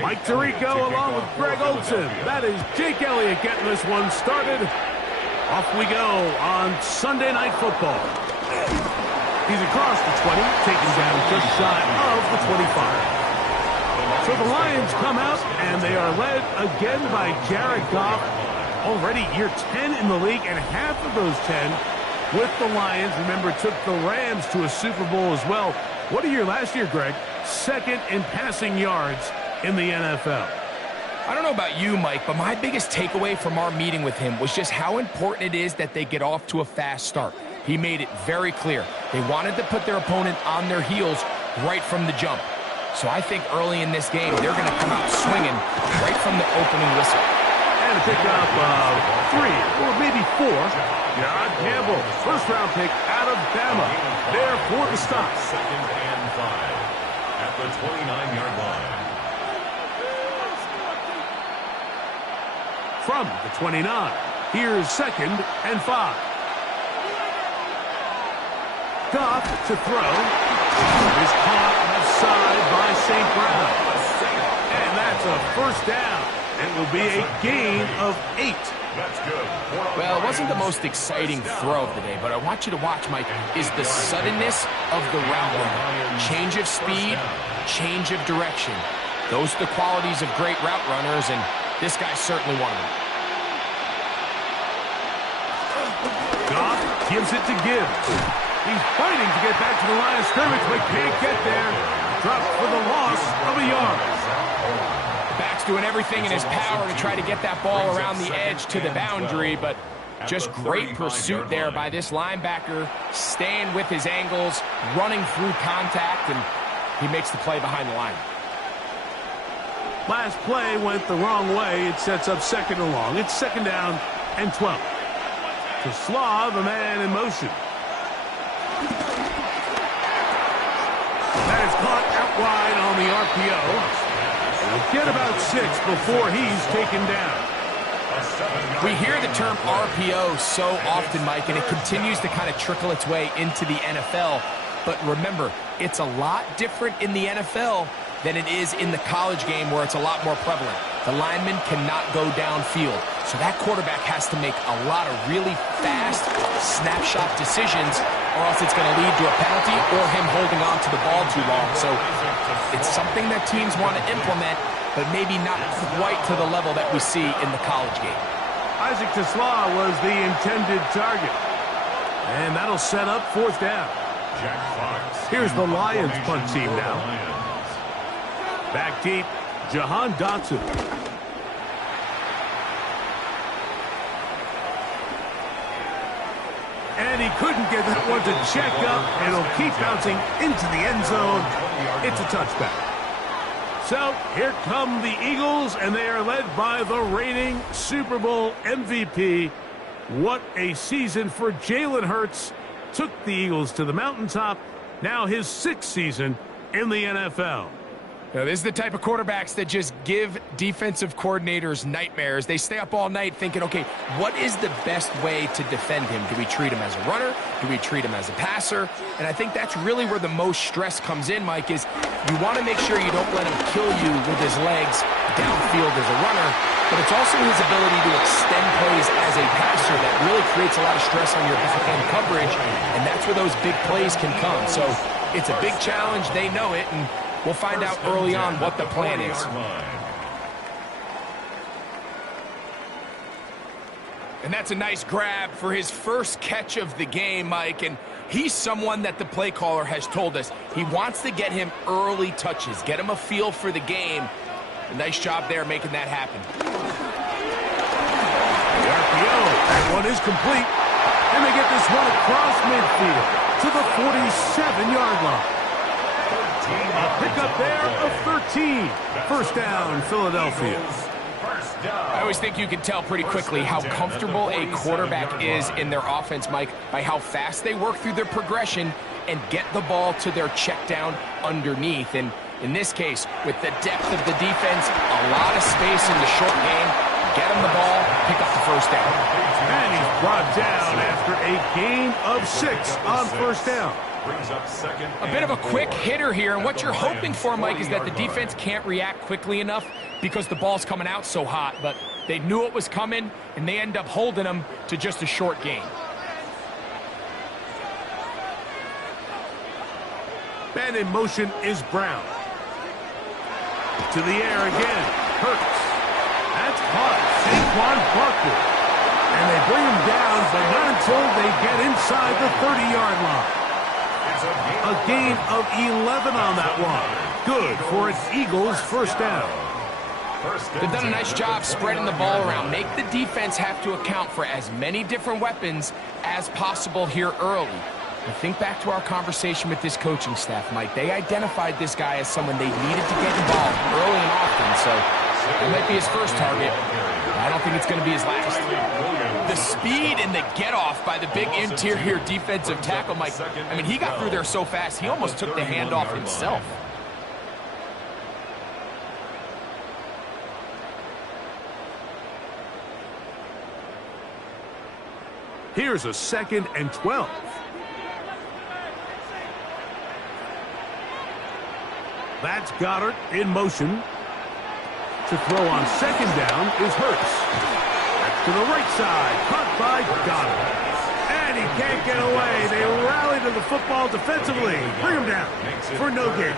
Mike Tirico along with Greg Olson. That is Jake Elliott getting this one started. Off we go on Sunday Night Football. He's across the 20, taken down just shy of the 25. So the Lions come out, and they are led again by Jared Goff. Already year 10 in the league, and half of those 10 with the Lions. Remember, took the Rams to a Super Bowl as well. What a year last year, Greg. Second in passing yards in the NFL. I don't know about you, Mike, but my biggest takeaway from our meeting with him was just how important it is that they get off to a fast start. He made it very clear. They wanted to put their opponent on their heels right from the jump. So I think early in this game, they're going to come out swinging right from the opening whistle. And a pickup of 3 or maybe 4. John Campbell, first-round pick out of Bama. There for the stop. 2nd and 5 at the 29-yard line. From the 29, here's 2nd and 5. Goff to throw. Is caught offside by St. Brown. And that's a first down. It will be a gain of 8. That's good. Well, it wasn't the most exciting throw of the day, but I want you to watch, Mike, is the suddenness of the route runner. Change of speed, change of direction. Those are the qualities of great route runners, and this guy's certainly one of them. Goff gives it to Gibbs. He's fighting to get back to the line of scrimmage, but can't get there. Dropped for the loss of a yard. Back's doing everything in his power to try to get that ball around the edge to the boundary, but just great pursuit there by this linebacker, staying with his angles, running through contact, and he makes the play behind the line. Last play went the wrong way. It sets up 2nd and long. It's 2nd down and 12. To Slav, a man in motion. That is caught out wide on the RPO. He'll get about 6 before he's taken down. We hear the term RPO so often, Mike, and it continues to kind of trickle its way into the NFL. But remember, it's a lot different in the NFL than it is in the college game where it's a lot more prevalent. The lineman cannot go downfield. So that quarterback has to make a lot of really fast snapshot decisions, or else it's going to lead to a penalty or him holding on to the ball too long. So it's something that teams want to implement, but maybe not quite to the level that we see in the college game. Isaac Tesla was the intended target. And that'll set up 4th down. Here's the Lions punt team now. Back deep, Jahan Dotson. And he couldn't get that one to check up, and it'll keep bouncing into the end zone. It's a touchback. So here come the Eagles, and they are led by the reigning Super Bowl MVP. What a season for Jalen Hurts. Took the Eagles to the mountaintop. Now his 6th season in the NFL. Now, this is the type of quarterbacks that just give defensive coordinators nightmares. They stay up all night thinking, okay, what is the best way to defend him? Do we treat him as a runner? Do we treat him as a passer? And I think that's really where the most stress comes in, Mike, is you want to make sure you don't let him kill you with his legs downfield as a runner, but it's also his ability to extend plays as a passer that really creates a lot of stress on your back-end coverage, and that's where those big plays can come. So it's a big challenge. They know it, and we'll find out early on what the plan is. And that's a nice grab for his first catch of the game, Mike. And he's someone that the play caller has told us he wants to get him early touches, get him a feel for the game. A nice job there making that happen. The RPO, that one is complete. And they get this one across midfield to the 47-yard line. A pickup there of 13. First down, Philadelphia. I always think you can tell pretty quickly how comfortable a quarterback is in their offense, Mike, by how fast they work through their progression and get the ball to their check down underneath. And in this case, with the depth of the defense, a lot of space in the short game, get him the ball, pick up the first down. And he's brought down after a gain of 6 on first down. A bit of a quick hitter here, and what you're hoping for, Mike, is that the defense can't react quickly enough because the ball's coming out so hot, but they knew it was coming, and they end up holding them to just a short gain. Man in motion is Brown. To the air again. Hurts. That's caught. Saquon Barkley. And they bring him down, but not until they get inside the 30-yard line. A gain of 11 on that one. Good for an Eagles first down. They've done a nice job spreading the ball around. Make the defense have to account for as many different weapons as possible here early. And think back to our conversation with this coaching staff, Mike. They identified this guy as someone they needed to get involved early and often, so that might be his first target. I don't think it's going to be his last. The speed and the get-off by the big interior defensive tackle, Mike. I mean, he got through there so fast, he almost took the handoff himself. Here's a 2nd and 12. That's Goddard in motion. To throw on 2nd down is Hurts. To the right side, caught by Goddard. And he can't get away. They rally to the football defensively. Bring him down for no gain.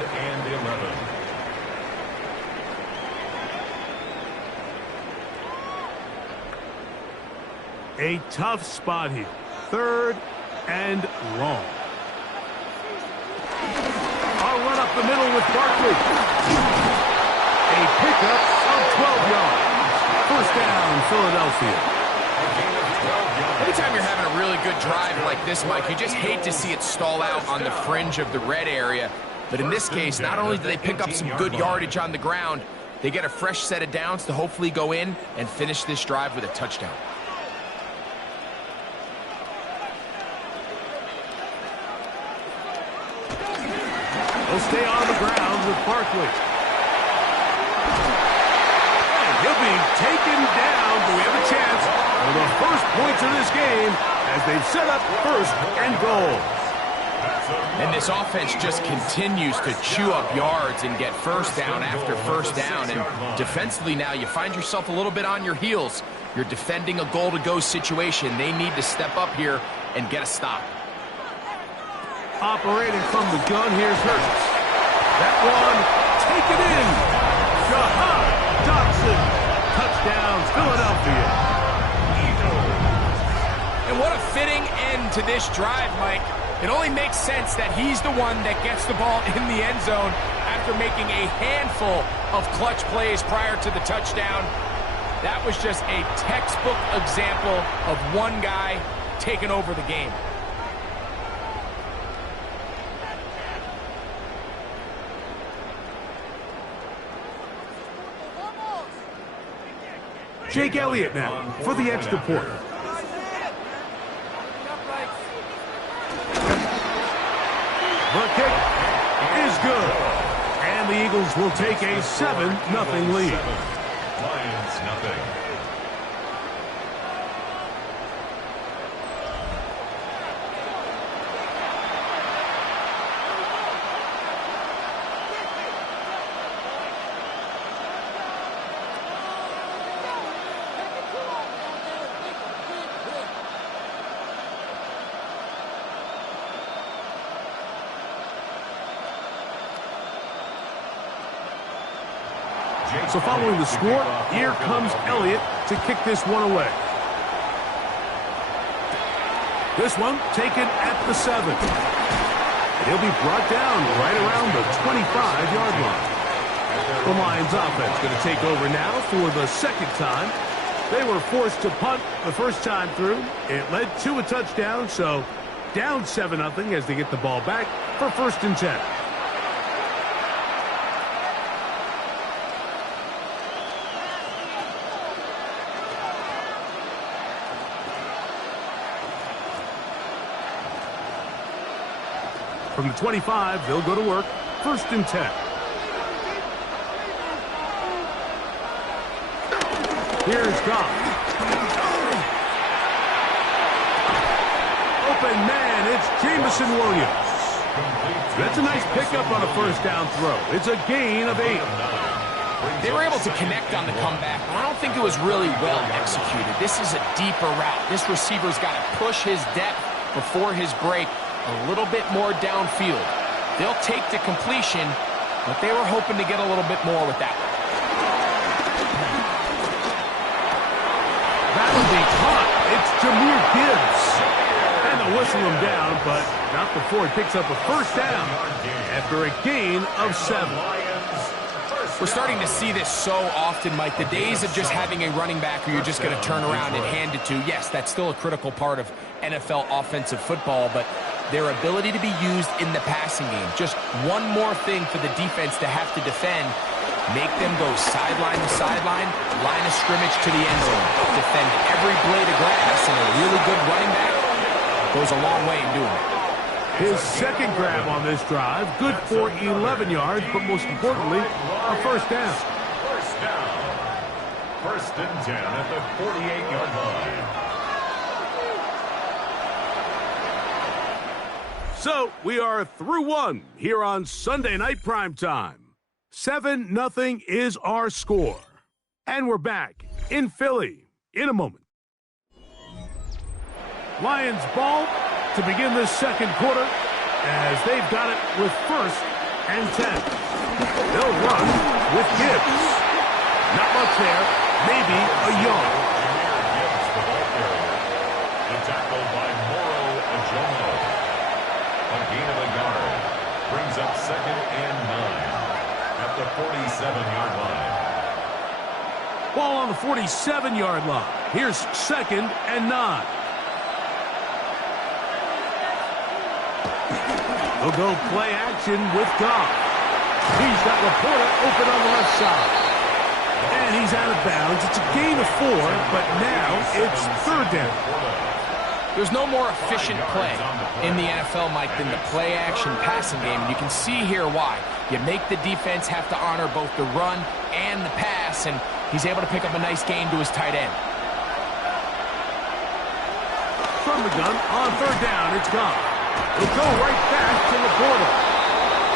A tough spot here. 3rd and long. I'll run up the middle with Barkley. A pickup of 12 yards. First down, Philadelphia. Anytime you're having a really good drive like this, Mike, you just hate to see it stall out on the fringe of the red area. But in this case, not only do they pick up some good yardage on the ground, they get a fresh set of downs to hopefully go in and finish this drive with a touchdown. He'll stay on the ground with Barkley. And he'll be taken down. Do we have a chance for the first points of this game as they've set up 1st and goal? And this offense just continues to chew up yards and get first down after first down. And defensively now, you find yourself a little bit on your heels. You're defending a goal-to-go situation. They need to step up here and get a stop. Operating from the gun, here's Hurts. That one, taken in. Jahan Dotson. Touchdown, Philadelphia. And what a fitting end to this drive, Mike. It only makes sense that he's the one that gets the ball in the end zone after making a handful of clutch plays prior to the touchdown. That was just a textbook example of one guy taking over the game. Jake Elliott now for the extra point. The kick is good. And the Eagles will take a 7-0 lead. Lions, nothing. So following the score, here comes Elliott to kick this one away. This one taken at the 7. He'll be brought down right around the 25-yard line. The Lions offense going to take over now for the 2nd time. They were forced to punt the first time through. It led to a touchdown, so down 7-0 as they get the ball back for 1st and 10. From the 25, they'll go to work. 1st and 10. Here's Goff. Open man, it's Jameson Williams. That's a nice pickup on a first down throw. It's a gain of 8. They were able to connect on the comeback, but I don't think it was really well executed. This is a deeper route. This receiver's got to push his depth before his break a little bit more downfield. They'll take the completion, but they were hoping to get a little bit more with that one. That'll be caught. It's Jahmyr Gibbs. And they'll whistle him down, but not before he picks up a first down after a gain of 7. We're starting to see this so often, Mike. The days of just having a running back who you're just going to turn around and hand it to, yes, that's still a critical part of NFL offensive football, but their ability to be used in the passing game, just one more thing for the defense to have to defend, make them go sideline to sideline, line of scrimmage to the end zone, defend every blade of grass, and a really good running back goes a long way in doing it. His second grab on this drive, good for 11 yards, but most importantly, a first down. First down. First and 10 at the 48-yard line. So, we are through one here on Sunday Night Primetime. 7-0 is our score. And we're back in Philly in a moment. Lions ball to begin this second quarter as they've got it with first and 10. They'll run with Gibbs. Not much there, maybe a yard. Gibbs, the ball carrier. The tackle by Moro Ojomo. A gain of a yard. Brings up second and 9 at the 47-yard line. Ball on the 47-yard line. Here's second and 9. They'll go play action with Goff. He's got Laporta open on the left side. And he's out of bounds. It's a gain of 4, but now it's third down. There's no more efficient play in the NFL, Mike, than the play-action passing game. And you can see here why. You make the defense have to honor both the run and the pass, and he's able to pick up a nice gain to his tight end. From the gun, on third down, it's Goff. He'll go right back to Laporta.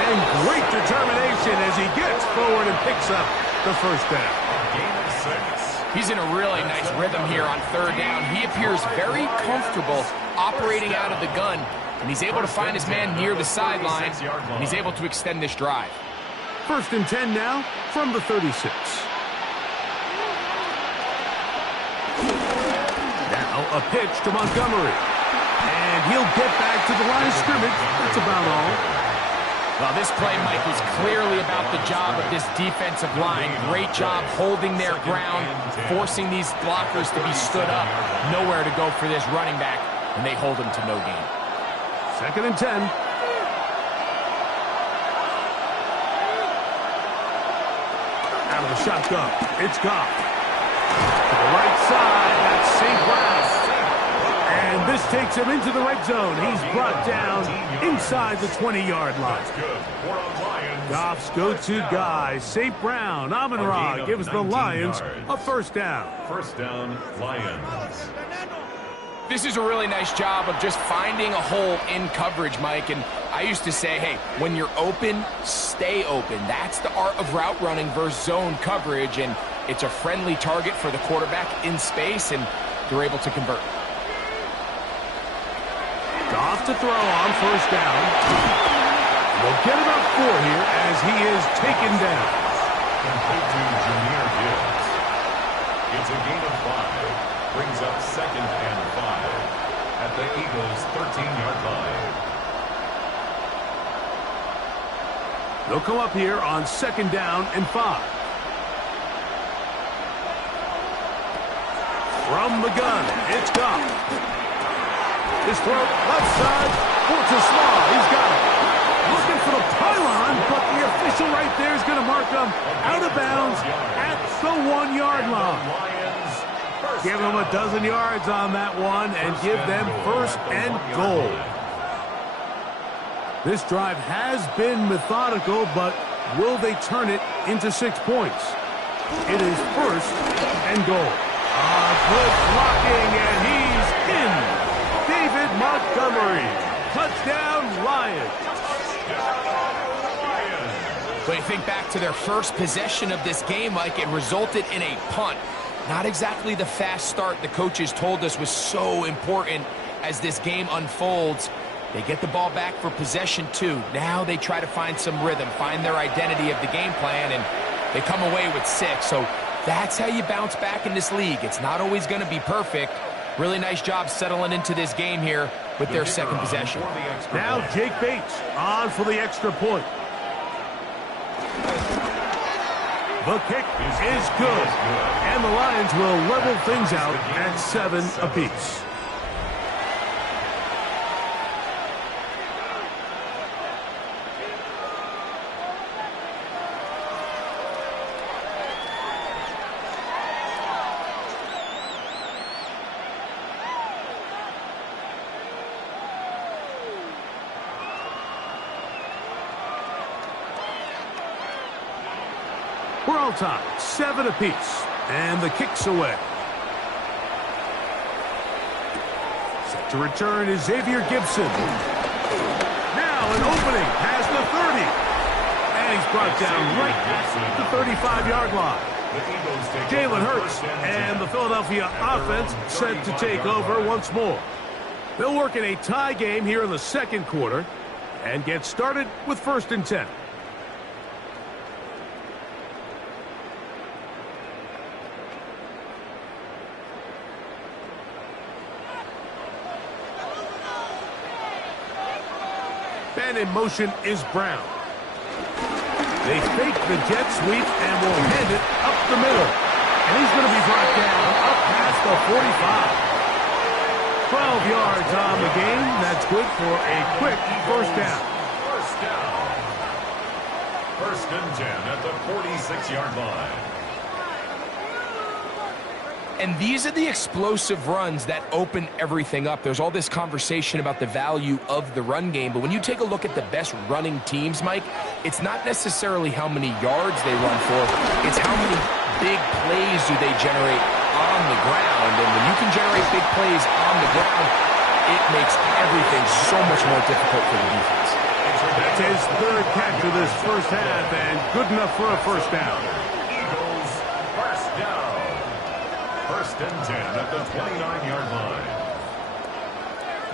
And great determination as he gets forward and picks up the first down. Gain of 6. He's in a really nice rhythm here on third down. He appears very comfortable operating out of the gun, and he's able to find his man near the sideline, and he's able to extend this drive. First and 10 now from the 36. Now a pitch to Montgomery. And he'll get back to the line of scrimmage. That's about all. Well, this play, Mike, was clearly about the job of this defensive line. Great job holding their ground, forcing these blockers to be stood up. Nowhere to go for this running back, and they hold him to no gain. Second and 10. Out of the shotgun, it's Goff. To the right side, that's St. Brown. And this takes him into the red zone. He's brought down inside the 20-yard line. Goff's go-to guy, St. Brown. Amon-Ra gives the Lions a first down. First down, Lions. This is a really nice job of just finding a hole in coverage, Mike. And I used to say, hey, when you're open, stay open. That's the art of route running versus zone coverage. And it's a friendly target for the quarterback in space, and they're able to convert. Goff to throw on first down. They'll get about 4 here as he is taken down. Complete to Jahmyr Gibbs. It's a gain of 5. Brings up second and 5 at the Eagles' 13-yard line. They'll come up here on second down and 5. From the gun, it's Goff. His throw, left side, Fortes-Lar, he's got it. Looking for the pylon, but the official right there is going to mark him out of bounds at the 1-yard line. Give them a dozen yards on that one and give them first and goal. This drive has been methodical, but will they turn it into 6 points? It is first and goal. Good blocking, and he's in. David Montgomery. Touchdown, Lions. When you think back to their first possession of this game, Mike, it resulted in a punt. Not exactly the fast start the coaches told us was so important as this game unfolds. They get the ball back for possession two. Now they try to find some rhythm, find their identity of the game plan, and they come away with 6. So that's how you bounce back in this league. It's not always going to be perfect. Really nice job settling into this game here with their second possession. Now Jake Bates on for the extra point. The kick is good, and the Lions will level things out at 7 apiece. We're all tied, 7 apiece, and the kick's away. Set to return is Xavier Gibson. Now an opening past the 30. And he's brought down right at the 35-yard line. Jalen Hurts and the Philadelphia offense set to take over once more. They'll work in a tie game here in the second quarter and get started with 1st and 10. And in motion is Brown. They fake the jet sweep and will hand it up the middle. And he's going to be brought down up past the 45. 12 yards on the game. That's good for a quick first down. First and 10 at the 46-yard line. And these are the explosive runs that open everything up. There's all this conversation about the value of the run game, but when you take a look at the best running teams, Mike, it's not necessarily how many yards they run for, it's how many big plays do they generate on the ground. And when you can generate big plays on the ground, it makes everything so much more difficult for the defense. That's his 3rd catch of this first half, and good enough for a first down. Eagles first down. First and 10 at the 29-yard line.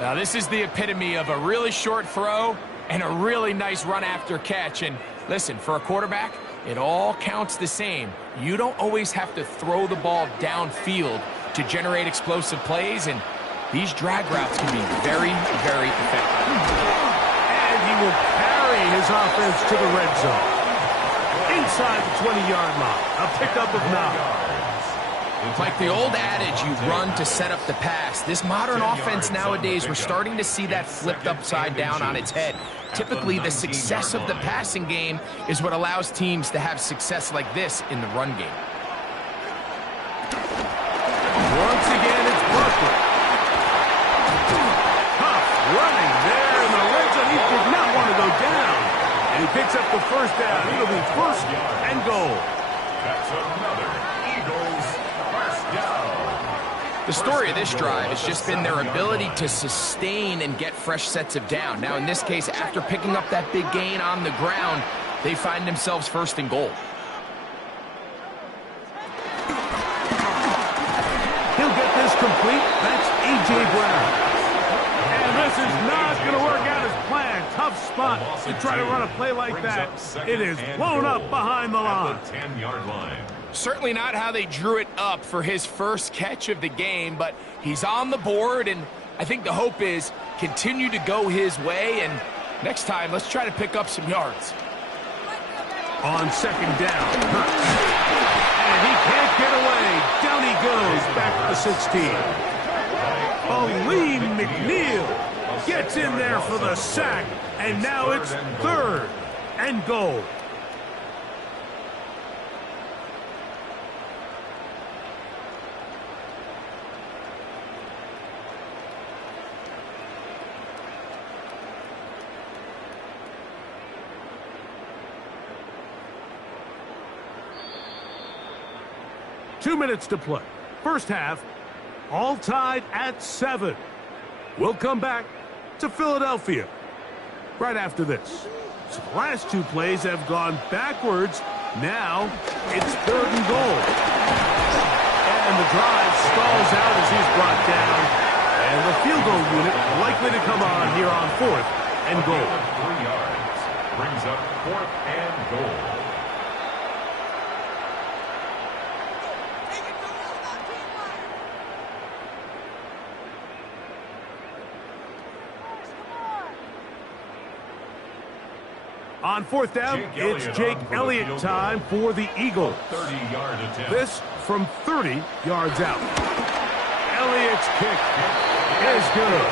Now this is the epitome of a really short throw and a really nice run after catch. And listen, for a quarterback, it all counts the same. You don't always have to throw the ball downfield to generate explosive plays, and these drag routes can be very, very effective. And he will carry his offense to the red zone. Inside the 20-yard line, a pickup of 9. Like the old adage, you run to set up the pass. This modern offense nowadays, we're starting to see that flipped upside down on its head. Typically, the success of the passing game is what allows teams to have success like this in the run game. Once again, it's Barkley. Huff running there in the red zone. He did not want to go down. And he picks up the first down. It'll be first and goal. That's another Eagles first down. The story of this drive has just been their ability to sustain and get fresh sets of down. Now, in this case, after picking up that big gain on the ground, they find themselves first and goal. He'll get this complete. That's A.J. Brown. And this is not going to work out as planned. Tough spot to try to run a play like that. It is blown up behind the line. At the 10-yard line. Certainly not how they drew it up for his first catch of the game, but he's on the board, and I think the hope is continue to go his way, and next time, let's try to pick up some yards. On second down, and he can't get away. Down he goes, back to the 16. Aleem McNeil gets in there for the sack, and now it's third and goal. 2 minutes to play. First half, all tied at 7. We'll come back to Philadelphia right after this. So the last 2 plays have gone backwards. Now it's 3rd and goal. And the drive stalls out as he's brought down. And the field goal unit likely to come on here on 4th and goal. 3 yards. Brings up 4th and goal. On 4th down, it's Jake Elliott time for the Eagles. 30-yard attempt. This from 30 yards out. Elliott's kick is good.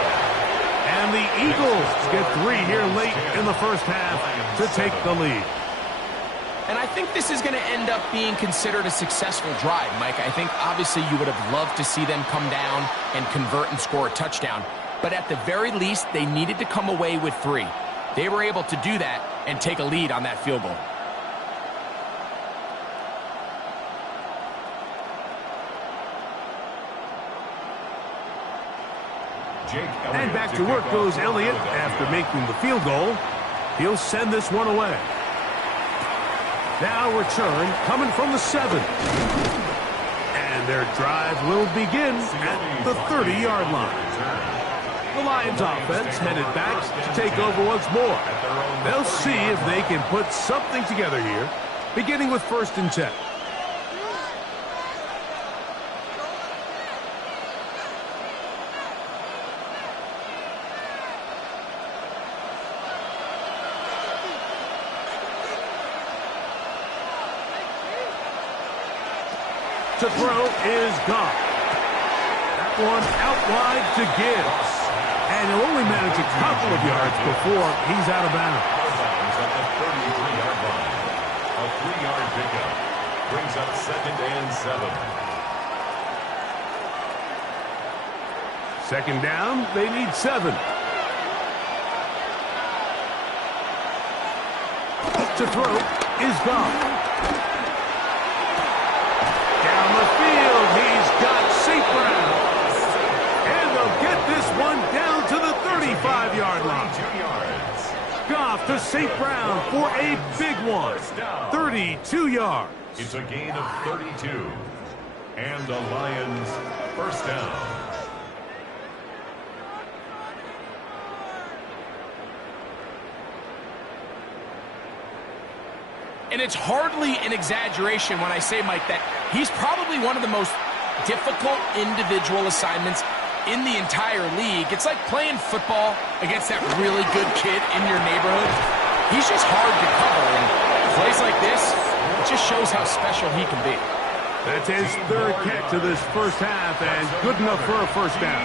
And the Eagles get 3 here late in the first half to take the lead. And I think this is going to end up being considered a successful drive, Mike. I think obviously you would have loved to see them come down and convert and score a touchdown. But at the very least, they needed to come away with 3. They were able to do that and take a lead on that field goal. And back to work goes Elliott after making the field goal. He'll send this one away. Now return coming from the 7. And their drive will begin at the 30-yard line. The Lions offense headed back to take over once more. They'll see if they can put something together here, beginning with 1st and 10. To throw is gone. That one out wide to Gibbs. And he'll only manage a couple of yards before he's out of bounds. At the 33-yard line. A 3-yard pickup. Brings up 2nd and 7. 2nd down, they need 7. To throw is gone. Down the field, he's got St. Brown. And they'll get this one down to the 35-yard line. 2 yards. Goff to St. Brown for a big one. 32 yards. It's a gain of 32. And the Lions first down. And it's hardly an exaggeration when I say, Mike, that he's probably one of the most difficult individual assignments in the entire league. It's like playing football against that really good kid in your neighborhood. He's just hard to cover, and plays like this, it just shows how special he can be. That's his 3rd catch of this first half, and good enough for a first down.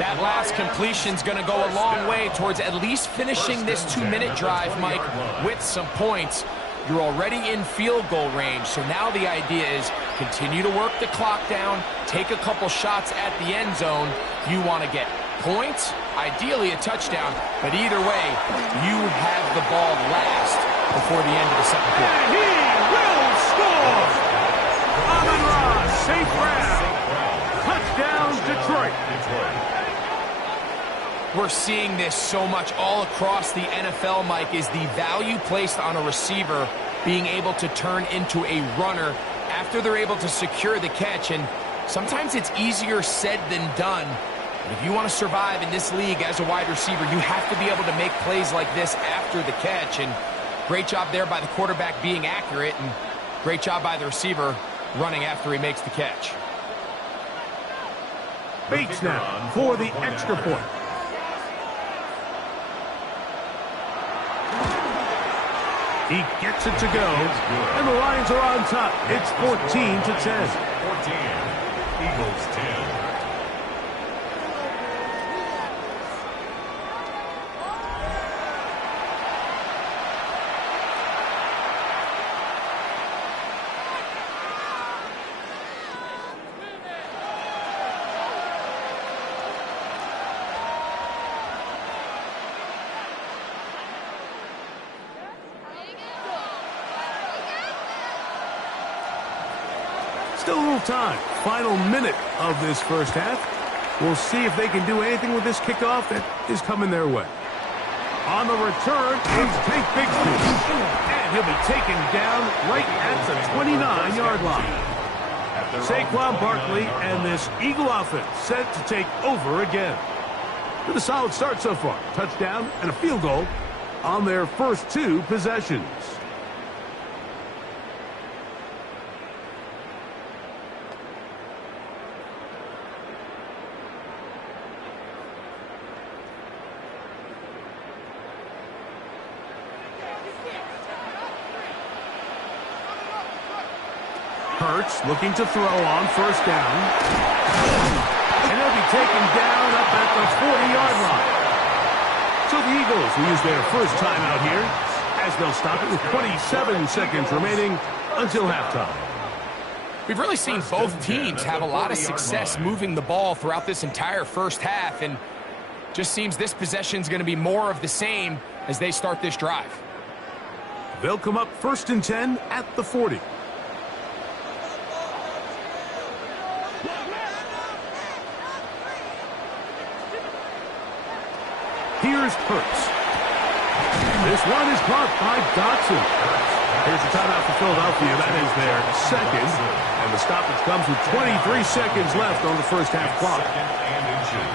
That last completion's going to go a long way towards at least finishing this 2-minute drive, Mike, with some points. You're already in field goal range, so now the idea is continue to work the clock down, take a couple shots at the end zone. You want to get points, ideally a touchdown, but either way, you have the ball last before the end of the 2nd quarter. And he will score! Amon-Ra St. Brown. Touchdown, Detroit. We're seeing this so much all across the NFL, Mike, is the value placed on a receiver being able to turn into a runner after they're able to secure the catch. And sometimes it's easier said than done. But if you want to survive in this league as a wide receiver, you have to be able to make plays like this after the catch. And great job there by the quarterback being accurate, and great job by the receiver running after he makes the catch. Bates now for the extra point. He gets it to go, and the Lions are on top. It's 14-10. 14. Eagles 10. Still a little time. Final minute of this first half. We'll see if they can do anything with this kickoff that is coming their way. On the return is Tank Bigsby. And he'll be taken down right at the 29-yard line. Saquon Barkley and this Eagle offense set to take over again. With a solid start so far. Touchdown and a field goal on their first 2 possessions. Hurts looking to throw on first down. And he'll be taken down up at the 40-yard line. So the Eagles will use their first timeout here as they'll stop it with 27 seconds remaining until halftime. We've really seen both teams have a lot of success moving the ball throughout this entire first half, and just seems this possession's going to be more of the same as they start this drive. They'll come up 1st and 10 at the 40. Here's Hurts. This one is caught by Dotson. Here's a timeout for Philadelphia. That is their second. And the stoppage comes with 23 seconds left on the first half clock.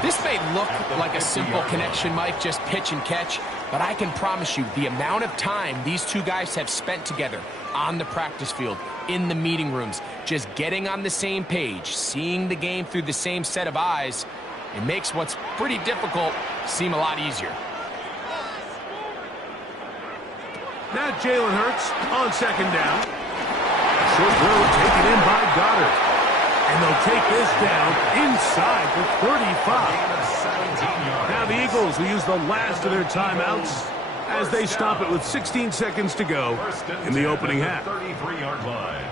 This may look like a simple connection, Mike, just pitch and catch, but I can promise you the amount of time these two guys have spent together on the practice field, in the meeting rooms, just getting on the same page, seeing the game through the same set of eyes, it makes what's pretty difficult seem a lot easier. Now Jalen Hurts on second down. Short throw taken in by Goddard. And they'll take this down inside the 35. Now the Eagles will use the last of their timeouts as they stop it with 16 seconds to go in the opening half. 33-yard line.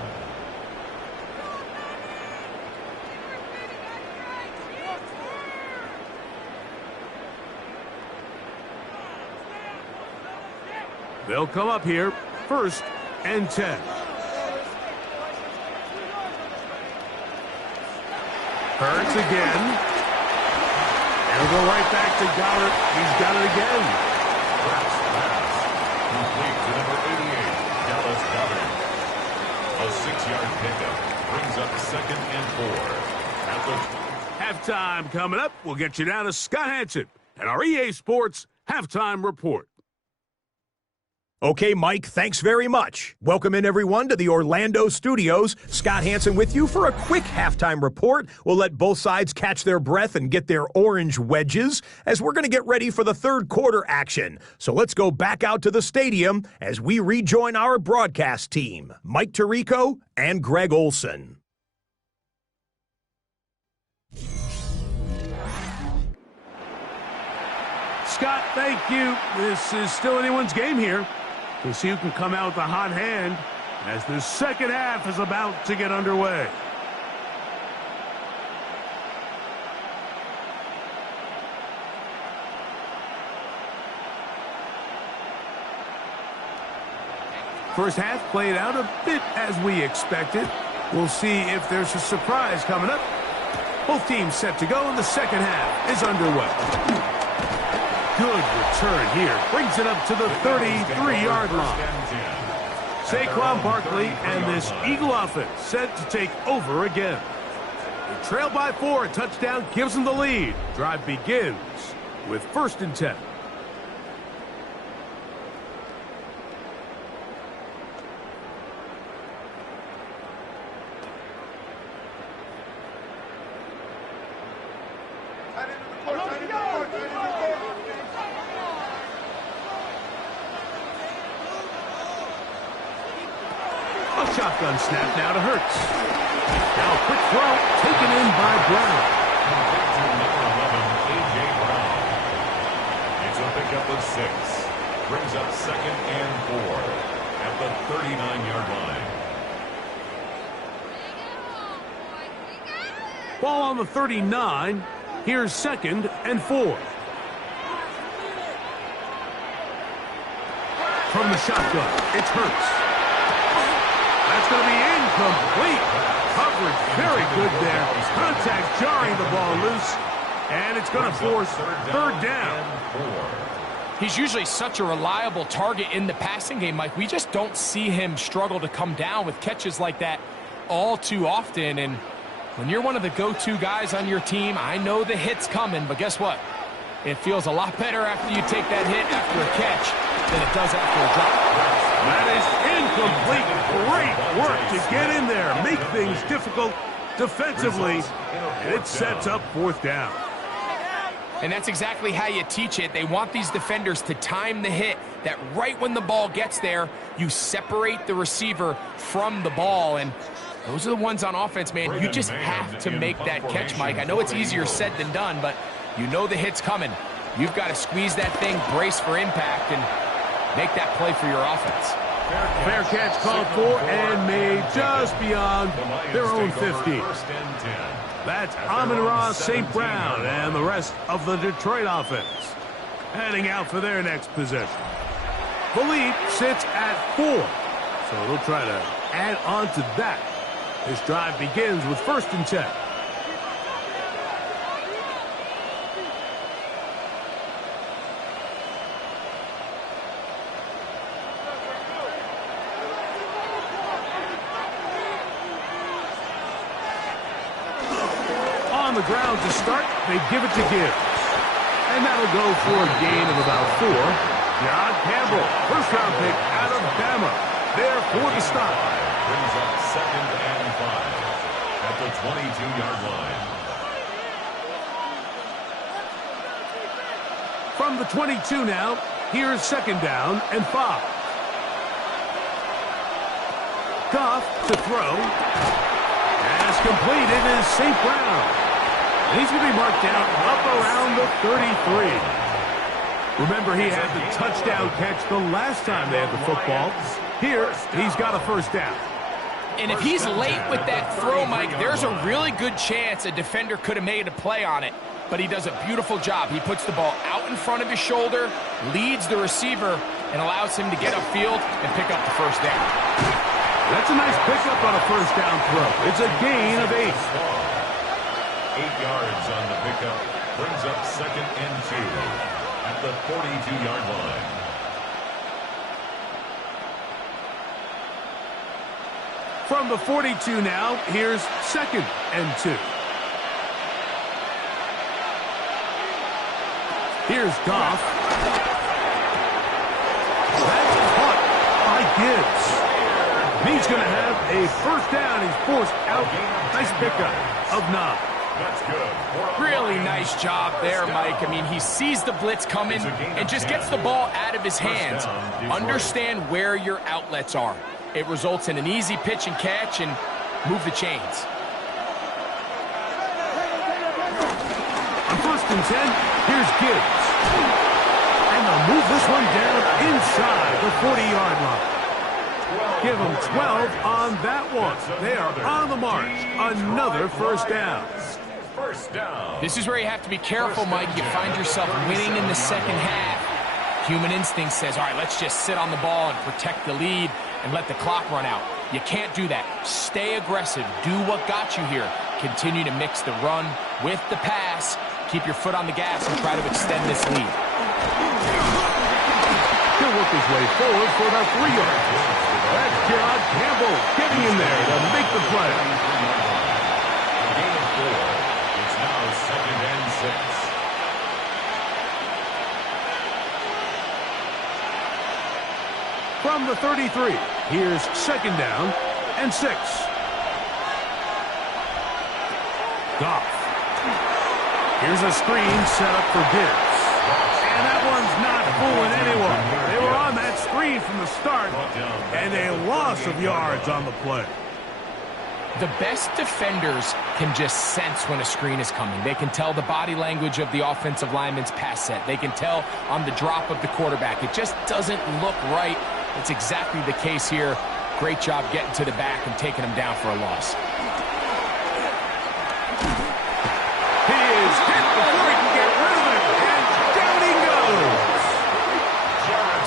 They'll come up here, 1st and 10. Hurts again. And he'll go right back to Goddard. He's got it again. Pass. Complete to number 88, Dallas Goddard. A 6-yard pickup brings up 2nd and 4. At the Halftime coming up. We'll get you down to Scott Hanson and our EA Sports Halftime Report. Okay, Mike, thanks very much. Welcome in, everyone, to the Orlando studios. Scott Hanson with you for a quick halftime report. We'll let both sides catch their breath and get their orange wedges as we're going to get ready for the third quarter action. So let's go back out to the stadium as we rejoin our broadcast team, Mike Tirico and Greg Olson. Scott, thank you. This is still anyone's game here. We'll see who can come out with a hot hand as the second half is about to get underway. First half played out a bit as we expected. We'll see if there's a surprise coming up. Both teams set to go, and the second half is underway. Good return here. Brings it up to the 33-yard line. Saquon Barkley and this Eagle offense set to take over again. They trail by 4. A touchdown gives them the lead. Drive begins with 1st and 10. Shotgun snap now to Hurts. Now a quick throw taken in by Brown. Number 11, A.J. Brown. It's a pickup of 6. Brings up 2nd and 4 at the 39-yard line. Ball on the 39. Here's 2nd and 4. From the shotgun, it's Hurts. That's going to be incomplete. Coverage Very good there. Contact jarring the ball loose. And it's going to force third down. He's usually such a reliable target in the passing game, Mike. We just don't see him struggle to come down with catches like that all too often. And when you're one of the go-to guys on your team, I know the hit's coming, but guess what? It feels a lot better after you take that hit after a catch than it does after a drop. That is incomplete. Great work to get in there, make things difficult defensively, and it sets up fourth down. And that's exactly how you teach it. They want these defenders to time the hit, that right when the ball gets there, you separate the receiver from the ball. And those are the ones on offense, man. You just have to make that catch, Mike. I know it's easier said than done, but you know the hit's coming. You've got to squeeze that thing, brace for impact, and make that play for your offense. Fair catch called for and made just beyond their own 50. That's Amon-Ra St. Brown and the rest of the Detroit offense heading out for their next possession. The lead sits at 4, so they'll try to add on to that. This drive begins with 1st and 10. On the ground to start, they give it to Gibbs. And that'll go for a gain of about 4. John Campbell, first-round pick out of Bama, there for the stop. Brings up 2nd and 5 at the 22-yard line. From the 22 now, here's 2nd down and 5. Goff to throw. Pass completed is St. Brown. And he's going to be marked down up around the 33. Remember, he had the touchdown catch the last time they had the football. Here, he's got a 1st down. And if he's late with that throw, Mike, there's a really good chance a defender could have made a play on it. But he does a beautiful job. He puts the ball out in front of his shoulder, leads the receiver, and allows him to get upfield and pick up the 1st down. That's a nice pickup on a 1st down throw. It's a gain of 8. 8 yards on the pickup. Brings up 2nd and 2 at the 42-yard line. From the 42 now, here's 2nd and 2. Here's Goff. That's caught by Gibbs. He's going to have a 1st down. He's forced out. Nice pickup of 9. That's good. Really nice job there, Mike. I mean, he sees the blitz coming and just gets the ball out of his hands. Understand where your outlets are. It results in an easy pitch and catch and move the chains. On 1st and 10, here's Gibbs. And they'll move this one down inside the 40-yard line. Give them 12 on that one. They are on the march. Another 1st down. This is where you have to be careful, Mike. You find yourself winning in the 2nd half. Human instinct says, all right, let's just sit on the ball and protect the lead and let the clock run out. You can't do that. Stay aggressive. Do what got you here. Continue to mix the run with the pass. Keep your foot on the gas and try to extend this lead. He'll work his way forward for about 3 yards. That's John Campbell getting in there to make the play. Gain of 4. It's now 2nd and 6. From the 33, here's 2nd down and 6. Goff. Here's a screen set up for Gibbs. And that one's not fooling anyone. They were on that screen from the start, and a loss of yards on the play. The best defenders can just sense when a screen is coming. They can tell the body language of the offensive lineman's pass set. They can tell on the drop of the quarterback. It just doesn't look right. It's exactly the case here. Great job getting to the back and taking him down for a loss. He is hit before he can get rid of it, and down he goes.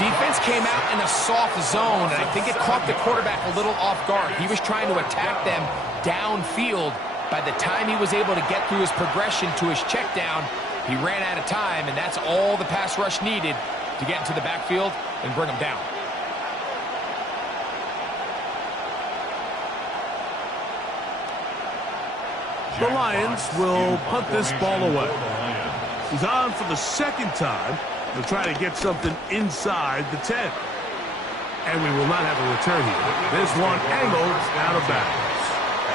Defense came out in a soft zone, and I think it caught the quarterback a little off guard. He was trying to attack them downfield, By the time he was able to get through his progression to his check down, he ran out of time, and that's all the pass rush needed to get into the backfield and bring him down. The Lions will punt this ball away. He's on for the second time. They'll try to get something inside the 10. And we will not have a return here. This one angled out of bounds.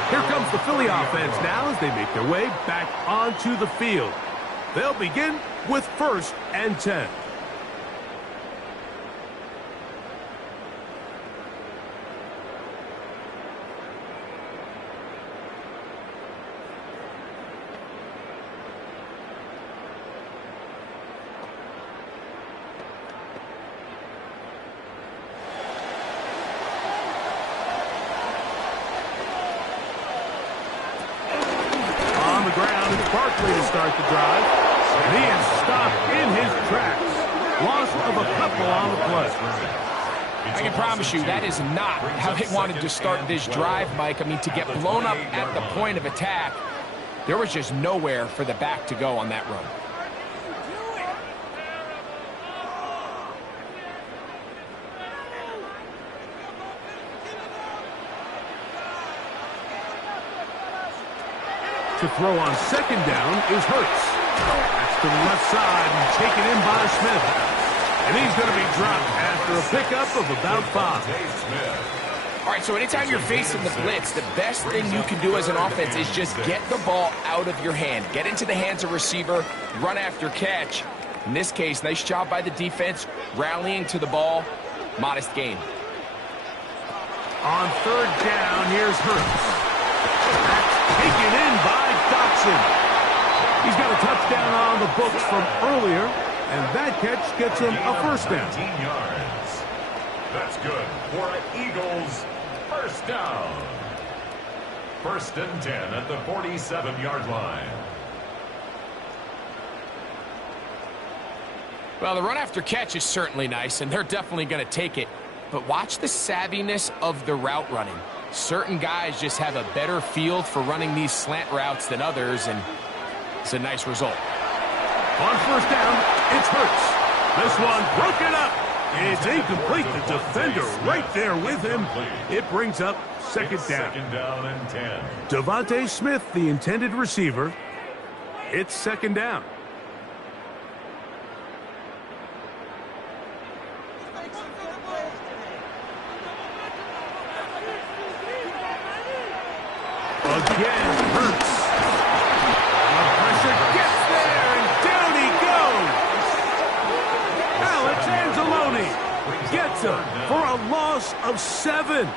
Here comes the Philly offense now as they make their way back onto the field. They'll begin with 1st and 10. Barkley to start the drive, and he is stopped in his tracks. Loss of a couple on the play. I can promise you that is not how they wanted to start this drive, Mike. I mean, to get blown up at the point of attack, there was just nowhere for the back to go on that run. To throw on 2nd down is Hurts. That's to the left side and taken in by Smith. And he's going to be dropped after a pickup of about 5. All right, so anytime you're facing the blitz, the best thing you can do as an offense is just get the ball out of your hand. Get into the hands of receiver, run after catch. In this case, nice job by the defense, rallying to the ball. Modest gain. On 3rd down, here's Hurts. That's taken in by Dotson. He's got a touchdown on the books from earlier, and that catch gets him a 1st down. 19 yards. That's good for an Eagles 1st down. 1st and 10 at the 47-yard line. Well, the run after catch is certainly nice, and they're definitely going to take it. But watch the savviness of the route running. Certain guys just have a better field for running these slant routes than others, and it's a nice result. On 1st down, it's Hurts. This one broken up. It's incomplete. The defender right there with him. It brings up 2nd down. 2nd down and 10. Devontae Smith, the intended receiver. It's 2nd down. Again, Hurts. The pressure gets there, and down he goes. Alex Anzalone gets him for a loss of 7.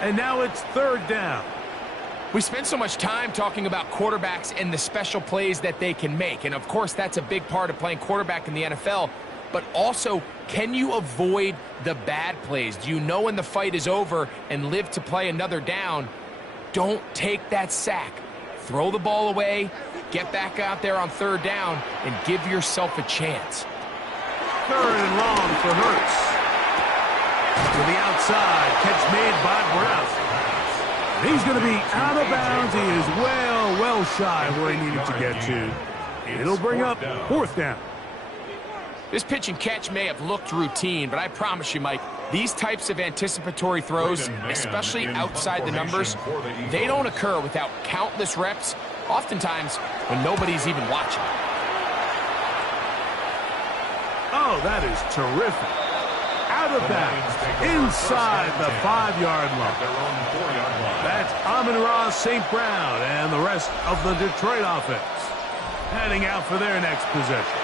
And now it's 3rd down. We spend so much time talking about quarterbacks and the special plays that they can make. And, of course, that's a big part of playing quarterback in the NFL. But also, can you avoid the bad plays? Do you know when the fight is over and live to play another down? Don't take that sack. Throw the ball away, get back out there on 3rd down, and give yourself a chance. 3rd and long for Hurts. To the outside, catch made by Brown. He's going to be out of bounds. He is well shy of where he needed to get to. It'll bring up 4th down. This pitch and catch may have looked routine, but I promise you, Mike, these types of anticipatory throws, especially outside the numbers, they don't occur without countless reps, oftentimes when nobody's even watching. Oh, that is terrific. Out of bounds, inside the 5-yard line. That's Amon-Ra St. Brown and the rest of the Detroit offense heading out for their next possession.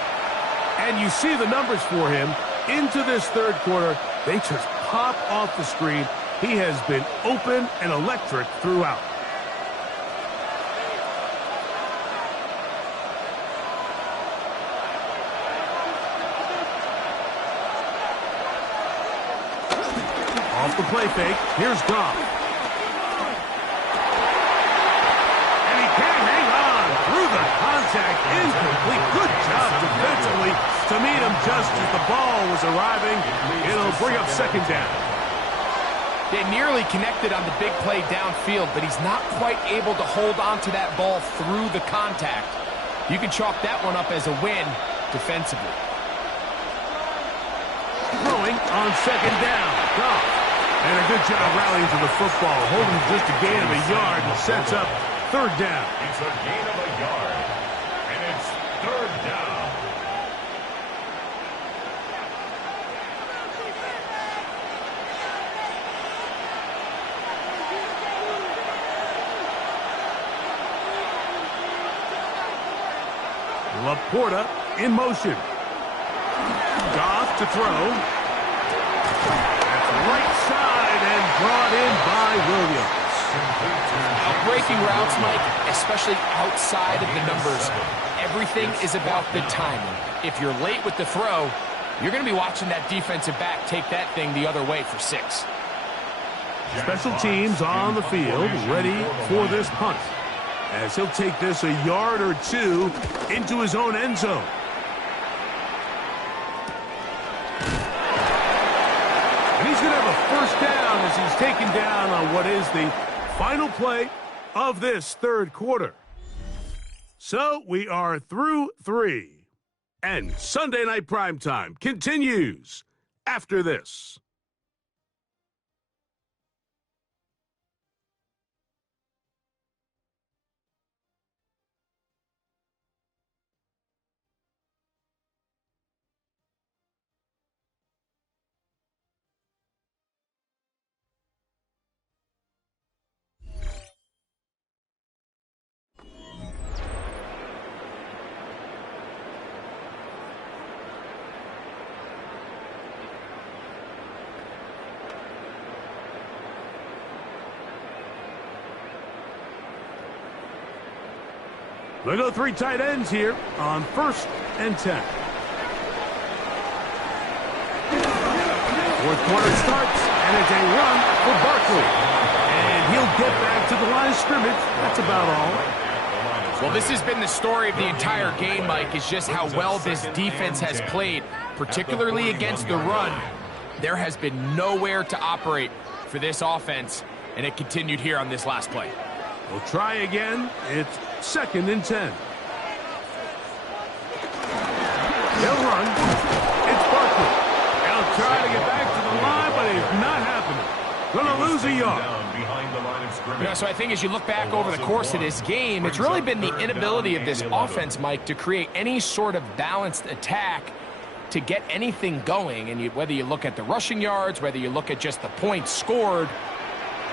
And you see the numbers for him into this 3rd quarter. They just pop off the screen. He has been open and electric throughout. Off the play fake, here's Goff. And he can hang on through the contact. Incomplete. Good job defensively to meet him just as the ball was arriving. It'll bring up 2nd down. They nearly connected on the big play downfield, but he's not quite able to hold on to that ball through the contact. You can chalk that one up as a win defensively. Throwing on second down. Goff. And a good job rallying to the football, holding just a gain of a yard and sets up third down. It's a gain of a yard, and it's third down. Laporta in motion. Goff to throw. That's right side and brought in by Williams. Breaking routes, Mike, especially outside of the numbers, everything is about the timing. If you're late with the throw, you're going to be watching that defensive back take that thing the other way for 6. Special teams on the field, ready for this punt, as he'll take this a yard or two into his own end zone. And he's going to have a first down as he's taken down on what is the final play of this third quarter. So we are through 3. And Sunday Night Primetime continues after this. They go 3 tight ends here on 1st and 10. Fourth quarter starts, and it's a run for Barkley. And he'll get back to the line of scrimmage. That's about all. Well, this has been the story of the entire game, Mike, is just how well this defense has played, particularly against the run. There has been nowhere to operate for this offense, and it continued here on this last play. We'll try again. It's 2nd and 10. They'll run. It's Barkley. They'll try to get back to the line, but it's not happening. Gonna lose a yard. So I think as you look back over the course of this game, it's really been the inability of this offense, Mike, to create any sort of balanced attack to get anything going. And whether you look at the rushing yards, whether you look at just the points scored,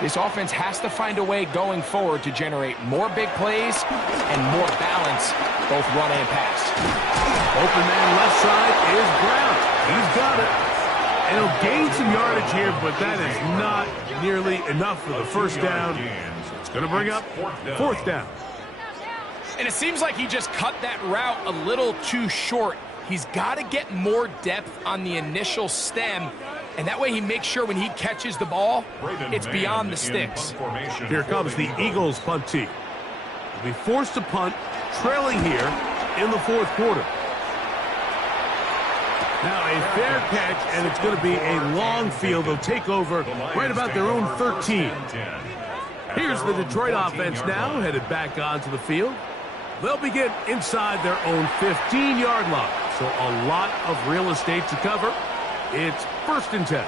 this offense has to find a way going forward to generate more big plays and more balance, both run and pass. Open man left side is Brown. He's got it. And he'll gain some yardage here, but that is not nearly enough for the first down. It's going to bring up 4th down. And it seems like he just cut that route a little too short. He's got to get more depth on the initial stem, and that way he makes sure when he catches the ball, it's beyond the sticks. Here comes the Eagles punt team. They'll be forced to punt, trailing here in the 4th quarter. Now a fair catch, and it's going to be a long field. They'll take over right about their own 13. Here's the Detroit offense now, headed back onto the field. They'll begin inside their own 15-yard line. So a lot of real estate to cover. It's 1st and 10.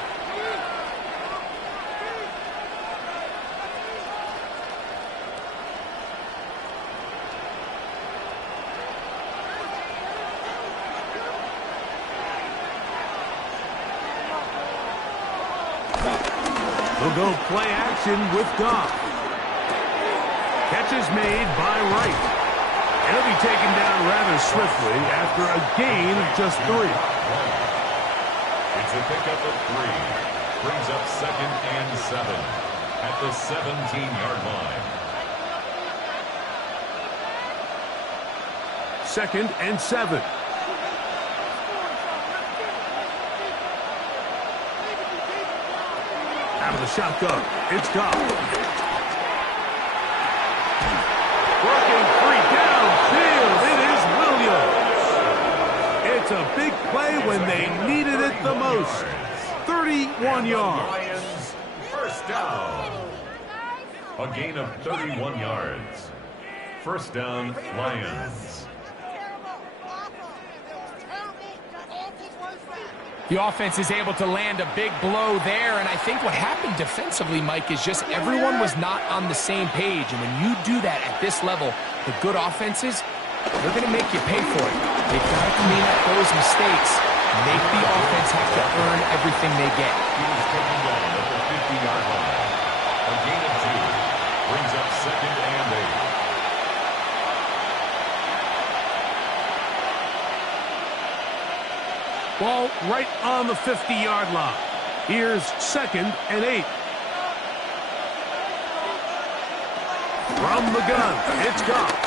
They'll go play action with Goff. Catch is made by Wright. He'll be taken down rather swiftly after a gain of just 3. It's a pickup of 3. Brings up 2nd and 7 at the 17-yard line. 2nd and 7. Out of the shotgun, it's Goff. Working free downfield, it is Williams. It's a big play when they needed it the most. 31 yards. Lions, 1st down. A gain of 31 yards. First down, Lions. The offense is able to land a big blow there, and I think what happened defensively, Mike, is just everyone was not on the same page. And when you do that at this level, the good offenses, they're going to make you pay for it. They've got to clean up those mistakes, make the offense have to earn everything they get. He was taken down at the 50-yard line. A gain of 2 brings up second and 8. Ball right on the 50-yard line. Here's second and 8. From the gun, it's gone.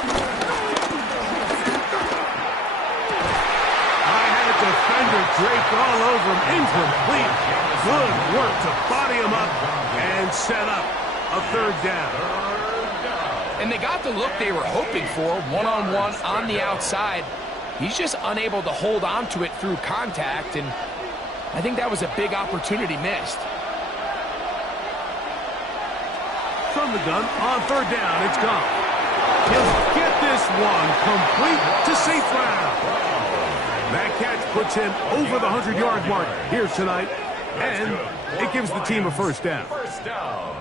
I had a defender draped all over him. Incomplete. Good work to body him up and set up a third down. And they got the look they were hoping for, one-on-one on the outside. He's just unable to hold on to it through contact, and I think that was a big opportunity missed. From the gun, on third down, it's gone. He'll get this one complete to St. Brown. That catch puts him over the 100-yard mark here tonight, and it gives the team a first down. First down.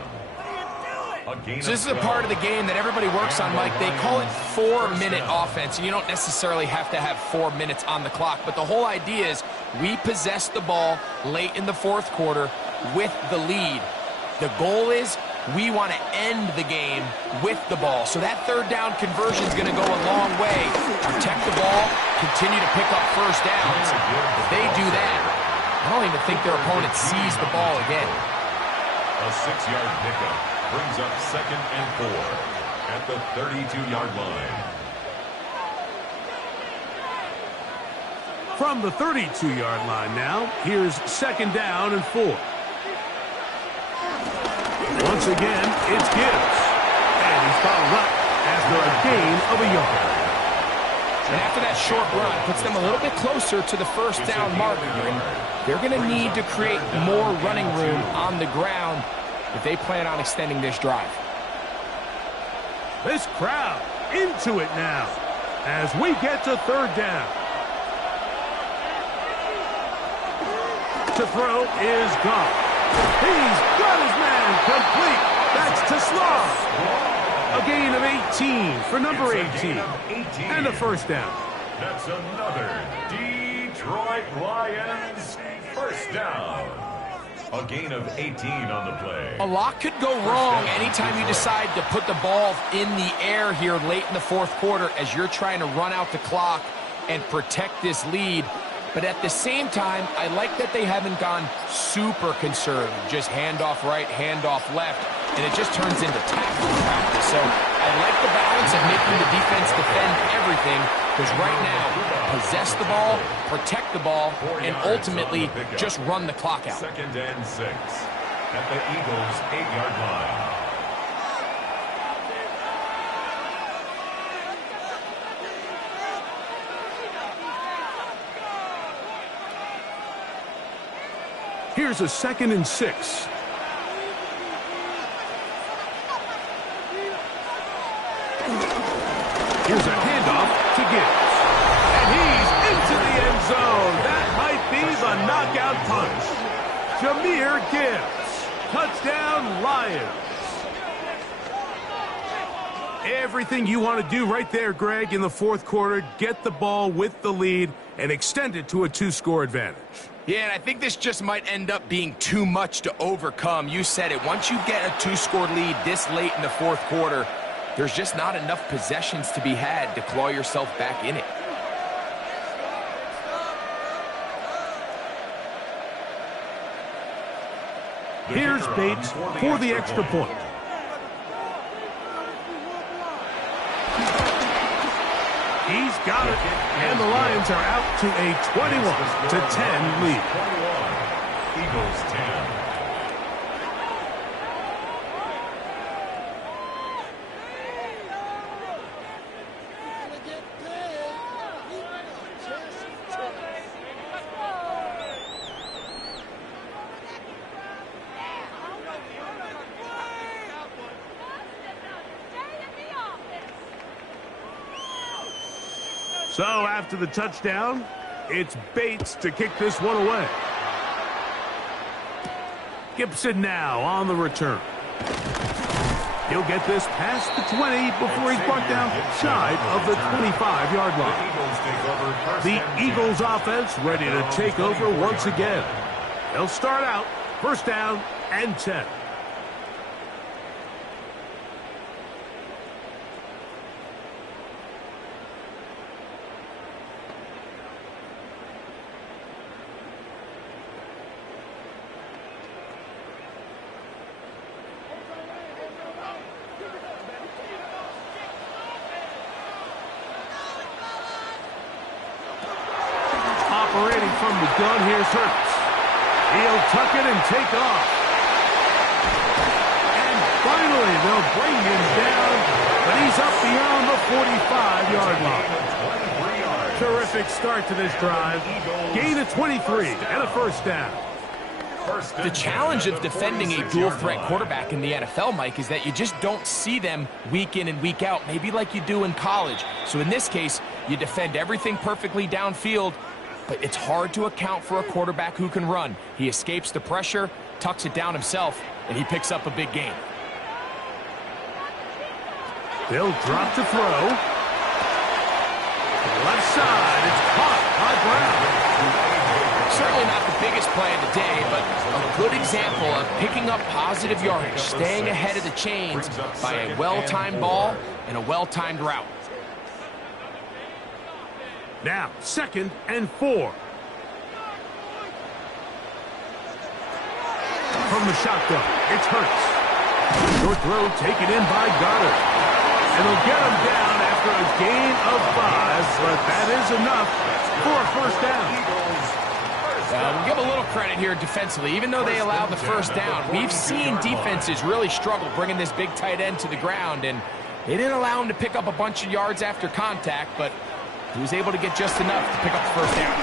So this is a part of the game that everybody works on, Mike. They call it 4-minute offense, and you don't necessarily have to have 4 minutes on the clock. But the whole idea is we possess the ball late in the fourth quarter with the lead. The goal is we want to end the game with the ball. So that third down conversion is going to go a long way. Protect the ball, continue to pick up first downs. If they do that, I don't even think their opponent sees the ball again. A 6-yard pickup brings up second and 4 at the 32-yard line. From the 32-yard line now, here's second down and 4. Once again, it's Gibbs. And he's fouled up after a gain of a yard. And after that short run, puts them a little bit closer to the first down marker. And they're going to need to create more running room on the ground if they plan on extending this drive. This crowd into it now as we get to third down. To throw is gone. He's got his man complete. That's to Slaw. A gain of 18 for number 18. And a first down. That's another Detroit Lions first down. A gain of 18 on the play. A lot could go wrong anytime you decide to put the ball in the air here late in the fourth quarter as you're trying to run out the clock and protect this lead. But at the same time, I like that they haven't gone super conservative. Just handoff right, handoff left, and it just turns into tackling practice. So I like the balance of making the defense defend everything, because right now, possess the ball, protect the ball, and ultimately just run the clock out. Second and 6 at the Eagles' 8-yard line. Here's a second and 6. Here's a handoff to Gibbs. And he's into the end zone. That might be the knockout punch. Jahmyr Gibbs. Touchdown, Lions. Everything you want to do right there, Greg, in the fourth quarter. Get the ball with the lead and extend it to a 2-score advantage. Yeah, and I think this just might end up being too much to overcome. You said it. Once you get a 2-score lead this late in the fourth quarter, there's just not enough possessions to be had to claw yourself back in it. Here's Bates for the extra point. He's got it, and the Lions are out to a 21-10 lead. 21, Eagles 10. So after the touchdown, it's Bates to kick this one away. Gibson now on the return. He'll get this past the 20 before he's brought down shy of the 25-yard line. The Eagles offense ready to take over once again. They'll start out first down and 10. Operating from the gun, here's Hurts. He'll tuck it and take off. And finally, they'll bring him down, but he's up beyond the 45-yard line. Terrific start to this drive. Gain of 23 and a first down. The challenge of defending a dual-threat quarterback in the NFL, Mike, is that you just don't see them week in and week out, maybe like you do in college. So in this case, you defend everything perfectly downfield, but it's hard to account for a quarterback who can run. He escapes the pressure, tucks it down himself, and he picks up a big gain. They'll drop to throw. To the left side, it's caught by Brown. Certainly not the biggest play of the day, but a good example of picking up positive yardage, staying ahead of the chains by a well-timed ball and a well-timed route. Now, 2nd and 4. From the shotgun, it's Hurts. Short throw taken in by Goddard. And they'll get him down after a gain of 5, but that is enough for a first down. We'll give a little credit here defensively. Even though they allowed the first down, we've seen defenses really struggle bringing this big tight end to the ground, and they didn't allow him to pick up a bunch of yards after contact, but he was able to get just enough to pick up the first down.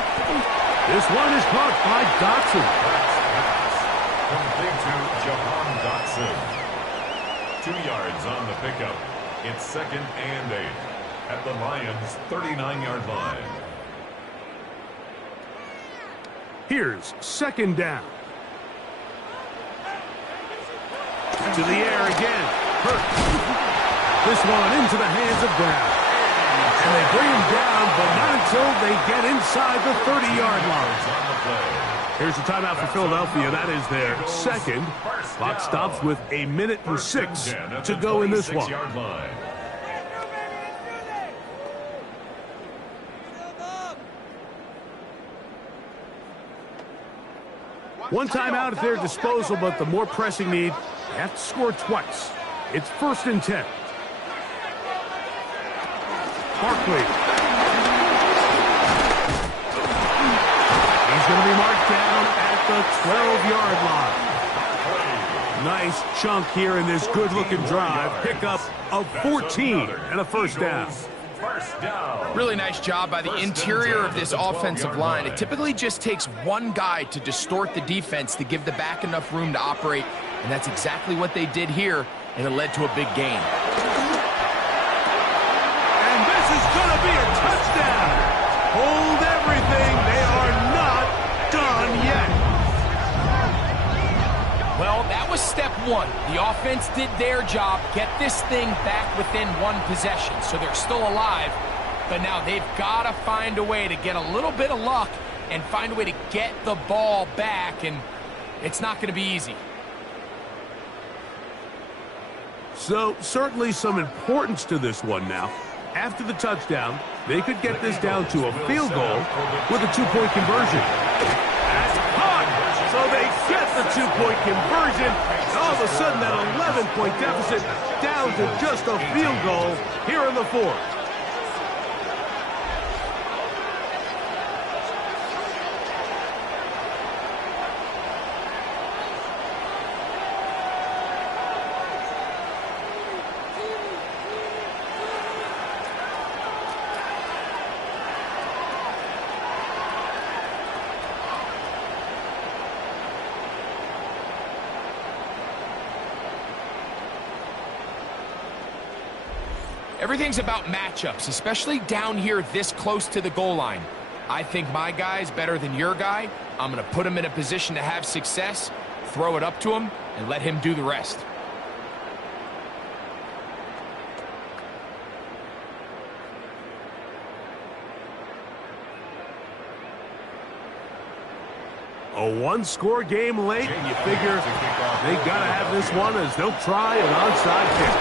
This one is caught by Dotson. Complete to Jahan Dotson. 2 yards on the pickup. It's 2nd and 8 at the Lions' 39-yard line. Here's 2nd down. To the air again. Hurts. This one into the hands of Brown. And they bring him down, but not until they get inside the 30-yard line. Here's the timeout for Philadelphia. That is their 2nd. Clock stops with 1:06 to go in this one. One timeout at their disposal, but the more pressing need, they have to score twice. It's 1st and 10. Barkley. He's going to be marked down at the 12-yard line. Nice chunk here in this good-looking drive. Pickup of 14 and a first down. Really nice job by the interior of this offensive line. It typically just takes one guy to distort the defense to give the back enough room to operate, and that's exactly what they did here, and it led to a big gain. And this is going to be a touchdown. Hold everything. They are not done yet. Well, that was step one. The offense did their job, get this thing back within one possession, so they're still alive. But now they've got to find a way to get a little bit of luck and find a way to get the ball back, and it's not going to be easy. So, certainly some importance to this one now. After the touchdown, they could get this down to a field goal with a 2-point conversion. That's caught! So they get the 2-point conversion. And all of a sudden, that 11-point deficit down to just a field goal here in the 4th. Everything's about matchups, especially down here this close to the goal line. I think my guy's better than your guy. I'm going to put him in a position to have success, throw it up to him, and let him do the rest. A one-score game late, and you figure they got to have this one as they'll try an onside kick.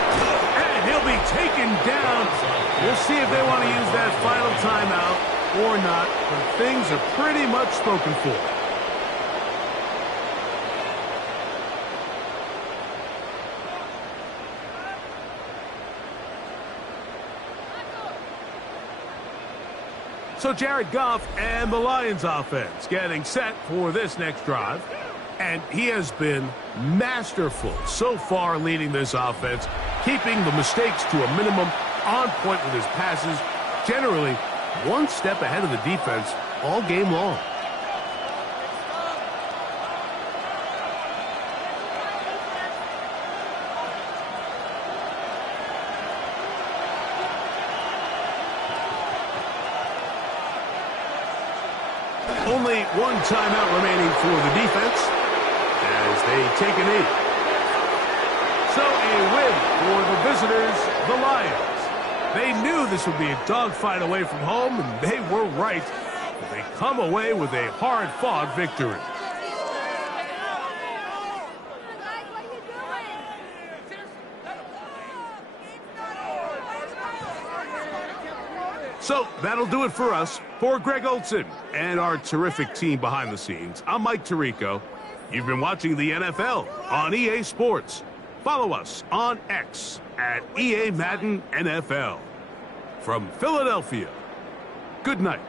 And he'll be taken down. We'll see if they want to use that final timeout or not, but things are pretty much spoken for. So Jared Goff and the Lions offense getting set for this next drive. And he has been masterful so far leading this offense, keeping the mistakes to a minimum, on point with his passes, generally one step ahead of the defense all game long. Only one timeout remaining for the defense as they take a knee. So a win for the visitors, the Lions. They knew this would be a dogfight away from home, and they were right. They come away with a hard-fought victory. So that'll do it for us. For Greg Olsen and our terrific team behind the scenes, I'm Mike Tirico. You've been watching the NFL on EA Sports. Follow us on X at EA Madden NFL. From Philadelphia, good night.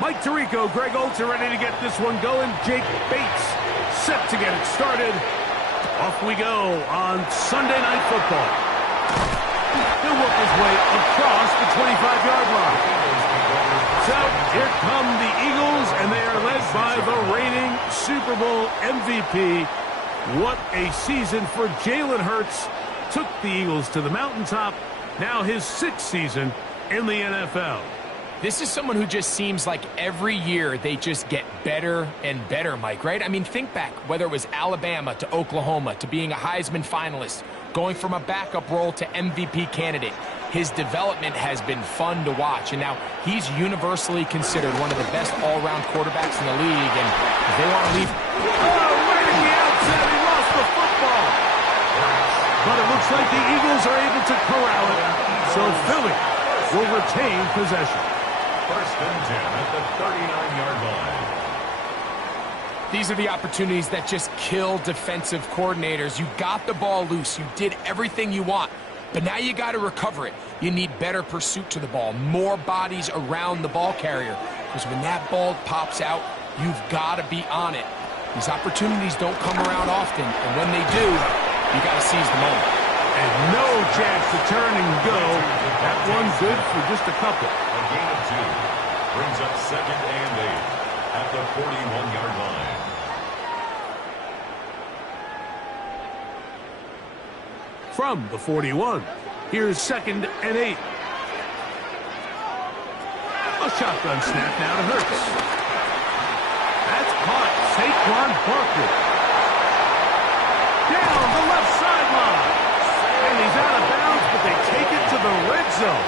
Mike Tirico, Greg Olsen ready to get this one going. Jake Bates set to get it started. Off we go on Sunday Night Football. work his way across the 25-yard line. So here come the Eagles, and they are led by the reigning Super Bowl MVP. What a season for Jalen Hurts. Took the Eagles to the mountaintop. Now his 6th season in the NFL. This is someone who just seems like every year they just get better and better, Mike, right? I mean, think back, whether it was Alabama to Oklahoma to being a Heisman finalist, going from a backup role to MVP candidate. His development has been fun to watch, and now he's universally considered one of the best all-around quarterbacks in the league, and if they want to leave... Oh, right at the outset, he lost the football. But it looks like the Eagles are able to corral it, so Philly will retain possession. First and 10 at the 39-yard line. These are the opportunities that just kill defensive coordinators. You got the ball loose. You did everything you want. But now you got to recover it. You need better pursuit to the ball, more bodies around the ball carrier. Because when that ball pops out, you've got to be on it. These opportunities don't come around often. And when they do, you got to seize the moment. And no chance to turn and go. That one good for just a couple. A gain of 2 brings up 2nd and 8 at the 41-yard line. From the 41, here's 2nd and 8. A shotgun snap now to Hurts. That's caught. Saquon Barkley. Down the left sideline. And he's out of bounds, but they take it to the red zone.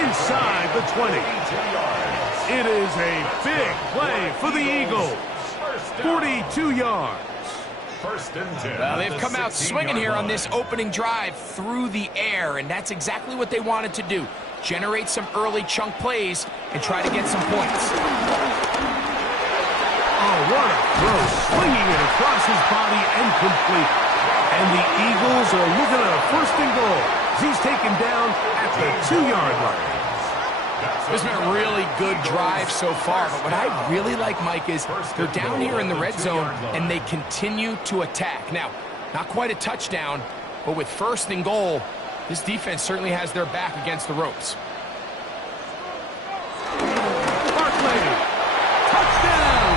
Inside the 20. It is a big play for the Eagles. 42 yards. First and 10. Well, they've come out swinging here on this opening drive through the air, and that's exactly what they wanted to do. Generate some early chunk plays and try to get some points. Oh, what a throw. Swinging it across his body and complete. And the Eagles are looking at a 1st and goal. He's taken down at the 2-yard line. This has been a really good drive so far, but what I really like, Mike, is they're down here in the red zone, and they continue to attack. Now, not quite a touchdown, but with 1st and goal, this defense certainly has their back against the ropes. Barkley, touchdown!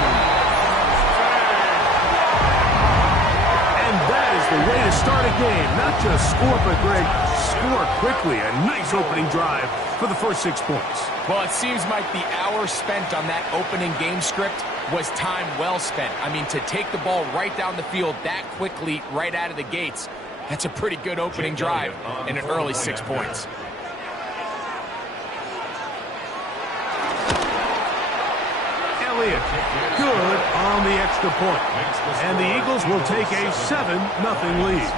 And that is the way to start a game. Not just score, but Greg, score quickly. A nice opening drive for the first 6 points. Well, it seems like the hour spent on that opening game script was time well spent. I mean, to take the ball right down the field that quickly, right out of the gates, that's a pretty good opening drive and an early 6 points. Elliott, good on the extra point. And the Eagles will take a 7-0 lead.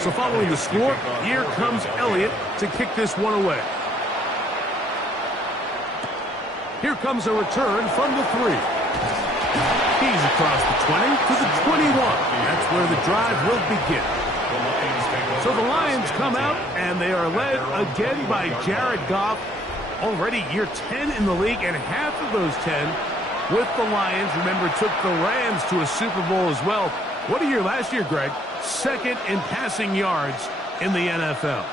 So following the score, here comes Elliott to kick this one away. Here comes a return from the 3. He's across the 20 to the 21. That's where the drive will begin. So the Lions come out, and they are led again by Jared Goff. Already year 10 in the league, and half of those 10 with the Lions. Remember, took the Rams to a Super Bowl as well. What a year last year, Greg. 2nd in passing yards in the NFL.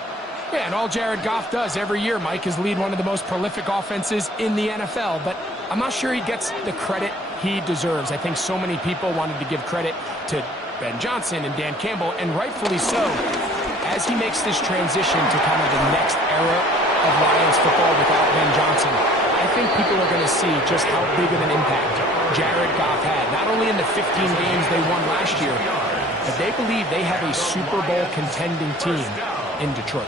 Yeah, and all Jared Goff does every year, Mike, is lead one of the most prolific offenses in the NFL. But I'm not sure he gets the credit he deserves. I think so many people wanted to give credit to Ben Johnson and Dan Campbell, and rightfully so, as he makes this transition to kind of the next era of Lions football without Ben Johnson. I think people are going to see just how big of an impact Jared Goff had, not only in the 15 games they won last year, but they believe they have a Super Bowl contending team in Detroit.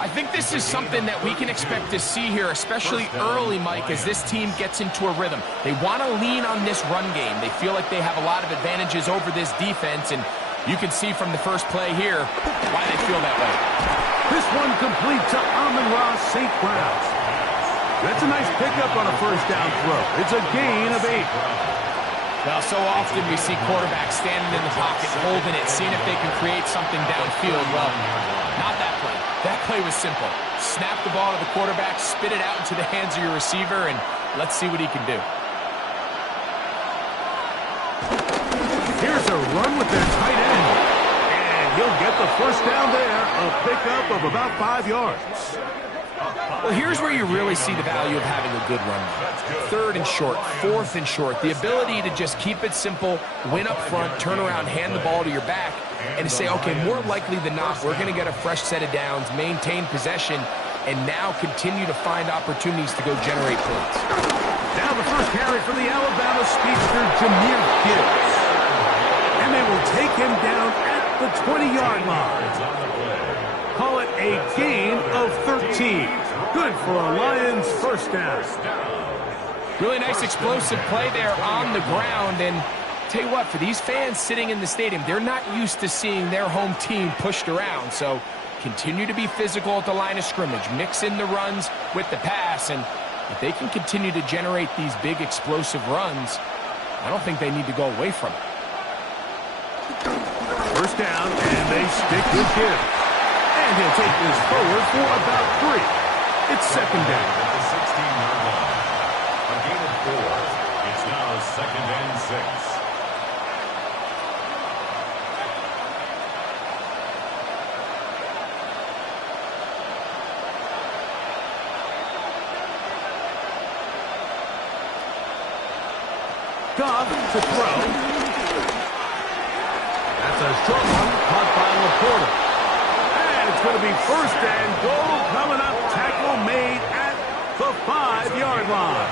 I think this is something that we can expect to see here, especially early, Mike, as this team gets into a rhythm. They want to lean on this run game. They feel like they have a lot of advantages over this defense, and you can see from the first play here why they feel that way. This one complete to Amon-Ra St. Brown. That's a nice pickup on a first down throw. It's a gain of 8. Well, so often we see quarterbacks standing in the pocket, holding it, seeing if they can create something downfield. Well, not that play. That play was simple. Snap the ball to the quarterback, spit it out into the hands of your receiver, and let's see what he can do. Here's a run with their tight end. And he'll get the first down there, a pickup of about 5 yards. Well, here's where you really see the value of having a good run. 3rd and short, 4th and short. The ability to just keep it simple, win up front, turn around, hand the ball to your back, and to say, okay, more likely than not, we're going to get a fresh set of downs, maintain possession, and now continue to find opportunities to go generate points. Now the first carry for the Alabama speedster, Jahmyr Gibbs. And they will take him down at the 20-yard line. Call it a gain of 13. Good for a Lions first down. Really nice explosive play there on the ground. And tell you what, for these fans sitting in the stadium, they're not used to seeing their home team pushed around. So continue to be physical at the line of scrimmage. Mix in the runs with the pass. And if they can continue to generate these big explosive runs, I don't think they need to go away from it. First down, and they stick with Gibbs. And he'll take this forward for about 3. It's second down. At the 16-yard line. A gain of 4. It's now 2nd and 6. Goff to throw. That's a short one, caught by Laporta. And it's going to be first and goal coming up. Tackle made at the 5-yard line.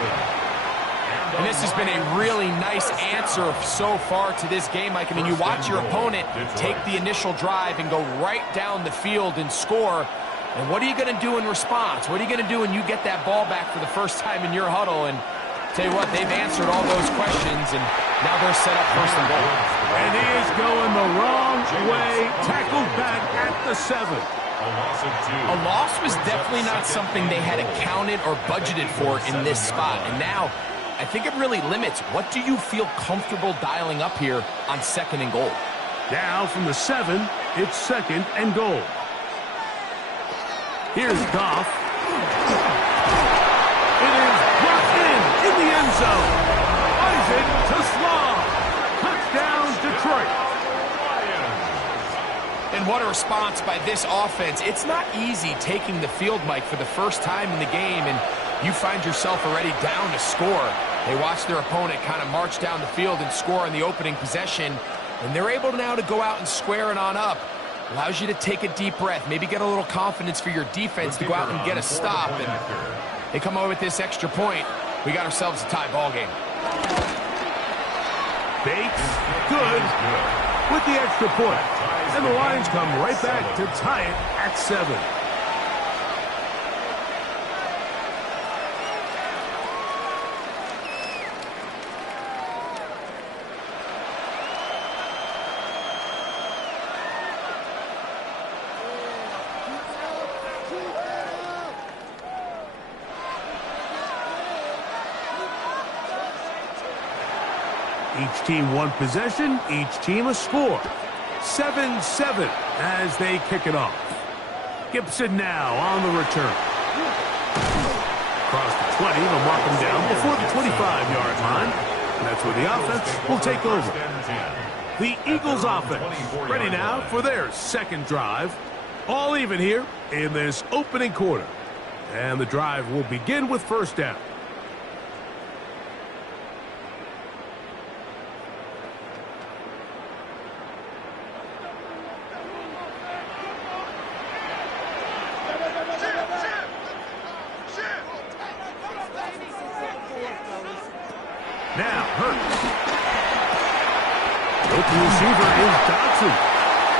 And this has been a really nice answer so far to this game, Mike. I mean, you watch your opponent take the initial drive and go right down the field and score. And what are you going to do in response? What are you going to do when you get that ball back for the first time in your huddle? And tell you what, they've answered all those questions, and now they're set up first and goal. And he is going the wrong way. Tackled back at the 7. A loss was definitely not something they had accounted or budgeted for in this spot. And now, I think it really limits. What do you feel comfortable dialing up here on 2nd and goal? Now from the 7, it's 2nd and goal. Here's Goff. It is brought in the end zone. Isaac TeSlaa. Touchdown, Detroit. And what a response by this offense. It's not easy taking the field, Mike, for the first time in the game, and you find yourself already down to score. They watch their opponent kind of march down the field and score in the opening possession, and they're able now to go out and square it on up. Allows you to take a deep breath, maybe get a little confidence for your defense to go out and get a stop, and they come away with this extra point. We got ourselves a tie ball game. Bates, good, with the extra point. And the Lions come right back to tie it at 7. Each team one possession, each team a score. 7-7 as they kick it off. Gibson now on the return. Across the 20, they'll mark him down before the 25-yard line. And that's where the offense will take over. The Eagles offense ready now for their second drive. All even here in this opening quarter. And the drive will begin with first down. Now, Hurts. Open receiver is Dotson.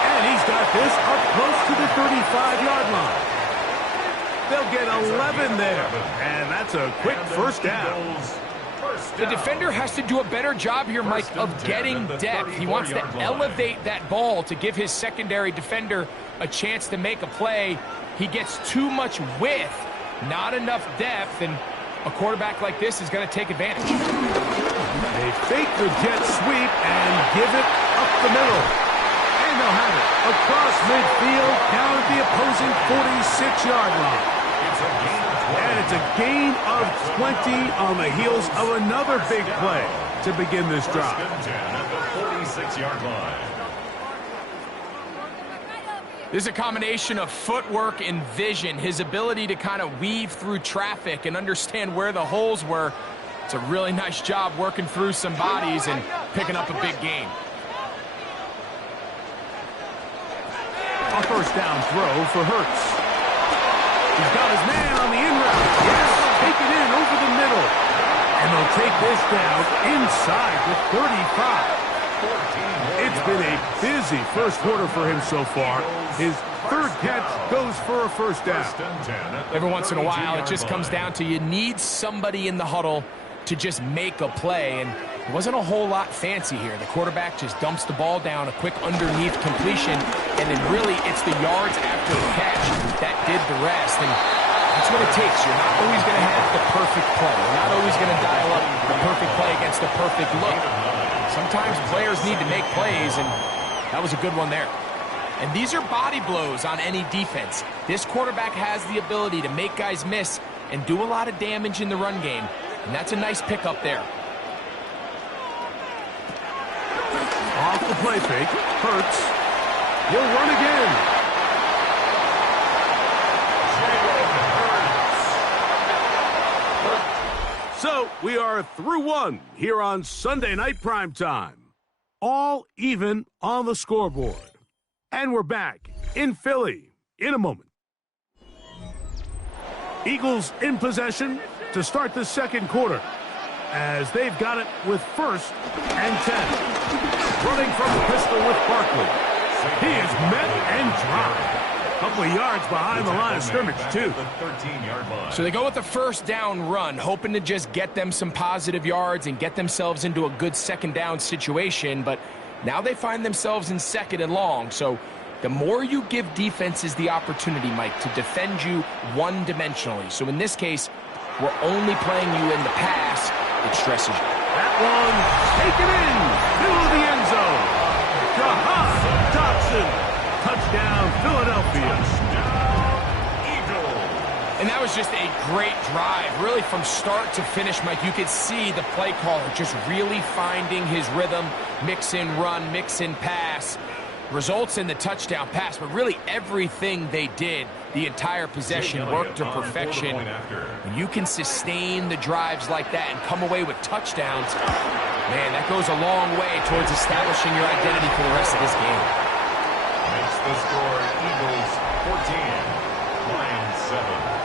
And he's got this up close to the 35-yard line. They'll get 11 there. And that's a quick first down. The defender has to do a better job here, Mike, of getting depth. He wants to elevate that ball to give his secondary defender a chance to make a play. He gets too much width, not enough depth, and a quarterback like this is going to take advantage. They fake the jet sweep and give it up the middle. And they'll have it across midfield down at the opposing 46-yard line. And it's a gain of 20 on the heels of another big play to begin this drive. First and 10 at the 46-yard line. This is a combination of footwork and vision, his ability to kind of weave through traffic and understand where the holes were. It's a really nice job working through some bodies and picking up a big gain. A first down throw for Hurts. He's got his man on the in route. Yes, take it in over the middle. And they'll take this down inside the 35. It's been a busy first quarter for him so far. His third catch goes for a first down. Every once in a while, it just comes down to you need somebody in the huddle to just make a play, and it wasn't a whole lot fancy here. The quarterback just dumps the ball down, a quick underneath completion, and then really it's the yards after the catch that did the rest, and that's what it takes. You're not always going to have the perfect play. You're not always going to dial up the perfect play against the perfect look. Sometimes players need to make plays, and that was a good one there. And these are body blows on any defense. This quarterback has the ability to make guys miss and do a lot of damage in the run game, and that's a nice pickup there. Off the play fake, Hurts. He'll run again. So, we are through one here on Sunday Night Primetime. All even on the scoreboard. And we're back in Philly in a moment. Eagles in possession to start the second quarter as they've got it with first and 10. Running from the pistol with Barkley. He is met and dropped. Couple of yards behind the line of scrimmage, too. So they go with the first down run, hoping to just get them some positive yards and get themselves into a good second down situation, but now they find themselves in second and long. So the more you give defenses the opportunity, Mike, to defend you one-dimensionally. So in this case, we're only playing you in the pass. It stresses you. That one taken in, middle of the end zone. Jahan Dotson. Touchdown, Philadelphia. And that was just a great drive. Really from start to finish, Mike, you could see the play caller just really finding his rhythm. Mix in run, mix in pass. Results in the touchdown pass, but really everything they did, the entire possession worked to perfection. When you can sustain the drives like that and come away with touchdowns, man, that goes a long way towards establishing your identity for the rest of this game. Makes the score Eagles 14, Lions 7.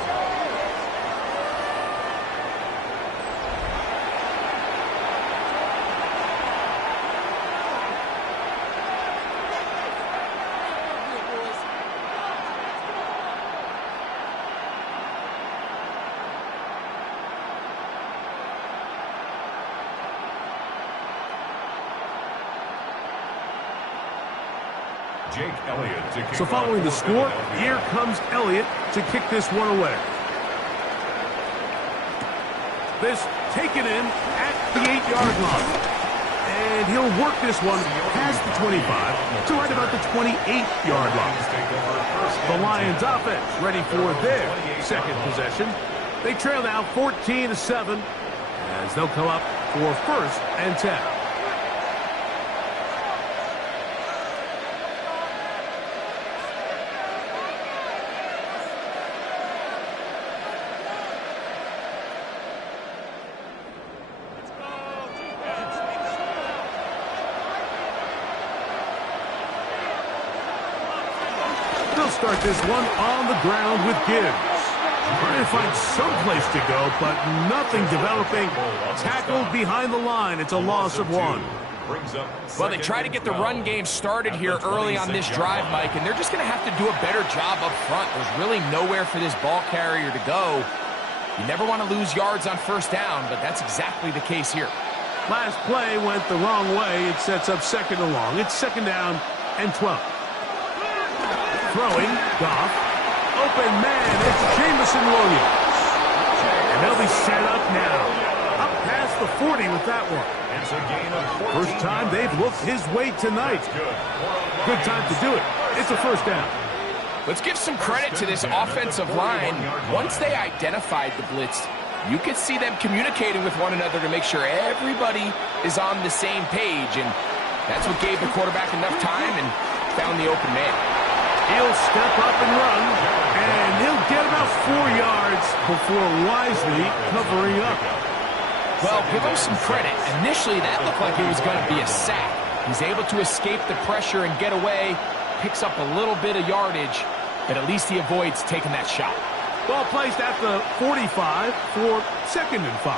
Jake Elliott to kick. So following the score, here comes Elliott to kick this one away. This taken in at the 8-yard line. And he'll work this one past the 25 to right about the 28-yard line. The Lions offense ready for their second possession. They trail now 14-7 as they'll come up for first and 10. Start this one on the ground with Gibbs. Trying to find some place to go, but nothing developing. Tackled behind the line. It's a loss of one. Well, they try to get the run game started here early on this drive, Mike, and they're just going to have to do a better job up front. There's really nowhere for this ball carrier to go. You never want to lose yards on first down, but that's exactly the case here. Last play went the wrong way. It sets up second and long. It's second down and 12. Throwing, Goff, open Williams. And they'll be set up now. Up past the 40 with that one. It's a gain of 14 First time they've looked his way tonight. Good time to do it. It's a first down. Let's give some credit to this offensive line. Once they identified the blitz, you could see them communicating with one another to make sure everybody is on the same page. And that's what gave the quarterback enough time and found the open man. He'll step up and run, and he'll get about 4 yards before wisely covering up. Well, give him some credit. Initially, that looked like it was going to be a sack. He's able to escape the pressure and get away, picks up a little bit of yardage, but at least he avoids taking that shot. Ball placed at the 45 for 2nd and 5.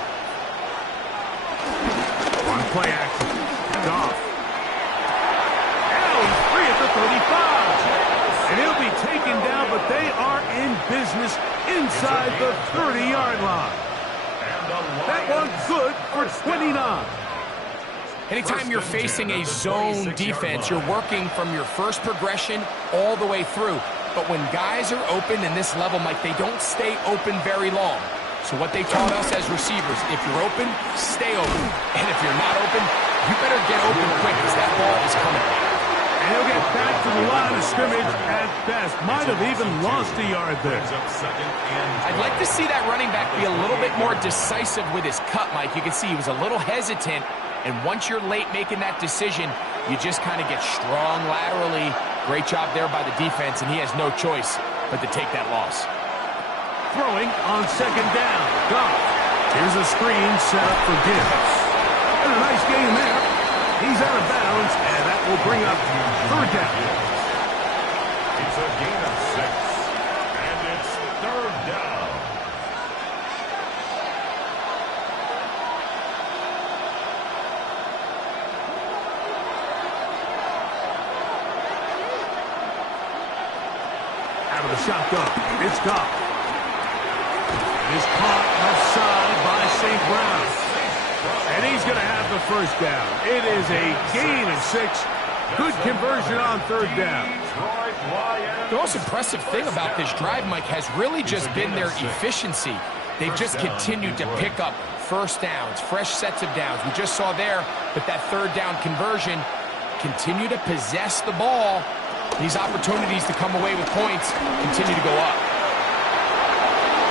On play action. Goff. Now he's free at the 35. And he'll be taken down, but they are in business inside the 30-yard line. That one's good for 29. Anytime you're facing a zone defense, you're working from your first progression all the way through. But when guys are open in this level, Mike, they don't stay open very long. So what they taught us as receivers, if you're open, stay open. And if you're not open, you better get open quick because that ball is coming. And he'll get back to the line of scrimmage at best. Might have even lost a yard there. I'd like to see that running back be a little bit more decisive with his cut, Mike. You can see he was a little hesitant. And once you're late making that decision, you just kind of get strong laterally. Great job there by the defense, and he has no choice but to take that loss. Throwing on 2nd down. Goff. Here's a screen set up for Gibbs. And a nice game there. He's out of bounds, and that will bring up 3rd down. It's a gain of 6, and it's 3rd down. Out of the shotgun, it's Goff. It is caught left side by St. Brown. And he's going to have the 1st down. It is a gain of 6. Good conversion on 3rd down. The most impressive thing about this drive, Mike, has really just been their efficiency. They've just continued to pick up first downs, fresh sets of downs. We just saw there that 3rd down conversion, continue to possess the ball. These opportunities to come away with points continue to go up.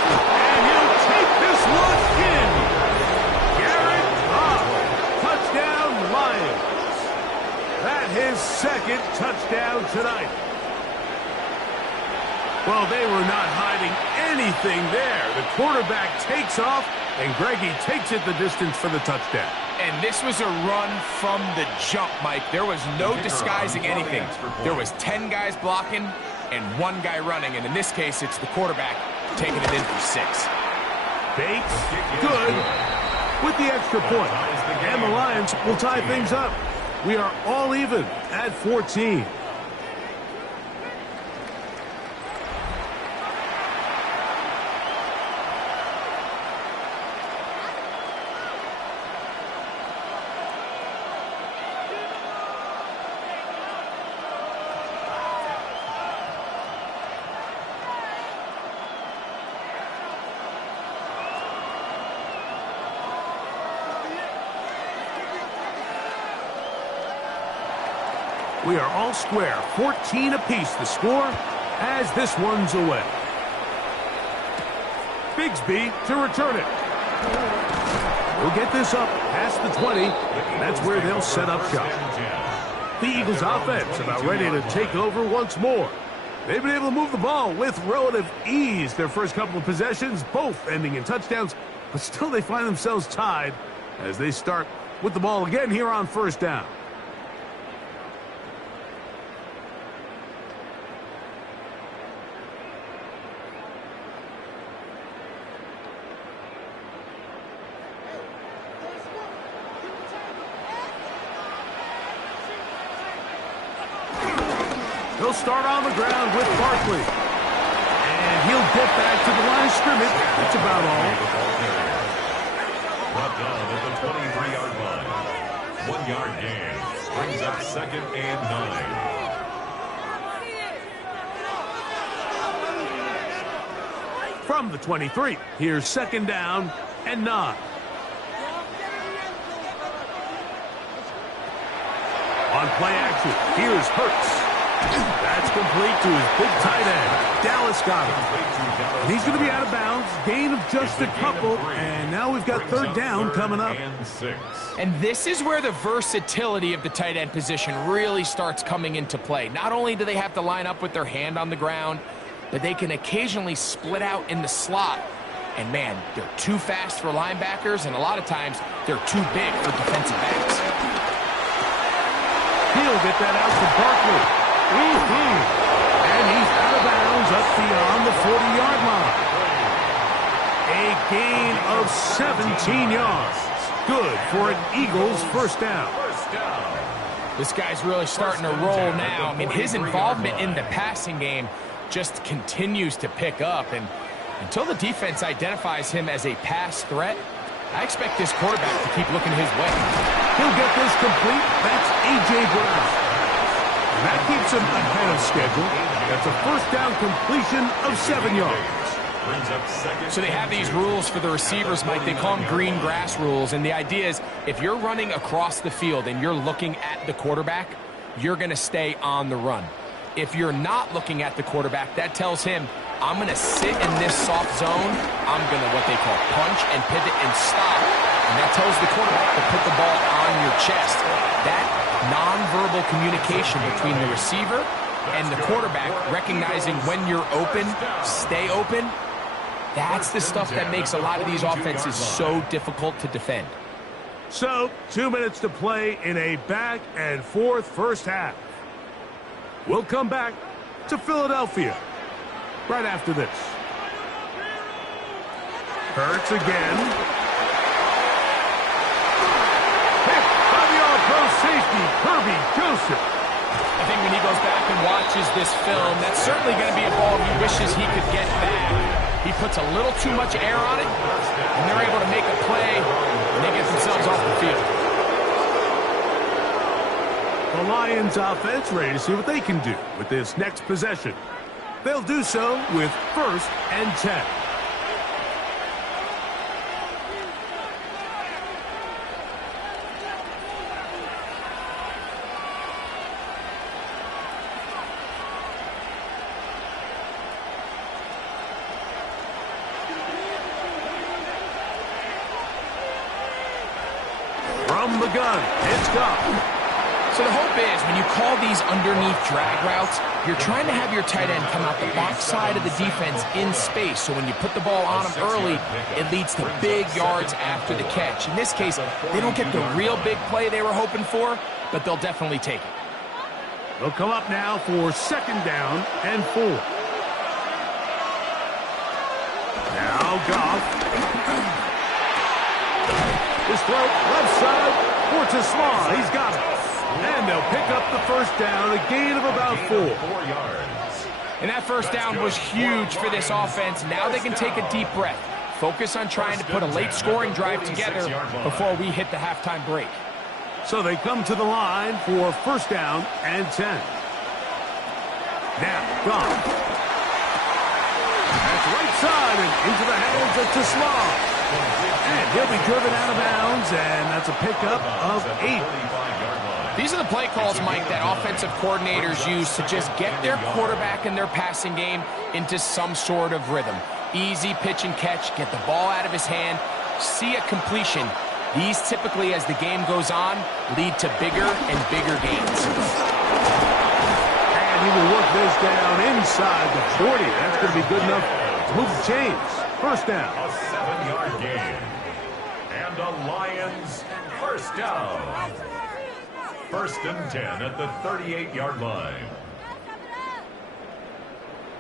And he'll take this one in. Garrett Cobb, touchdown Lions. That his 2nd touchdown tonight. Well, they were not hiding anything there. The quarterback takes off, and Greggy takes it the distance for the touchdown. And this was a run from the jump, Mike. There was no disguising anything. There was 10 guys blocking and 1 guy running. And in this case, it's the quarterback taking it in for 6. Bates, good, with the extra point. And the Lions will tie things up. We are all even at 14. We are all square, 14 apiece the score as this one's away. Bigsby to return it. We'll get this up past the 20. That's where they'll set up shop. The Eagles offense about ready to take over once more. They've been able to move the ball with relative ease. Their first couple of possessions, both ending in touchdowns, but still they find themselves tied as they start with the ball again here on 1st down. He'll start on the ground with Barkley. And he'll get back to the line of scrimmage. That's about all. Brought down at the 23-yard line. 1-yard gain. Brings up 2nd and 9. from the 23. Here's 2nd down and 9. On play action, here's Hurts. That's complete to his big tight end, Dallas Goedert. And he's going to be out of bounds, gain of just a couple, and now we've got 3rd down coming up. And this is where the versatility of the tight end position really starts coming into play. Not only do they have to line up with their hand on the ground, but they can occasionally split out in the slot. And man, they're too fast for linebackers, and a lot of times they're too big for defensive backs. He'll get that out to Barkley. And he's out of bounds up beyond the 40-yard line. A gain of 17 yards. Good for an Eagles 1st down. This guy's really starting to roll now. I mean, his involvement in the passing game just continues to pick up. And until the defense identifies him as a pass threat, I expect this quarterback to keep looking his way. He'll get this complete. That's A.J. Brown. And that keeps him ahead of schedule. That's a 1st down completion of 7 yards. So they have these rules for the receivers, Mike. They call them green grass rules. And the idea is if you're running across the field and you're looking at the quarterback, you're going to stay on the run. If you're not looking at the quarterback, that tells him, I'm going to sit in this soft zone. I'm going to what they call punch and pivot and stop. And that tells the quarterback to put the ball on your chest. That nonverbal communication between the receiver and the quarterback, recognizing when you're open, stay open, that's the stuff that makes a lot of these offenses so difficult to defend. So, 2 minutes to play in a back and forth 1st half. We'll come back to Philadelphia right after this. Hurts again. Safety, Kirby Joseph. I think when he goes back and watches this film, that's certainly going to be a ball he wishes he could get back. He puts a little too much air on it, and they're able to make a play, and they get themselves off the field. The Lions offense ready to see what they can do with this next possession. They'll do so with 1st and 10. From the gun, it's gone. So the hope is when you call these underneath drag routes, you're trying to have your tight end come out the backside of the defense in space. So when you put the ball on him early, it leads to big yards after the catch. In this case, they don't get the real big play they were hoping for, but they'll definitely take it. They'll come up now for 2nd down and 4. Now Goff. His throw, left side, for Tasman. He's got it. And they'll pick up the 1st down, a gain of about 4. And that 1st down was huge for this offense. Now they can take a deep breath. Focus on trying to put a late scoring drive together before we hit the halftime break. So they come to the line for 1st down and 10. Now, Goff. That's right side and into the hands of Tasman. And he'll be driven out of bounds, and that's a pickup of 8. These are the play calls, Mike, that offensive coordinators use to just get their quarterback and their passing game into some sort of rhythm. Easy pitch and catch, get the ball out of his hand, see a completion. These typically, as the game goes on, lead to bigger and bigger gains. And he will work this down inside the 40. That's going to be good enough to move the chains. 1st down. A 7-yard gain. And the Lions 1st down. 1st and 10 at the 38-yard line.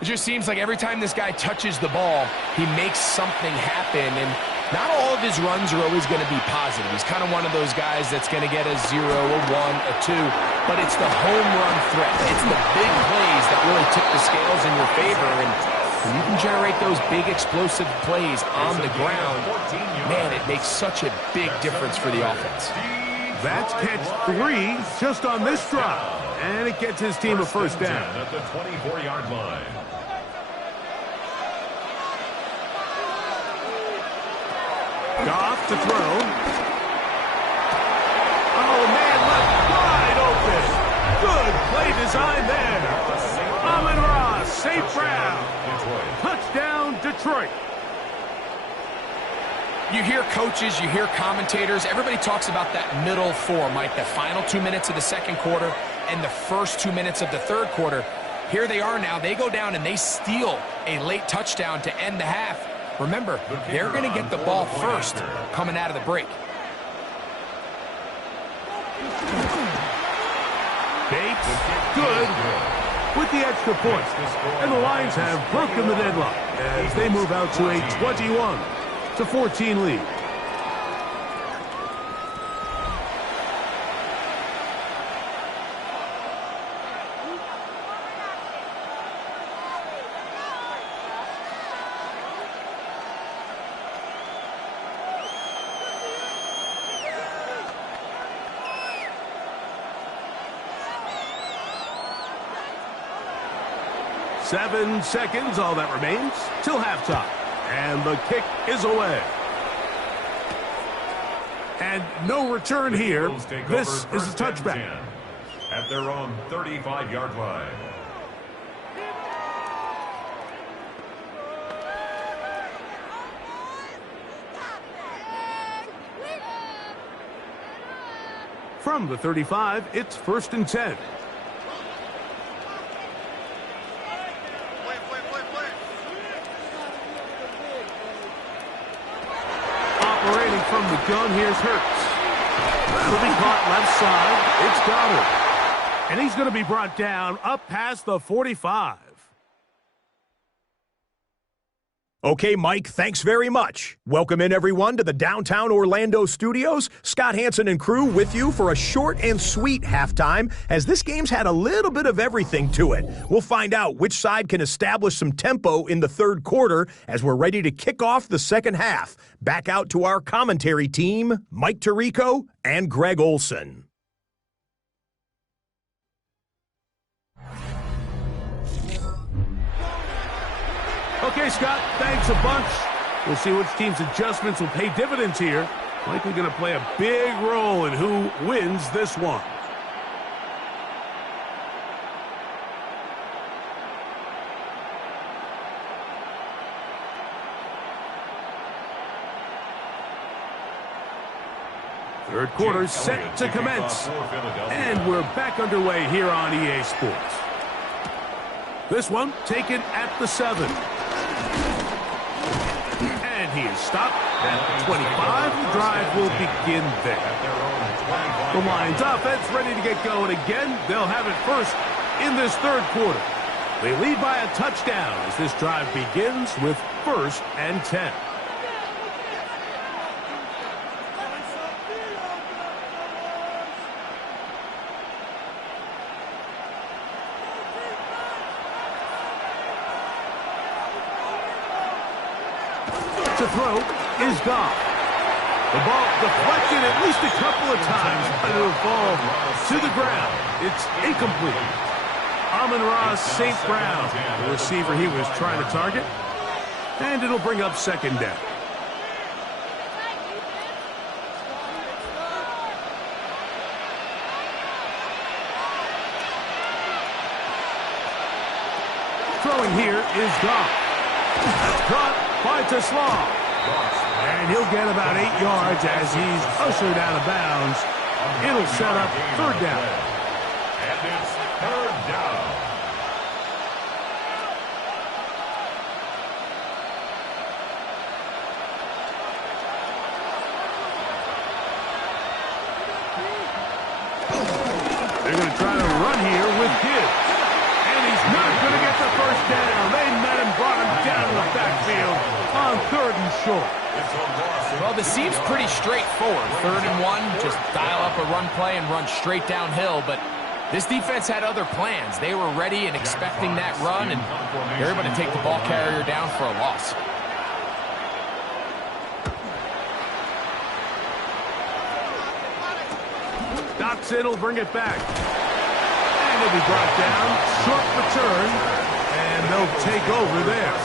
It just seems like every time this guy touches the ball, he makes something happen. And not all of his runs are always going to be positive. He's kind of one of those guys that's going to get a 0, a 1, a 2. But it's the home run threat. It's the big plays that really tip the scales in your favor. And when you can generate those big explosive plays on the ground, man, it makes such a big difference for the offense. That's catch 3 just on this drive. And it gets his team a 1st down. At the 24-yard line. Goff to throw. Oh, man, left wide open. Good play design there. Amon-Ra, St. Brown. Touchdown, Detroit. You hear coaches, you hear commentators, everybody talks about that middle four, Mike, the final 2 minutes of the second quarter and the first 2 minutes of the third quarter. Here they are now. They go down and they steal a late touchdown to end the half. Remember, they're going to get the ball first coming out of the break. Bates, good, with the extra point. And the Lions have broken the deadlock as they move out to a 21-14 lead. Seven seconds, all that remains, till halftime. And the kick is away. And no return here. This is a touchback. At their own 35-yard line. From the 35, it's 1st and 10. Operating from the gun, here's Hurts. That'll be caught left side. It's Goddard. And he's going to be brought down up past the 45. Okay, Mike, thanks very much. Welcome in, everyone, to the downtown Orlando studios. Scott Hansen and crew with you for a short and sweet halftime, as this game's had a little bit of everything to it. We'll find out which side can establish some tempo in the third quarter as we're ready to kick off the second half. Back out to our commentary team, Mike Tirico and Greg Olson. Okay, Scott, thanks a bunch. We'll see which team's adjustments will pay dividends here. Likely going to play a big role in who wins this one. Third quarter set to commence. And we're back underway here on EA Sports. This one taken at the 7. And he is stopped at the 25. The drive will begin there. The Lions offense ready to get going again. They'll have it first in this third quarter. They lead by a touchdown as this drive begins with 1st and 10. To throw is Goff. The ball deflected at least a couple of times, but it'll fall to the ground. It's incomplete. Amon-Ra St. Brown, the receiver he was trying to target, and it'll bring up 2nd down. Throwing here is Goff. That's caught by Tesla. And he'll get about 8 yards as he's ushered out of bounds. It'll set up 3rd down. And it's 3rd down. They're going to try to run here with Gibbs. And he's not going to get the 1st down. They met him, brought him down to the backfield on 3rd and short. Well, this seems pretty straightforward. 3rd and 1, just dial up a run play and run straight downhill. But this defense had other plans. They were ready and expecting that run, and they're able to take the ball carrier down for a loss. Dotson will bring it back. And he'll be brought down. Short return. And they'll take over there.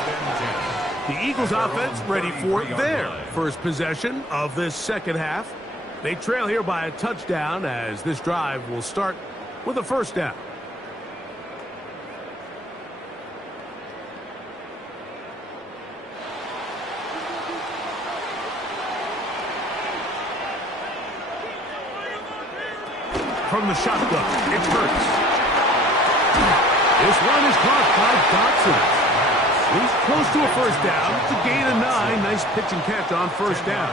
The Eagles offense ready for their first possession of this second half. They trail here by a touchdown as this drive will start with a first down. From the shotgun, it's Hurts. This one is caught by Dotson. He's close to a first down. It's a gain of 9. Nice pitch and catch on first down.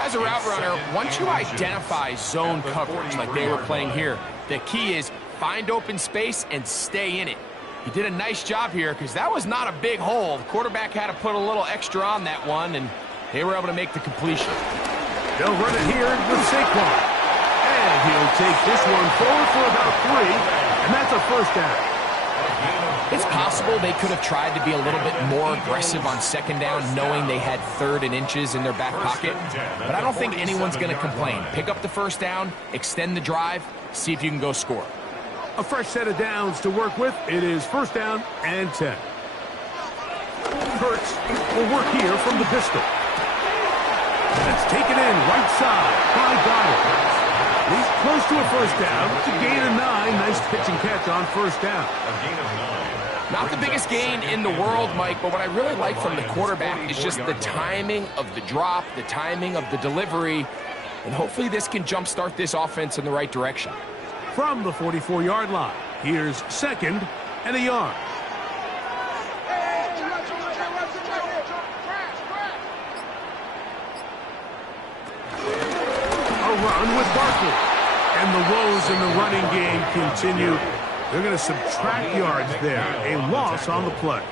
As a route runner, once you identify zone coverage like they were playing here, the key is find open space and stay in it. He did a nice job here because that was not a big hole. The quarterback had to put a little extra on that one, and they were able to make the completion. They'll run it here with Saquon. And he'll take this one forward for about 3, and that's a first down. It's possible they could have tried to be a little bit more aggressive on second down, knowing they had 3rd and inches in their back pocket. But I don't think anyone's going to complain. Pick up the first down, extend the drive, see if you can go score. A fresh set of downs to work with. It is first down and 10. Hurts will work here from the pistol. That's taken in right side by Goddard. He's close to a first down. It's a gain of 9. Nice pitch and catch on first down. A gain of 9. Not the biggest gain in the world, Mike, but what I really like from the quarterback is just the timing of the drop, the timing of the delivery, and hopefully this can jumpstart this offense in the right direction. From the 44-yard line, here's 2nd and a yard. A run with Barkley. And the woes in the running game continue. They're going to subtract yards there. A loss on the play.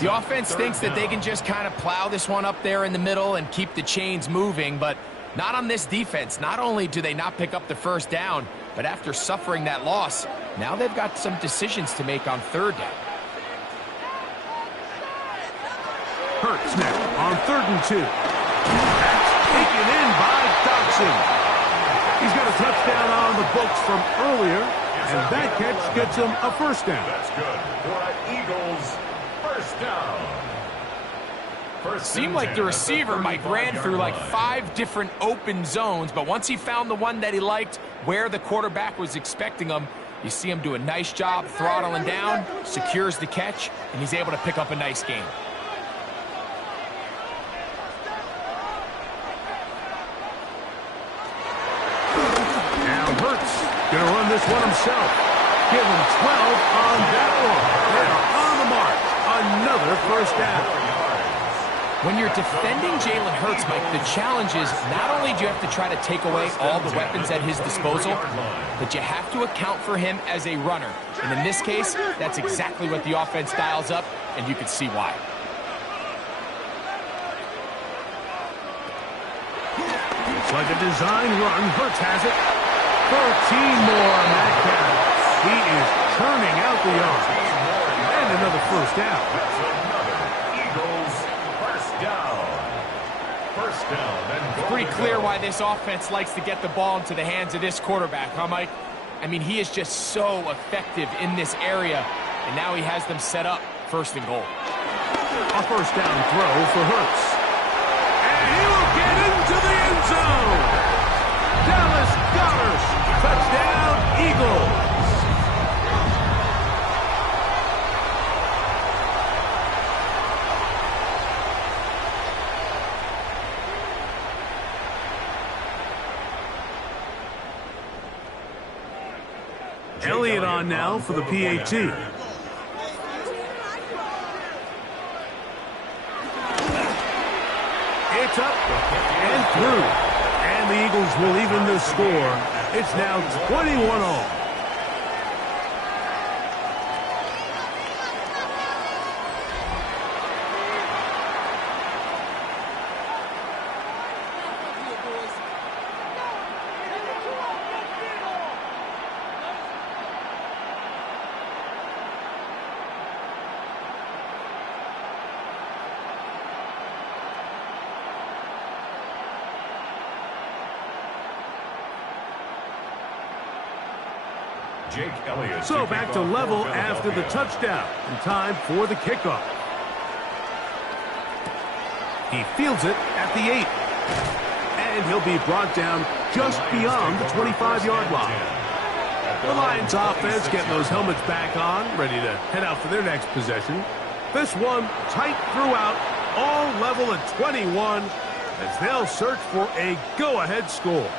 The offense thinks that they can just kind of plow this one up there in the middle and keep the chains moving, but not on this defense. Not only do they not pick up the first down, but after suffering that loss, now they've got some decisions to make on 3rd down. Hurts now on 3rd and 2. That's taken in by Dotson. He's got a touchdown on the books from earlier, and that catch gets him a first down. That's good for an Eagles first down. Seemed like the receiver, Mike, ran through like 5 different open zones, but once he found the one that he liked, where the quarterback was expecting him, you see him do a nice job throttling down, secures the catch, and he's able to pick up a nice gain. Going to run this one himself. Give him 12 on that one. They are on the mark. Another first down. When you're defending Jalen Hurts, Mike, the challenge is not only do you have to try to take away all the weapons at his disposal, but you have to account for him as a runner. And in this case, that's exactly what the offense dials up, and you can see why. It's like a design run. Hurts has it. 13 more on that count. He is turning out the yards. And another first down. That's another Eagles first down. First down. It's pretty clear why this offense likes to get the ball into the hands of this quarterback, huh, Mike? I mean, he is just so effective in this area, and now he has them set up 1st and goal. A first down throw for Hurts. And he will get into the end zone. Dallas Goedert. Touchdown, Eagles. Elliott on now for the PAT. It's up and through. And the Eagles will even the score. It's now 21-all. Jake Elliott. So back to level after the touchdown. And time for the kickoff. He fields it at the 8. And he'll be brought down just beyond the 25-yard line. The Lions offense getting those helmets back on, ready to head out for their next possession. This one tight throughout, all level at 21, as they'll search for a go-ahead score.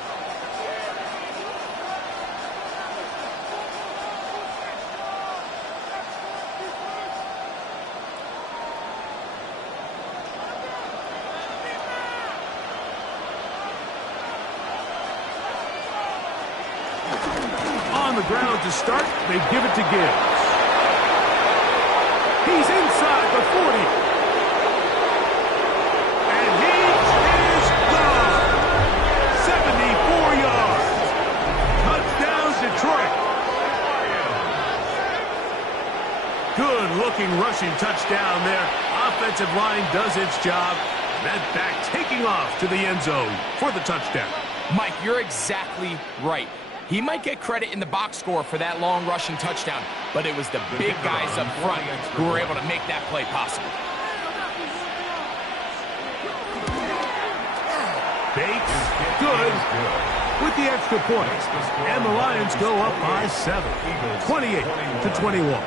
On the ground to start, they give it to Gibbs. He's inside the 40. And he is gone. 74 yards. Touchdown, Detroit. Good-looking rushing touchdown there. Offensive line does its job. That back taking off to the end zone for the touchdown. Mike, you're exactly right. He might get credit in the box score for that long rushing touchdown, but it was the big guys up front who were able to make that play possible. Bates, good, with the extra point. And the Lions go up by 7, 28-21.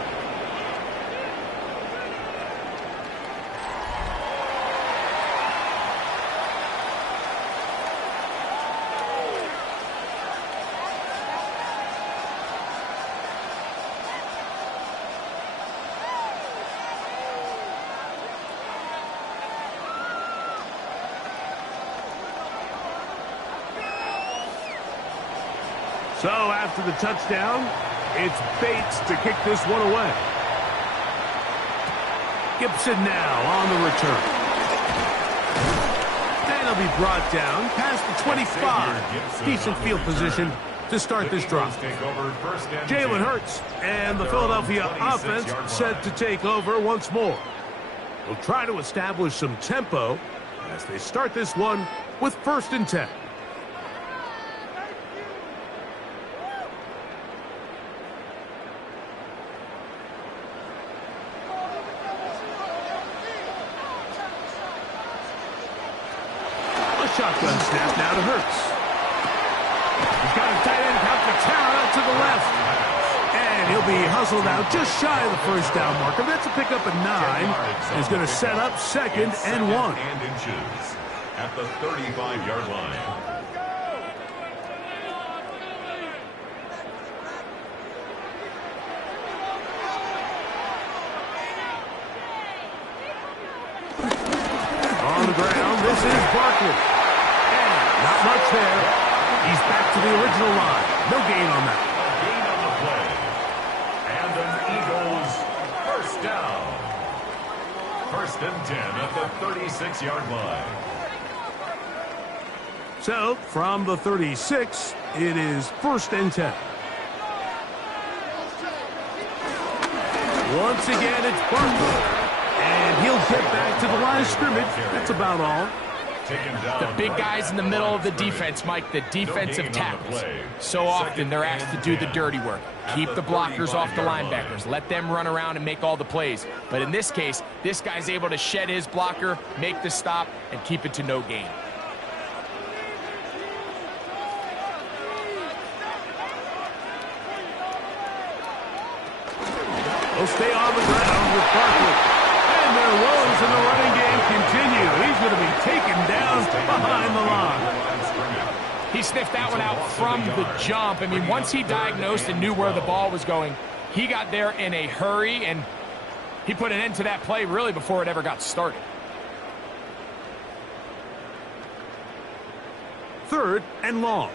So after the touchdown, it's Bates to kick this one away. Gibson now on the return. And he'll be brought down past the 25. Decent field position to start this drive. Jalen Hurts and the Philadelphia offense set to take over once more. They'll try to establish some tempo as they start this one with 1st and 10. Shotgun snap now to Hurts. He's got a tight end, Calcaterra to the left. And he'll be hustled out just shy of the 1st down marker. That's a pickup at 9. He's going to set up 2nd and 1. And inches at the 35-yard line. On the ground, this is Barkley. Not much there. He's back to the original line. No gain on that. A gain on the play. And an Eagles 1st down. 1st and 10 at the 36-yard line. So, from the 36, it is 1st and 10. Once again, it's Barkley. And he'll get back to the line of scrimmage. That's about all. The big guys in the middle of the defense, Mike, the defensive tackles. So often they're asked to do the dirty work. Keep the blockers off the linebackers. Let them run around and make all the plays. But in this case, this guy's able to shed his blocker, make the stop, and keep it to no gain. They'll stay on the ground with Barkley. And their woes in the running game continue. He's going to be taken down behind the line. He sniffed that one out from the jump. I mean, once he diagnosed and knew where the ball was going, he got there in a hurry, and he put an end to that play really before it ever got started. 3rd and long.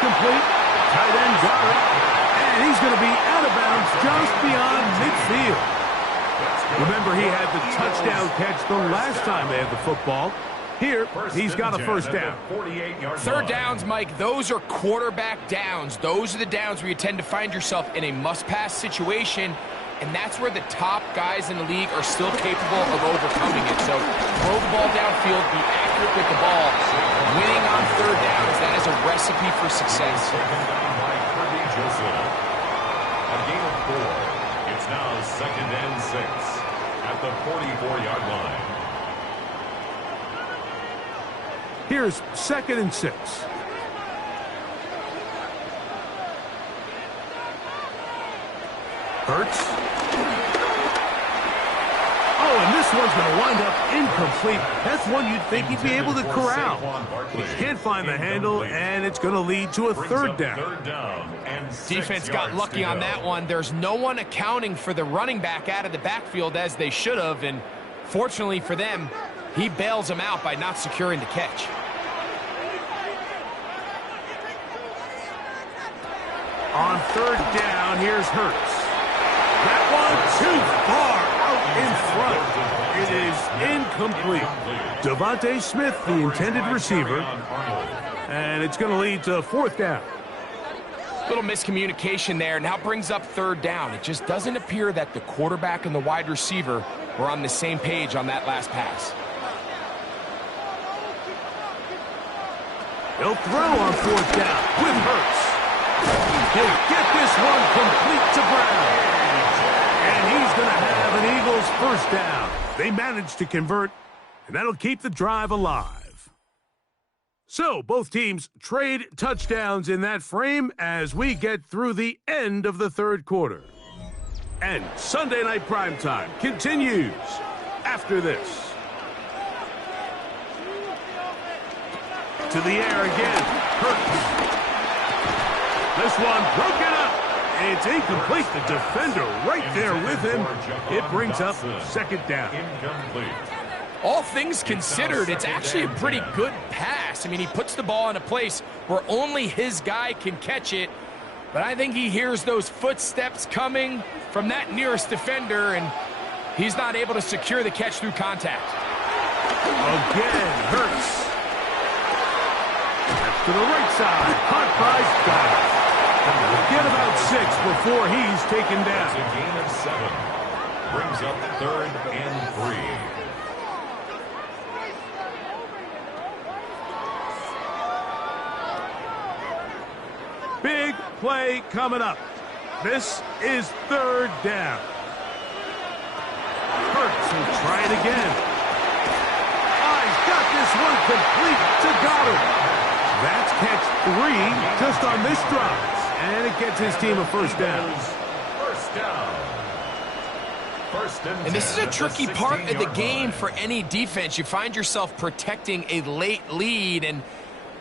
Complete. Tight end got it. And he's going to be out of bounds just beyond midfield. Remember, he had the touchdown catch the last time they had the football. Here, he's got a 1st down. 3rd downs, Mike, those are quarterback downs. Those are the downs where you tend to find yourself in a must-pass situation, and that's where the top guys in the league are still capable of overcoming it. So throw the ball downfield, be accurate with the ball. Winning on 3rd downs, that is as a recipe for success. Taken down by Kirby Joseph. A gain of 4. It's now 2nd and 6 at the 44-yard line. Here's 2nd and 6. Hurts. Oh, and this one's going to wind up incomplete. That's one you'd think he'd be able to corral. He can't find the handle, and it's going to lead to a third down. Defense got lucky on that one. There's no one accounting for the running back out of the backfield as they should have, and fortunately for them, he bails them out by not securing the catch. On 3rd down, here's Hurts. That one too far out in front. It is incomplete. Devontae Smith, the intended receiver, and it's going to lead to 4th down. Little miscommunication there. Now brings up 3rd down. It just doesn't appear that the quarterback and the wide receiver were on the same page on that last pass. He'll throw on 4th down with Hurts. He'll get this one complete to Brown. And he's going to have an Eagles 1st down. They managed to convert, and that'll keep the drive alive. So both teams trade touchdowns in that frame as we get through the end of the 3rd quarter. And Sunday Night Primetime continues after this. To the air again. Hurts. This one broken up. It's incomplete. The defender right there with him. It brings up 2nd down. All things considered, it's actually a pretty good pass. I mean, he puts the ball in a place where only his guy can catch it. But I think he hears those footsteps coming from that nearest defender, and he's not able to secure the catch through contact. Again, Hurts. That's to the right side. Caught by Styles. Get about 6 before he's taken down. It's a gain of 7. Brings up 3rd and 3. Big play coming up. This is 3rd down. Hurts will try it again. He's got this one complete to Goddard. That's catch 3 just on this drive. And it gets his team a 1st down. 1st down. And this is a tricky part of the game for any defense. You find yourself protecting a late lead, and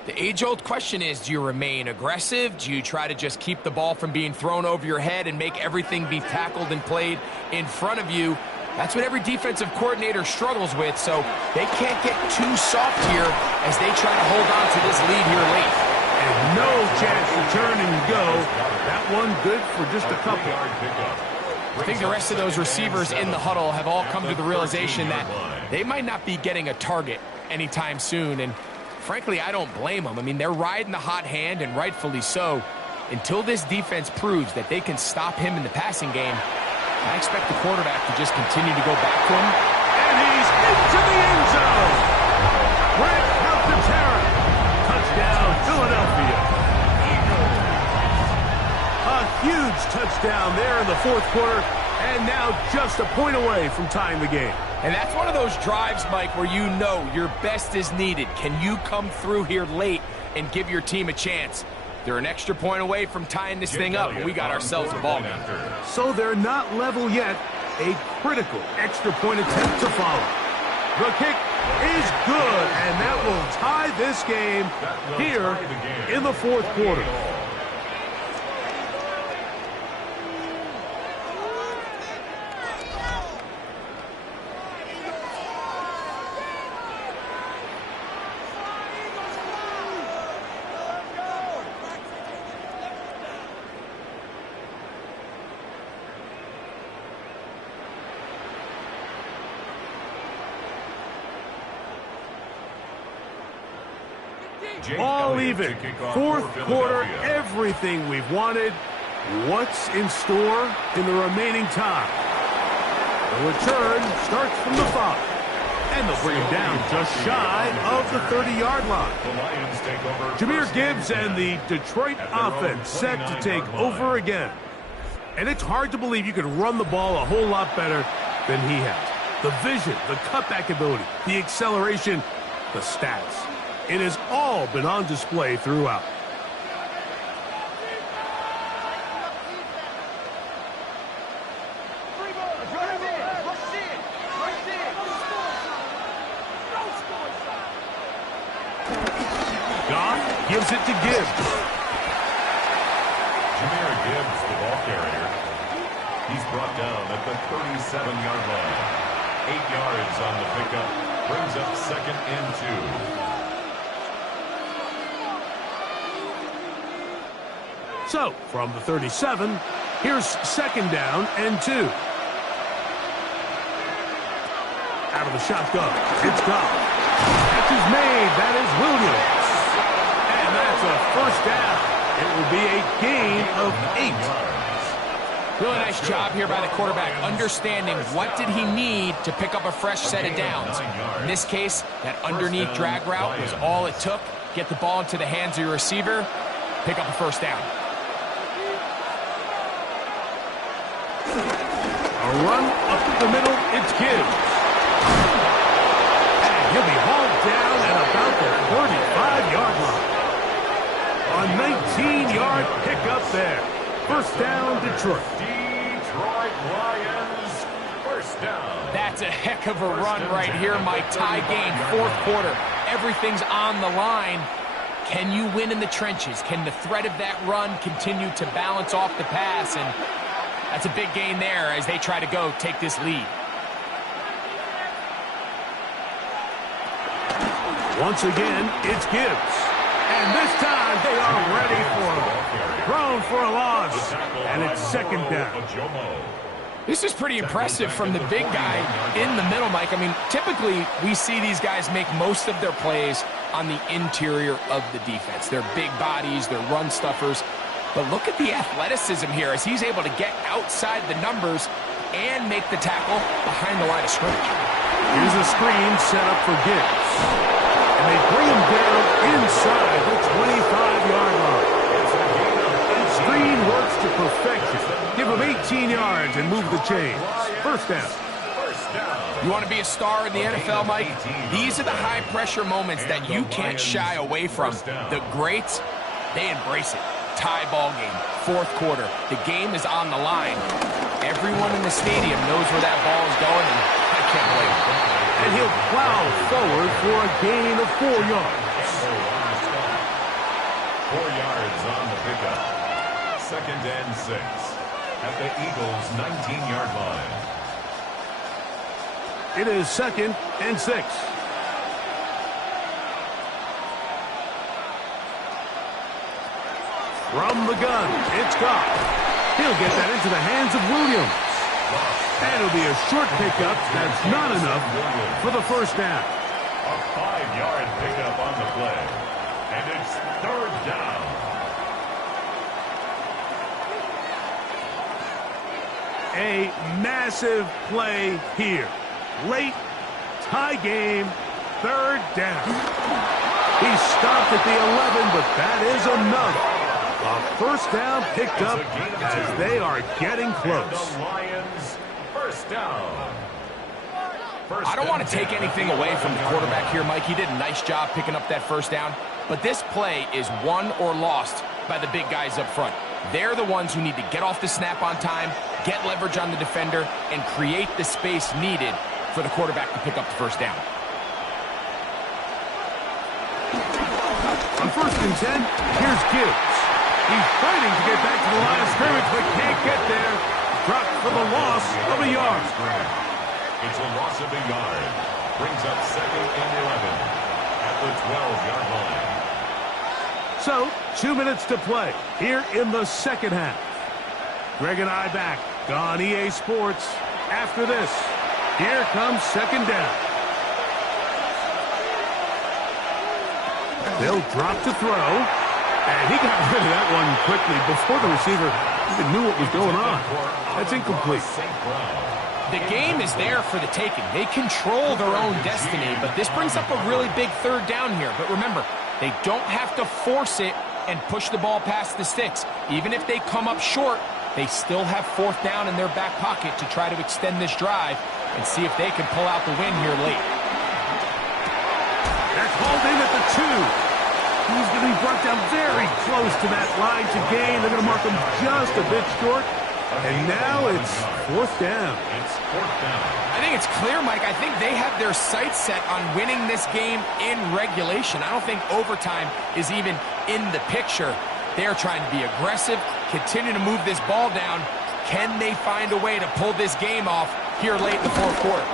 the age-old question is, do you remain aggressive? Do you try to just keep the ball from being thrown over your head and make everything be tackled and played in front of you? That's what every defensive coordinator struggles with, so they can't get too soft here as they try to hold on to this lead here late. And no chance to turn and go. That one good for just a couple. I think the rest of those receivers in the huddle have all come to the realization that they might not be getting a target anytime soon, and frankly, I don't blame them. I mean, they're riding the hot hand, and rightfully so. Until this defense proves that they can stop him in the passing game, I expect the quarterback to just continue to go back to him. And he's into the end zone. Grant Calcaterra. Touchdown, Philadelphia. A huge touchdown there in the 4th quarter, and now just a point away from tying the game. And that's one of those drives, Mike, where you know your best is needed. Can you come through here late and give your team a chance? They're an extra point away from tying this thing up, and we got ourselves a ball game. So they're not level yet. A critical extra point attempt to follow. The kick is good, and that will tie this game here in the 4th quarter. All even. 4th quarter, everything we've wanted. What's in store in the remaining time? The return starts from the 5. And they'll bring him down just shy of the 30-yard line. The Lions take over. Jameer Gibbs and the Detroit offense set to take over again. And it's hard to believe you could run the ball a whole lot better than he has. The vision, the cutback ability, the acceleration, the stats. It has all been on display throughout. Goff gives it to Gibbs. Jameer Gibbs, the ball carrier. He's brought down at the 37-yard line. 8 yards on the pickup. Brings up 2nd and 2. So, from the 37, here's 2nd down and 2. Out of the shotgun, it's Goff. Catch is made. That is Williams. And that's a first down. It will be a gain of 8. Really nice job here by the quarterback, understanding what did he need to pick up a fresh set of downs. In this case, that underneath drag route was all it took. Get the ball into the hands of your receiver, pick up a first down. A run up the middle, it's Gibbs. And he'll be hauled down at about the 35-yard line. A 19-yard pickup there. First down, Detroit. Detroit Lions, first down. That's a heck of a run right here, Mike. Tie game, 4th quarter. Everything's on the line. Can you win in the trenches? Can the threat of that run continue to balance off the pass? And that's a big gain there as they try to go take this lead. Once again, it's Gibbs. And this time they are ready for him. Thrown for a loss. And it's 2nd down. This is pretty impressive from the big guy in the middle, Mike. I mean, typically we see these guys make most of their plays on the interior of the defense. They're big bodies, they're run stuffers. But look at the athleticism here as he's able to get outside the numbers and make the tackle behind the line of scrimmage. Here's a screen set up for Gibbs. And they bring him down inside the 25-yard line. Screen works to perfection. Give him 18 yards and move the chains. First down. You want to be a star in the NFL, Mike? These are the high-pressure moments that you can't shy away from. The greats, they embrace it. Tie ball game, 4th quarter. The game is on the line. Everyone in the stadium knows where that ball is going, and I can't blame them. And he'll plow forward for a gain of 4 yards. 4 yards on the pickup. 2nd and 6 at the Eagles' 19-yard line. It is 2nd and 6. From the gun, it's Goff. He'll get that into the hands of Williams. And it'll be a short pickup. That's not enough for the first down. A 5-yard pickup on the play. And it's 3rd down. A massive play here. Late, tie game, 3rd down. He stopped at the 11, but that is enough. A first down picked up as they are getting close. The Lions, first down. I don't want to take anything away from the quarterback here, Mike. He did a nice job picking up that first down. But this play is won or lost by the big guys up front. They're the ones who need to get off the snap on time, get leverage on the defender, and create the space needed for the quarterback to pick up the first down. On 1st and 10, here's Gibbs. He's fighting to get back to the line of scrimmage, but can't get there. Dropped for the loss of a yard. It's a loss of a yard. Brings up 2nd and 11 at the 12-yard line. So, 2 minutes to play here in the 2nd half. Greg and I back on EA Sports. After this, here comes 2nd down. They'll drop to throw. And he got rid of that one quickly before the receiver even knew what was going on. That's incomplete. The game is there for the taking. They control their own destiny, but this brings up a really big third down here. But remember, they don't have to force it and push the ball past the sticks. Even if they come up short, they still have fourth down in their back pocket to try to extend this drive and see if they can pull out the win here late. They're called in at the 2. He's going to be brought down very close to that line to gain. They're going to mark him just a bit short. And now it's fourth down. It's fourth down. I think it's clear, Mike. I think they have their sights set on winning this game in regulation. I don't think overtime is even in the picture. They're trying to be aggressive, continue to move this ball down. Can they find a way to pull this game off here late in the fourth quarter?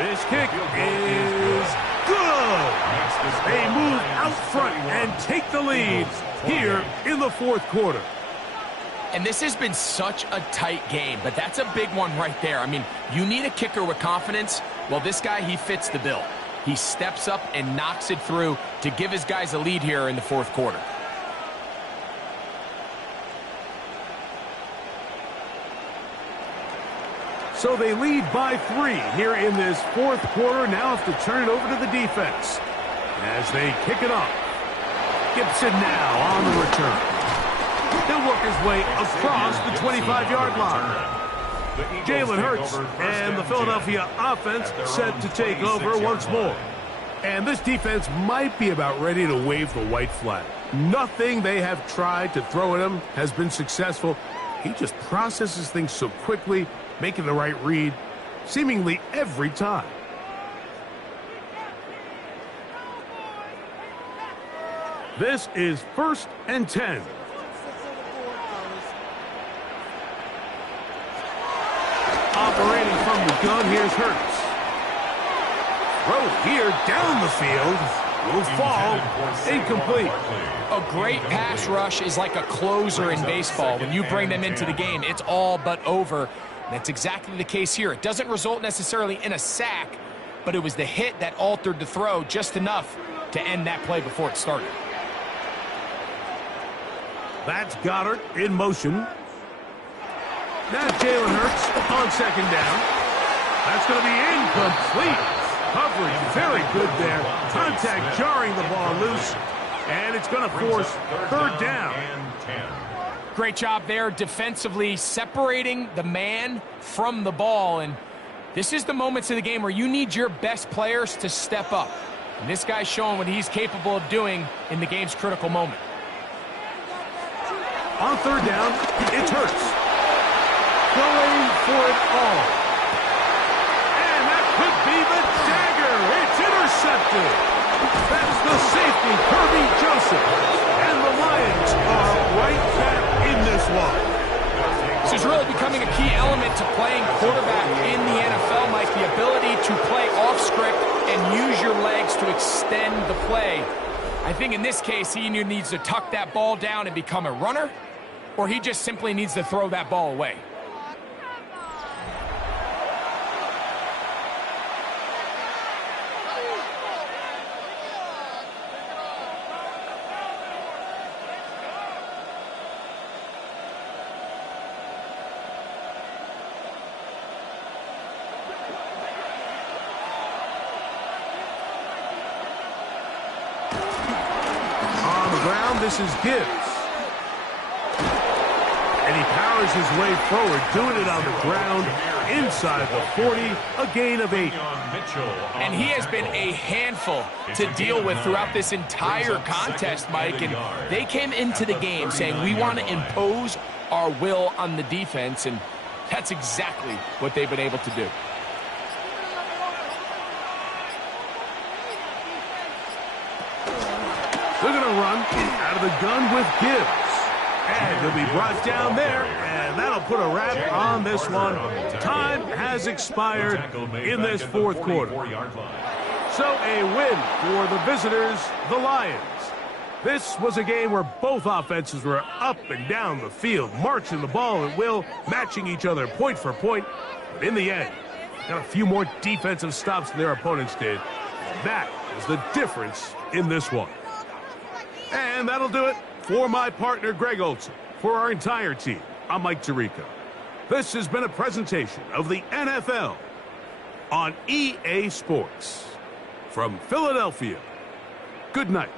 This kick is good. They move out front and take the lead here in the fourth quarter. And this has been such a tight game, but that's a big one right there. I mean, you need a kicker with confidence. Well, this guy, he fits the bill. He steps up and knocks it through to give his guys a lead here in the fourth quarter. So they lead by 3 here in this fourth quarter. Now have to turn it over to the defense as they kick it off. Gibson now on the return. He'll work his way across the 25-yard line. Jalen Hurts and the Philadelphia offense set to take over once more. And this defense might be about ready to wave the white flag. Nothing they have tried to throw at him has been successful. He just processes things so quickly, making the right read seemingly every time. This is 1st and 10. Operating from the gun, here's Hurts. Throw here down the field. Will fall. Incomplete. A great pass rush is like a closer in baseball. When you bring them into the game, it's all but over. That's exactly the case here. It doesn't result necessarily in a sack, but it was the hit that altered the throw just enough to end that play before it started. That's Goddard in motion. Now Jalen Hurts on 2nd down. That's going to be incomplete. Coverage very good there. Contact jarring the ball loose. And it's going to force 3rd down. Great job there defensively, separating the man from the ball. And this is the moments of the game where you need your best players to step up. And this guy's showing what he's capable of doing in the game's critical moment. On 3rd down, it's Hurts. Going for it all. And that could be the dagger. It's intercepted. That's the safety, Kirby Joseph. And the Lions are right back in this one. This is really becoming a key element to playing quarterback in the NFL, Mike. The ability to play off script and use your legs to extend the play. I think in this case, he either needs to tuck that ball down and become a runner, or he just simply needs to throw that ball away. This is Gibbs. And he powers his way forward, doing it on the ground inside the 40, a gain of 8. And he has been a handful to deal with throughout this entire contest, Mike. And they came into the game saying, we want to impose our will on the defense, and that's exactly what they've been able to do. They're going to run out of the gun with Gibbs. And he'll be brought down there, and that'll put a wrap on this one. Time has expired in this fourth quarter. So a win for the visitors, the Lions. This was a game where both offenses were up and down the field, marching the ball at will, matching each other point for point. But in the end, got a few more defensive stops than their opponents did. That is the difference in this one. And that'll do it for my partner, Greg Olsen. For our entire team, I'm Mike Tirico. This has been a presentation of the NFL on EA Sports. From Philadelphia, good night.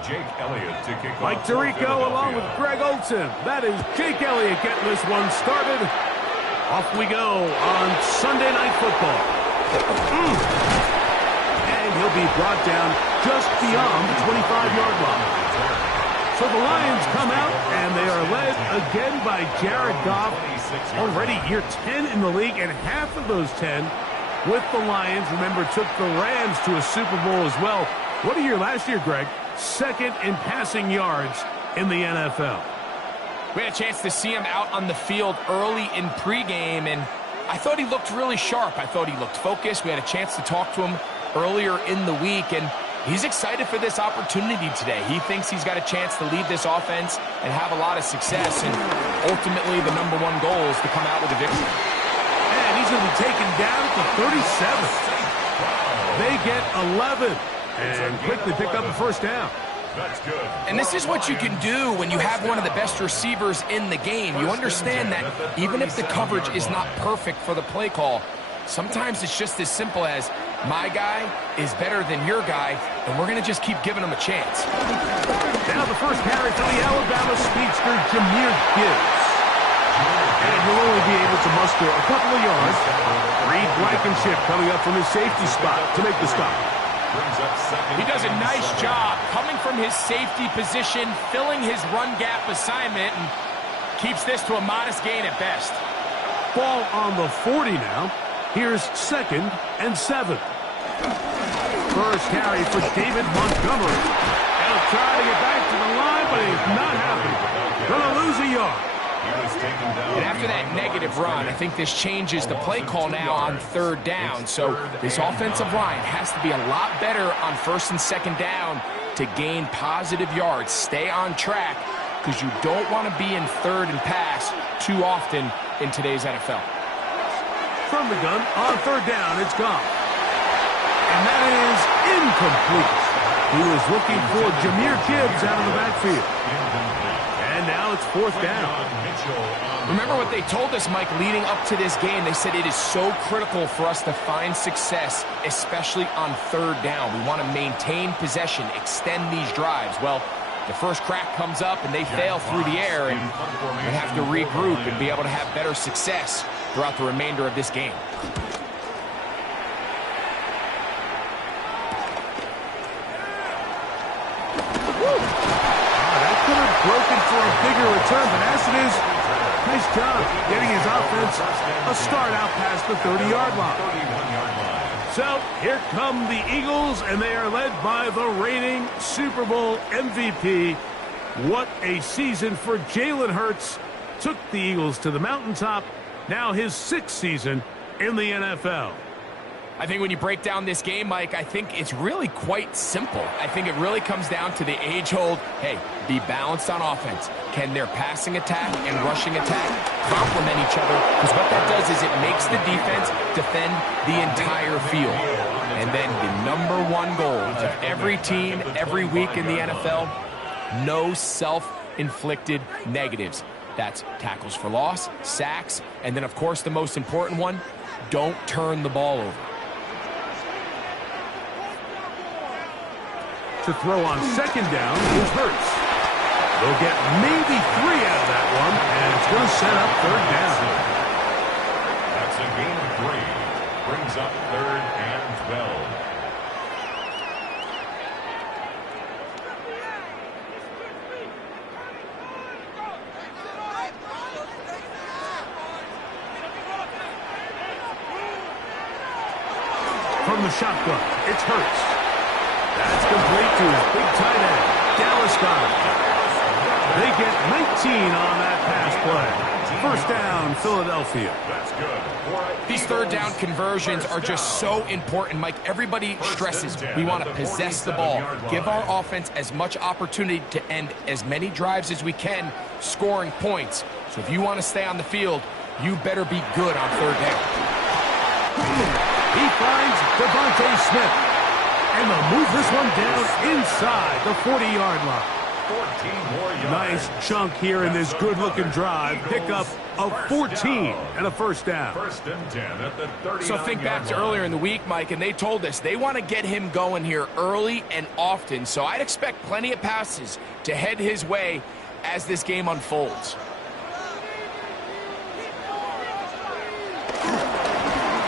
Jake Elliott to kick off. Mike Tirico along with Greg Olsen. That is Jake Elliott getting this one started. Off we go on Sunday Night Football. And he'll be brought down just beyond the 25-yard line. So the Lions come out, and they are led again by Jared Goff. Already year 10 in the league, and half of those 10 with the Lions. Remember, took the Rams to a Super Bowl as well. What a year last year, Greg. Second in passing yards in the NFL. We had a chance to see him out on the field early in pregame, and I thought he looked really sharp. I thought he looked focused. We had a chance to talk to him earlier in the week, and he's excited for this opportunity today. He thinks he's got a chance to lead this offense and have a lot of success, and ultimately the number one goal is to come out with a victory. And he's going to be taken down to 37. They get 11. And quickly picked up the first down. That's good. And this is what you can do when you have one of the best receivers in the game. You understand that even if the coverage is not perfect for the play call, sometimes it's just as simple as, my guy is better than your guy, and we're going to just keep giving him a chance. Now the first carry for the Alabama speedster, Jahmyr Gibbs. And he'll only be able to muster a couple of yards. Reed Blankenship coming up from his safety spot to make the stop. He does a nice job coming from his safety position, filling his run gap assignment, and keeps this to a modest gain at best. Ball on the 40 now. Here's 2nd and 7. First carry for David Montgomery. He'll try to get back to the line, but he's not happy. Gonna lose a yard. And after that negative run, I think this changes the play call now on 3rd down. So this offensive line has to be a lot better on 1st and 2nd down to gain positive yards. Stay on track, because you don't want to be in 3rd and pass too often in today's NFL. From the gun, on 3rd down, it's gone. And that is incomplete. He was looking for Jahmyr Gibbs out of the backfield. And now it's 4th down. Remember what they told us, Mike, leading up to this game. They said it is so critical for us to find success, especially on 3rd down. We want to maintain possession, extend these drives. Well, the first crack comes up and they fail through the air, and they have to regroup and be able to have better success throughout the remainder of this game. Broken for a bigger return, but as it is, nice job getting his offense a start out past the 30-yard line. So here come the Eagles, and they are led by the reigning Super Bowl MVP. What a season for Jalen Hurts. Took the Eagles to the mountaintop. Now his 6th season in the NFL. I think when you break down this game, Mike, I think it's really quite simple. I think it really comes down to the age-old, hey, be balanced on offense. Can their passing attack and rushing attack complement each other? Because what that does is it makes the defense defend the entire field. And then the number one goal of every team, every week in the NFL, no self-inflicted negatives. That's tackles for loss, sacks, and then, of course, the most important one, don't turn the ball over. To throw on 2nd down is Hurts. They'll get maybe 3 out of that one, and it's going to set up 3rd down. That's a gain of 3. Brings up 3rd and 12. From the shotgun, it's Hurts. That's complete to his big tight end, Dallas Goedert. They get 19 on that pass play. First down, Philadelphia. That's good. These third down conversions are just so important, Mike. Everybody stresses we want to possess the ball, give our offense as much opportunity to end as many drives as we can, scoring points. So if you want to stay on the field, you better be good on third down. He finds Devontae Smith. And they'll move this one down inside the 40-yard line. 14 more yards. Nice chunk here in this good-looking drive. Pickup of 14 and a first down. First and 10 at the 39-yard So think back to earlier in the week, Mike, and they told us they want to get him going here early and often. So I'd expect plenty of passes to head his way as this game unfolds.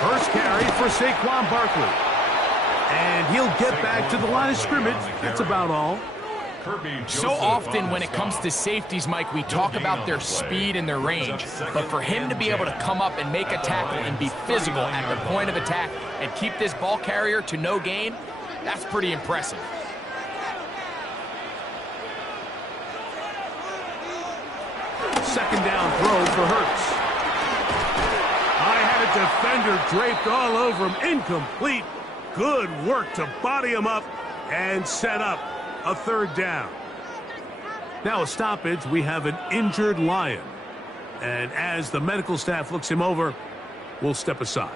First carry for Saquon Barkley. And he'll get back to the line of scrimmage. That's about all. So often when it comes to safeties, Mike, we talk about their speed and their range. But for him to be able to come up and make a tackle and be physical at the point of attack and keep this ball carrier to no gain, that's pretty impressive. Second down throw for Hurts. I had a defender draped all over him. Incomplete. Good work to body him up and set up a third down. Now a stoppage. We have an injured Lion. And as the medical staff looks him over, we'll step aside.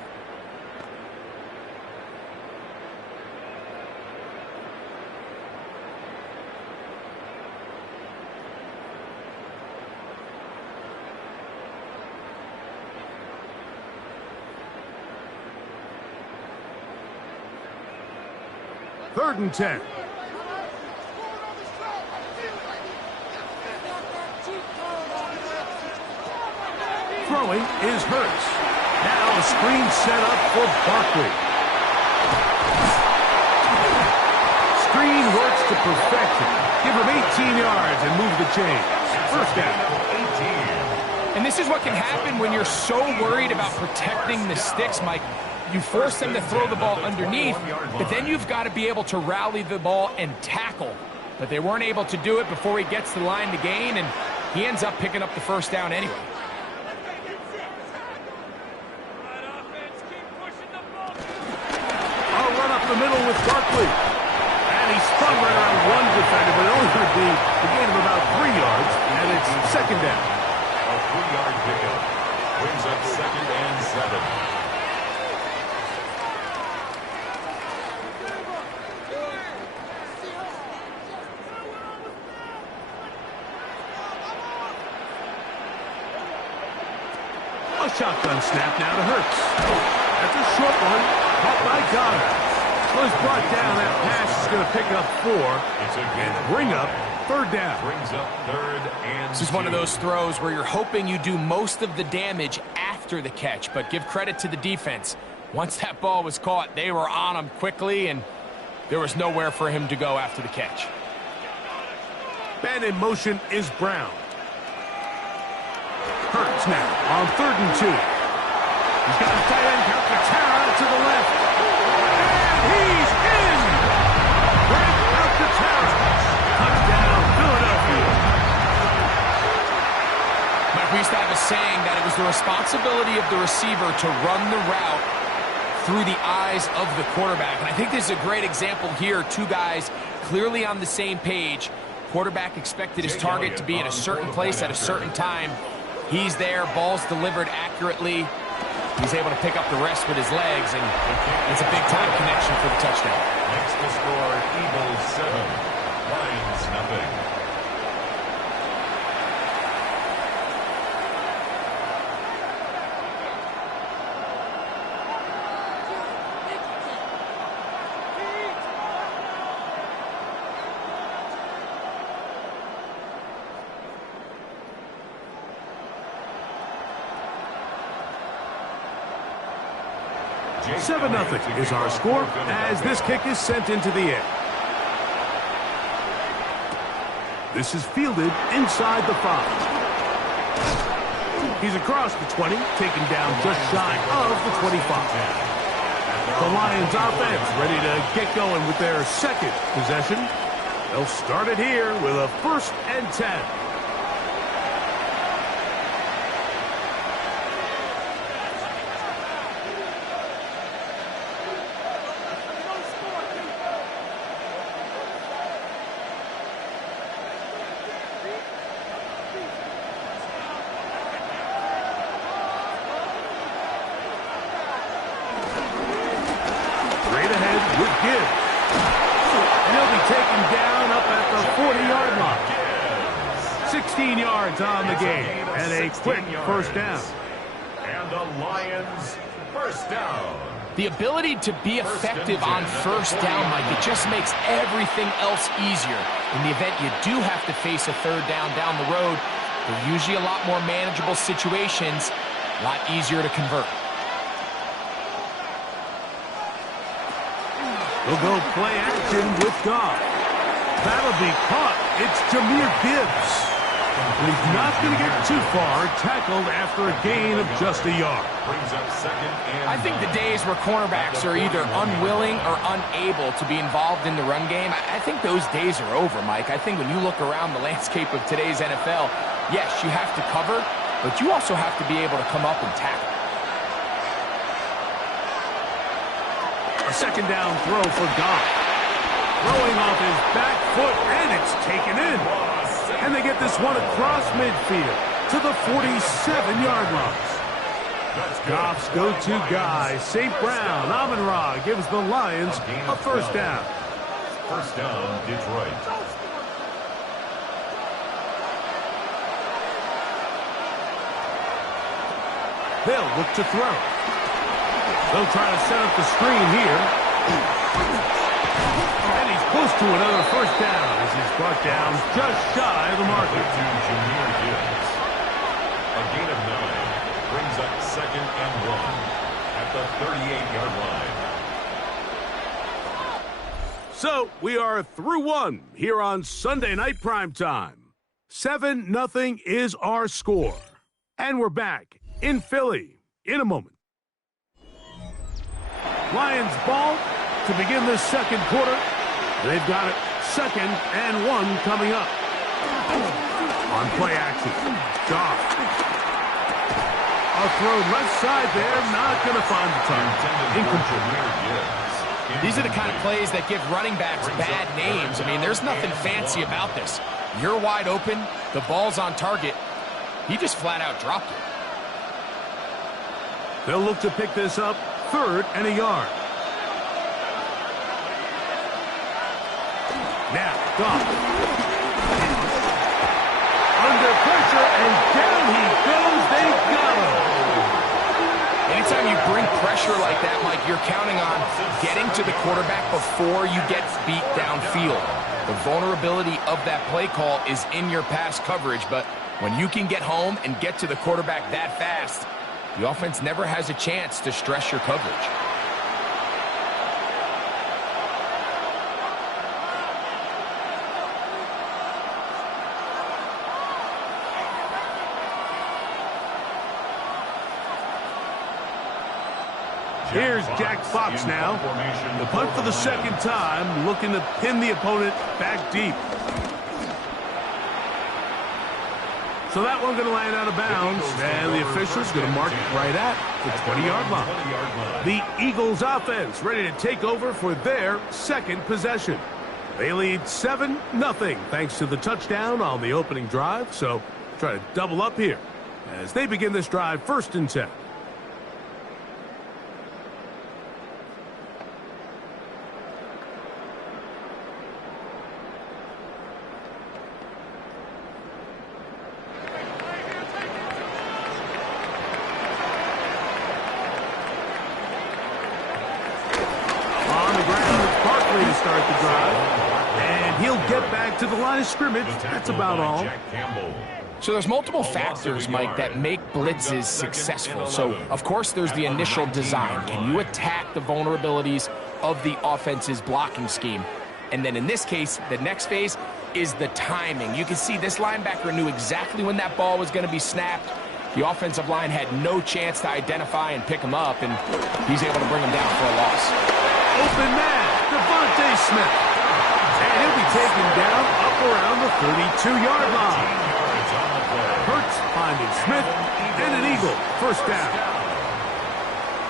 Third and 10. Throwing is Hurts. Now a screen set up for Barkley. Screen works to perfection. Give him 18 yards and move the chains. First down. And this is what can happen when you're so worried about protecting the sticks, Mike. You force them to throw the ball underneath, but then you've got to be able to rally the ball and tackle. But they weren't able to do it before he gets the line to gain, and he ends up picking up the first down anyway. I'll run up the middle with Barkley. And he spun right around one defender, but it only could be a gain of about 3 yards, and it's second down. A 3-yard pickup brings up second and 7. A shotgun snap now to Hurts. That's a short one, caught by Goddard. Well, he's brought down. That pass is going to pick up 4 and bring up third down. Brings up third and This is one of those throws where you're hoping you do most of the damage after the catch, but give credit to the defense. Once that ball was caught, they were on him quickly, and there was nowhere for him to go after the catch. Man in motion is Brown. Hurts now on third and 2. He's got a tight end, Calcaterra, to the left. And he's in! Frank Calcaterra. Touchdown, Philadelphia. Mike, we used to have a saying that it was the responsibility of the receiver to run the route through the eyes of the quarterback. And I think this is a great example here. Two guys clearly on the same page. Quarterback expected his target to be in a certain place at a certain time. He's there, ball's delivered accurately. He's able to pick up the rest with his legs, and it's a big-time connection for the touchdown. Next to score, Eagles 7, Lions nothing. Seven 7-0 is our score as this kick is sent into the air. This is fielded inside the 5. He's across the 20, taken down just shy of the 25. At The Lions offense ready to get going with their second possession. They'll start it here with a 1st and 10. Straight ahead with Gibbs. And he'll be taken down up at the 40-yard line. 16 yards on the game and a quick 1st down. And the Lions first down. The ability to be effective on 1st down, Mike, it just makes everything else easier. In the event you do have to face a 3rd down the road, they're usually a lot more manageable situations, a lot easier to convert. They'll go play action with Goff. That'll be caught. It's Jahmyr Gibbs. But he's not going to get too far, tackled after a gain of just a yard. Brings up 2nd and I think the days where cornerbacks are either unwilling or unable to be involved in the run game, I think those days are over, Mike. I think when you look around the landscape of today's NFL, yes, you have to cover, but you also have to be able to come up and tackle. A 2nd down throw for Goff. Throwing off his back foot, and it's taken in. And they get this one across midfield to the 47-yard line. Goff's go-to guy, St. Brown, Amon-Ra, gives the Lions a 1st down. 1st down, Detroit. They'll look to throw. They'll try to set up the screen here. And he's close to another 1st down as he's brought down just shy of the marker. To Jahmyr Gibbs. A gain of 9 brings up 2nd and 1 at the 38-yard line. So we are through 1 here on Sunday Night Primetime. 7-0 is our score. And we're back in Philly in a moment. Lions ball to begin the 2nd quarter. They've got it 2nd and 1 coming up. On play action, Goff. A throw left side there, not going to find the target. Incomplete. These are the kind of plays that give running backs bad names. I mean, there's nothing fancy about this. You're wide open, the ball's on target. He just flat out dropped it. They'll look to pick this up 3rd and a yard. Now, Goff. Under pressure, and down he goes. They've got him. Anytime you bring pressure like that, Mike, you're counting on getting to the quarterback before you get beat downfield. The vulnerability of that play call is in your pass coverage, but when you can get home and get to the quarterback that fast, the offense never has a chance to stress your coverage. Here's Jack Fox now. The punt for the 2nd time, looking to pin the opponent back deep. So that one going to land out of bounds, and the official's going to mark it right at the 20-yard line. The Eagles offense ready to take over for their 2nd possession. They lead 7-0 thanks to the touchdown on the opening drive, so try to double up here as they begin this drive 1st and 10. To start the drive, and he'll get back to the line of scrimmage. That's about all. So there's multiple factors, Mike, that make blitzes successful. So, of course, there's the initial design. Can you attack the vulnerabilities of the offense's blocking scheme? And then in this case, the next phase is the timing. You can see this linebacker knew exactly when that ball was going to be snapped. The offensive line had no chance to identify and pick him up, and he's able to bring him down for a loss. Open man, Devontae Smith. And he'll be taken down up around the 32-yard line. Hurts finding Smith, and an Eagle, first down.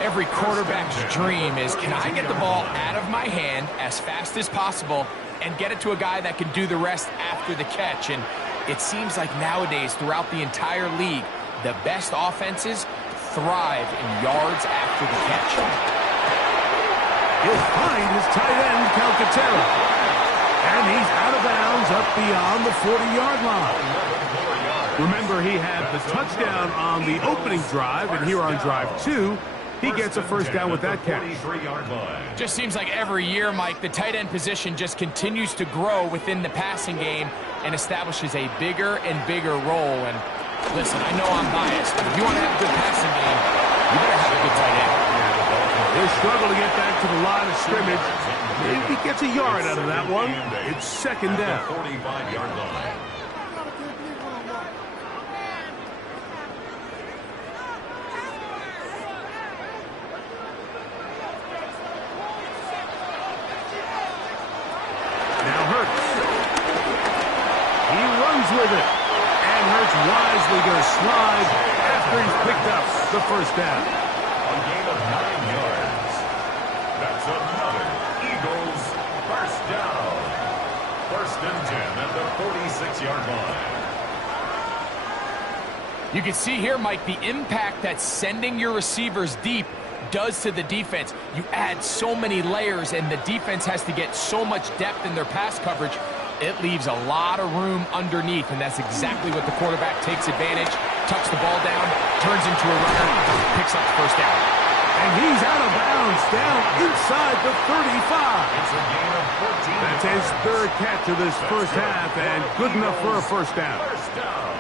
Every quarterback's dream is, can I get the ball out of my hand as fast as possible and get it to a guy that can do the rest after the catch? And it seems like nowadays, throughout the entire league, the best offenses thrive in yards after the catch. He'll find his tight end, Calcaterra. And he's out of bounds up beyond the 40-yard line. Remember, he had the touchdown on the opening drive, and here on drive 2, he gets a first down with that catch. Just seems like every year, Mike, the tight end position just continues to grow within the passing game and establishes a bigger and bigger role. And listen, I know I'm biased, but if you want to have a good passing game, you better have a good tight end. They struggle to get back to the line of scrimmage. Maybe he gets a yard out of that one. It's second down. 45-yard line. With it, and Hurts wisely going to slide after he's picked up the first down. A gain of 9 yards. That's another Eagles first down. First and 10 at the 46-yard line. You can see here, Mike, the impact that sending your receivers deep does to the defense. You add so many layers, and the defense has to get so much depth in their pass coverage. It leaves a lot of room underneath, and that's exactly what the quarterback takes advantage, tucks the ball down, turns into a runner, picks up the first down. And he's out of bounds, down inside the 35. It's a gain of 14. That's his third catch of this first half, and good enough for a first down.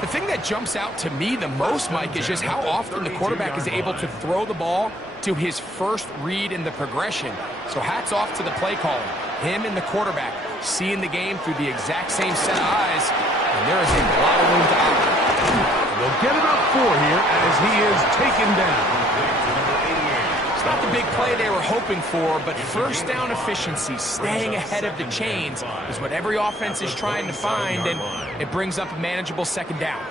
The thing that jumps out to me the most, Mike, is just how often the quarterback is able to throw the ball to his first read in the progression. So hats off to the play calling. Him and the quarterback seeing the game through the exact same set of eyes, and there is a lot of room to operate. They'll get about 4 here as he is taken down. It's not the big play they were hoping for, but first down efficiency, staying ahead of the chains, is what every offense is trying to find, and it brings up a manageable second down.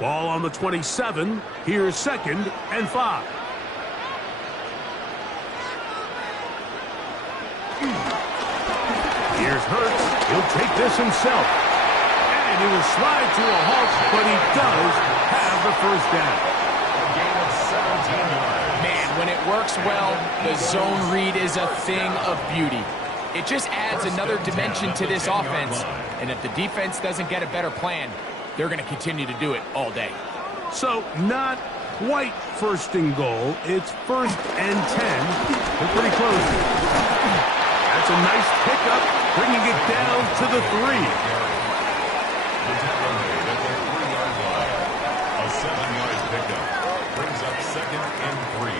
Ball on the 27. Here's second and 5. Here's Hurts. He'll take this himself. And he will slide to a halt, but he does have the first down. A gain of 17 yards. Man, when it works well, the zone read is a thing of beauty. It just adds another dimension to this offense. And if the defense doesn't get a better plan, they're going to continue to do it all day. So, not quite first and goal. It's first and 10. They're pretty close. That's a nice pickup, bringing it down to the 3. The tackle made at the 3-yard line. A 7-yard pickup brings up second and 3.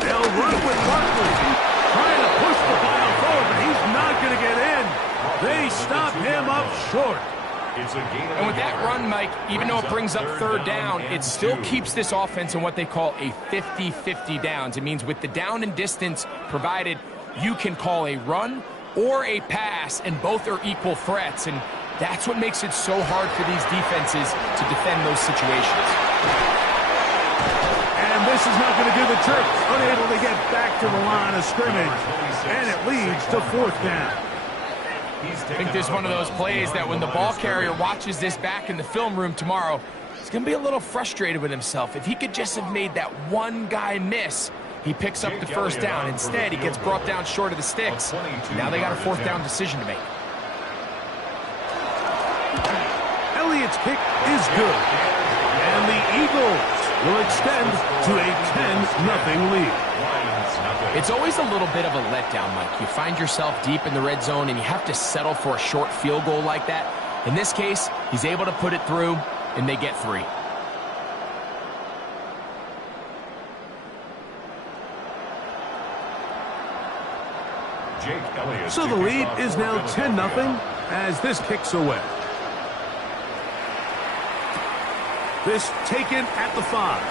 They'll run with Barkley, trying to push the ball forward, but he's not going to get in. They stop him up short. And with that run, Mike, even though it brings up third down, it still keeps this offense in what they call a 50-50 downs. It means with the down and distance provided, you can call a run or a pass, and both are equal threats. And that's what makes it so hard for these defenses to defend those situations. And this is not going to do the trick. Unable to get back to the line of scrimmage. And it leads to fourth down. I think this is one of those plays that when the ball carrier watches this back in the film room tomorrow, he's going to be a little frustrated with himself. If he could just have made that one guy miss, he picks up the first down. Instead, he gets brought down short of the sticks. Now they got a fourth down decision to make. Elliott's kick is good. And the Eagles will extend to a 10-0 lead. It's always a little bit of a letdown, Mike. You find yourself deep in the red zone and you have to settle for a short field goal like that. In this case, he's able to put it through, and they get 3. Jake Elliott. So the lead is now 10-0 as this kicks away. This taken at the 5.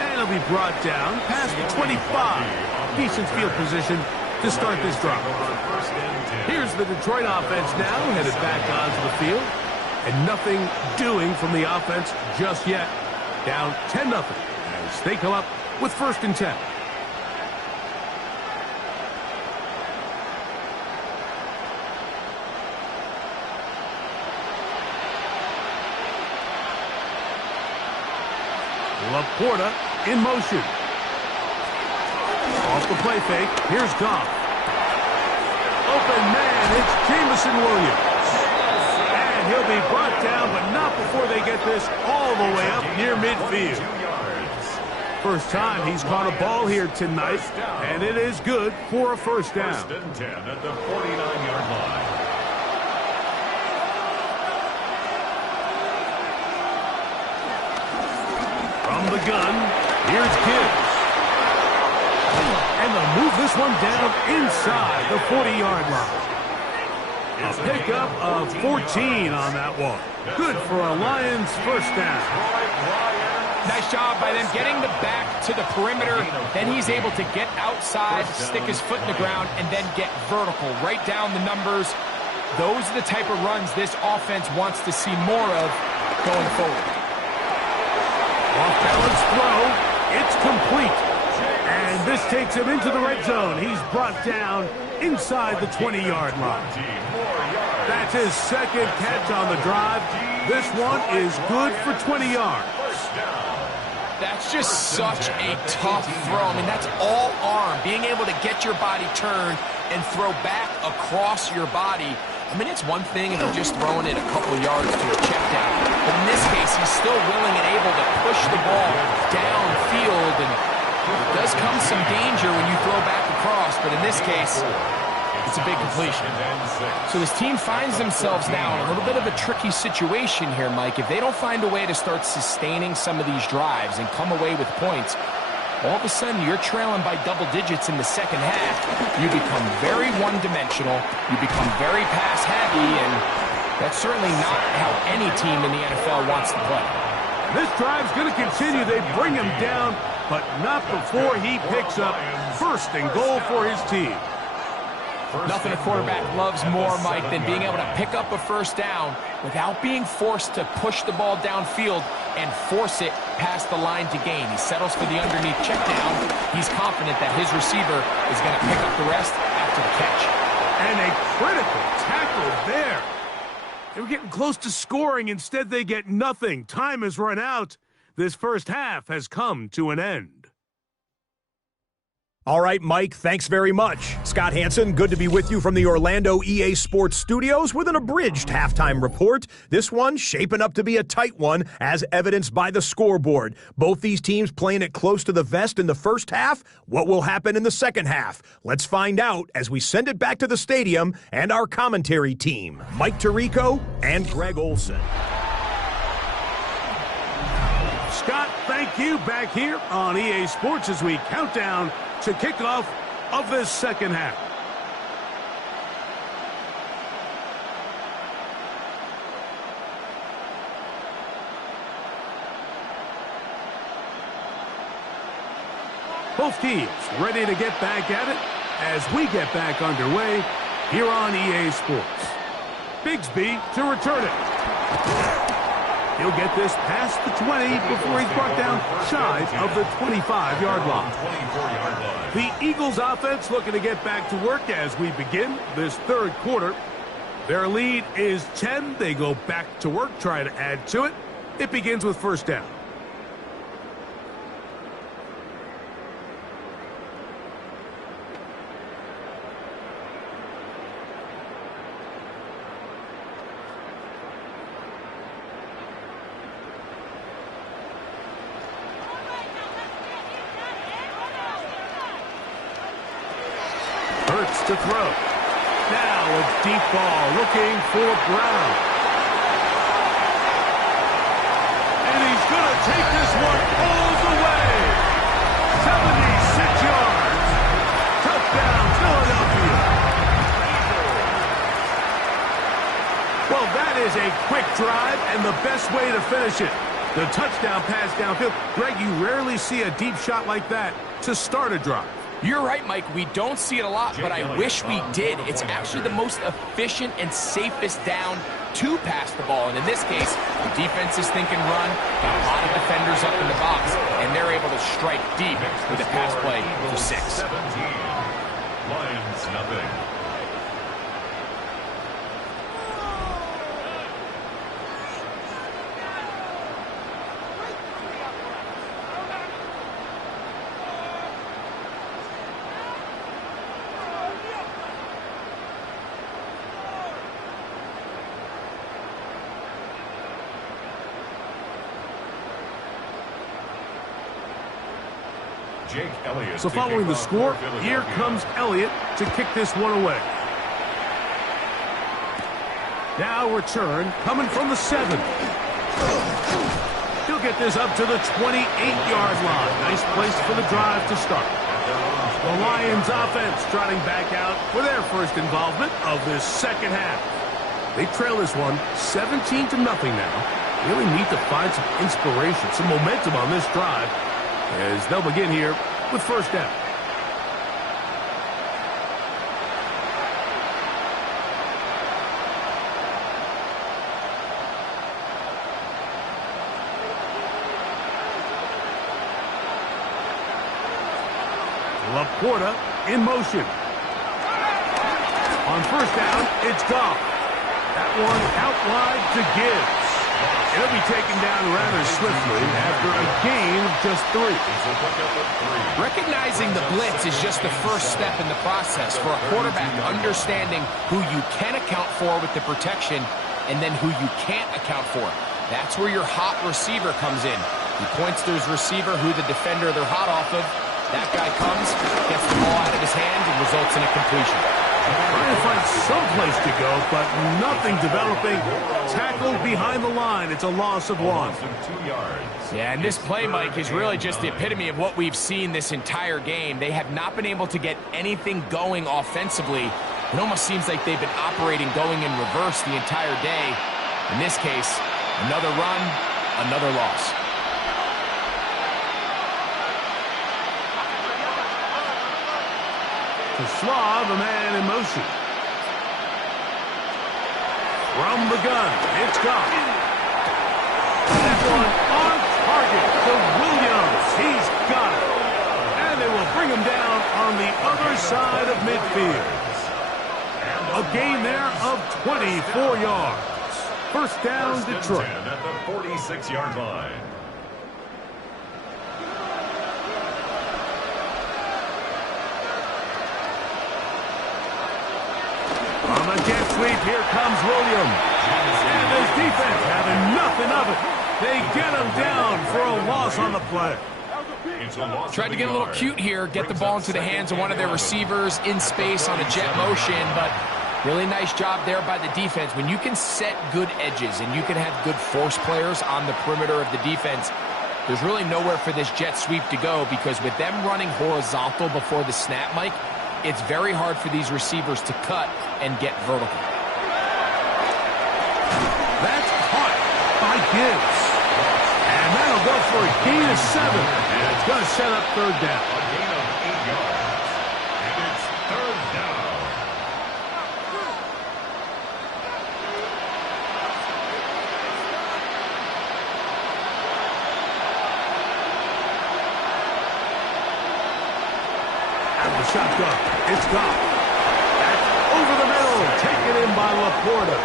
And it'll be brought down past the 25. Decent field position to start this drive. Here's the Detroit offense now, headed back onto the field. And nothing doing from the offense just yet. Down 10-0 as they come up with 1st and 10. Laporta in motion. Off the play fake. Here's Goff. Open man. It's Jameson Williams. And he'll be brought down, but not before they get this all the way up near midfield. First time he's caught a ball here tonight, and it is good for a 1st down. 1st and 10 at the 49-yard line. From the gun, here's Gibbs. And they'll move this one down inside the 40-yard line. A pickup of 14 on that one. Good for a Lions 1st down. Nice job by them getting the back to the perimeter. Then he's able to get outside, stick his foot in the ground, and then get vertical. Right down the numbers. Those are the type of runs this offense wants to see more of going forward. Off-balance throw. It's complete. And this takes him into the red zone. He's brought down inside the 20-yard line. That's his 2nd catch on the drive. This one is good for 20 yards. That's just such a tough throw. I mean, that's all arm. Being able to get your body turned and throw back across your body. I mean, it's one thing if you're just throwing it a couple yards to a check down. But in this case, he's still willing and able to push the ball downfield. And it does come some danger when you throw back across. But in this case, it's a big completion. So this team finds themselves now in a little bit of a tricky situation here, Mike. If they don't find a way to start sustaining some of these drives and come away with points, all of a sudden you're trailing by double digits in the 2nd half. You become very one-dimensional. You become very pass-heavy, and that's certainly not how any team in the NFL wants to play. This drive's going to continue. They bring him down, but not before he picks up 1st and goal for his team. Nothing a quarterback loves more, Mike, than being able to pick up a 1st down without being forced to push the ball downfield and force it past the line to gain. He settles for the underneath check down. He's confident that his receiver is going to pick up the rest after the catch. And a critical tackle there. They were getting close to scoring. Instead, they get nothing. Time has run out. This 1st half has come to an end. All right, Mike, thanks very much. Scott Hanson, good to be with you from the Orlando EA Sports Studios with an abridged halftime report. This one shaping up to be a tight one, as evidenced by the scoreboard. Both these teams playing it close to the vest in the 1st half. What will happen in the 2nd half? Let's find out as we send it back to the stadium and our commentary team, Mike Tirico and Greg Olson. Scott, thank you. Back here on EA Sports as we count down to kickoff of this 2nd half. Both teams ready to get back at it as we get back underway here on EA Sports. Bigsby to return it. He'll get this past the 20 before he's brought down shy of the 25-yard line. The Eagles offense looking to get back to work as we begin this 3rd quarter. Their lead is 10. They go back to work, try to add to it. It begins with 1st down. To throw. Now a deep ball looking for Brown. And he's going to take this one all the way. 76 yards. Touchdown, Philadelphia. drive and the best way to finish it. The touchdown pass downfield. Greg, you rarely see a deep shot like that to start a drive. You're right, Mike. We don't see it a lot, but I wish we did. It's actually the most efficient and safest down to pass the ball. And in this case, the defense is thinking run, got a lot of defenders up in the box, and they're able to strike deep with a pass play for 6. 17. Lions nothing. Jake Elliott. So following the score, here comes Elliott to kick this one away. Now return coming from the 7. He'll get this up to the 28-yard line. Nice place for the drive to start. The Lions offense trotting back out for their first involvement of this second half. They trail this one 17-0 now. Really need to find some inspiration, some momentum on this drive, as they'll begin here with first down. Laporta in motion. On first down, it's Goff. That one out wide to Gibbs. He'll be taken down rather swiftly after a gain of just 3. Recognizing the blitz is just the first step in the process for a quarterback, understanding who you can account for with the protection and then who you can't account for. That's where your hot receiver comes in. He points to his receiver who the defender they're hot off of. That guy comes, gets the ball out of his hand, and results in a completion. Trying to find some place to go, but nothing developing. Tackled behind the line. It's a loss of 1. 2 yards. Yeah, and this play, Mike, is really just the epitome of what we've seen this entire game. They have not been able to get anything going offensively. It almost seems like they've been operating going in reverse the entire day. In this case, another run, another loss. To Slav, a man in motion. From the gun, it's Goff. That one on target to Williams. He's got it. And they will bring him down on the other side of midfield. A gain there of 24 yards. First down, Detroit. At the 46-yard line. On the jet sweep, here comes Williams. And his defense having nothing of it. They get him down for a loss on the play. Tried to get a little cute here, get the ball into the hands of one of their receivers in space on a jet motion, but really nice job there by the defense. When you can set good edges and you can have good force players on the perimeter of the defense, there's really nowhere for this jet sweep to go, because with them running horizontal before the snap, Mike, it's very hard for these receivers to cut and get vertical. That's caught by Gibbs. And that'll go for a gain of 7. And it's going to set up third down. A gain of 8 yards. And it's third down. Out of the shotgun, it's Goff. That's over the middle, taken in by Laporta.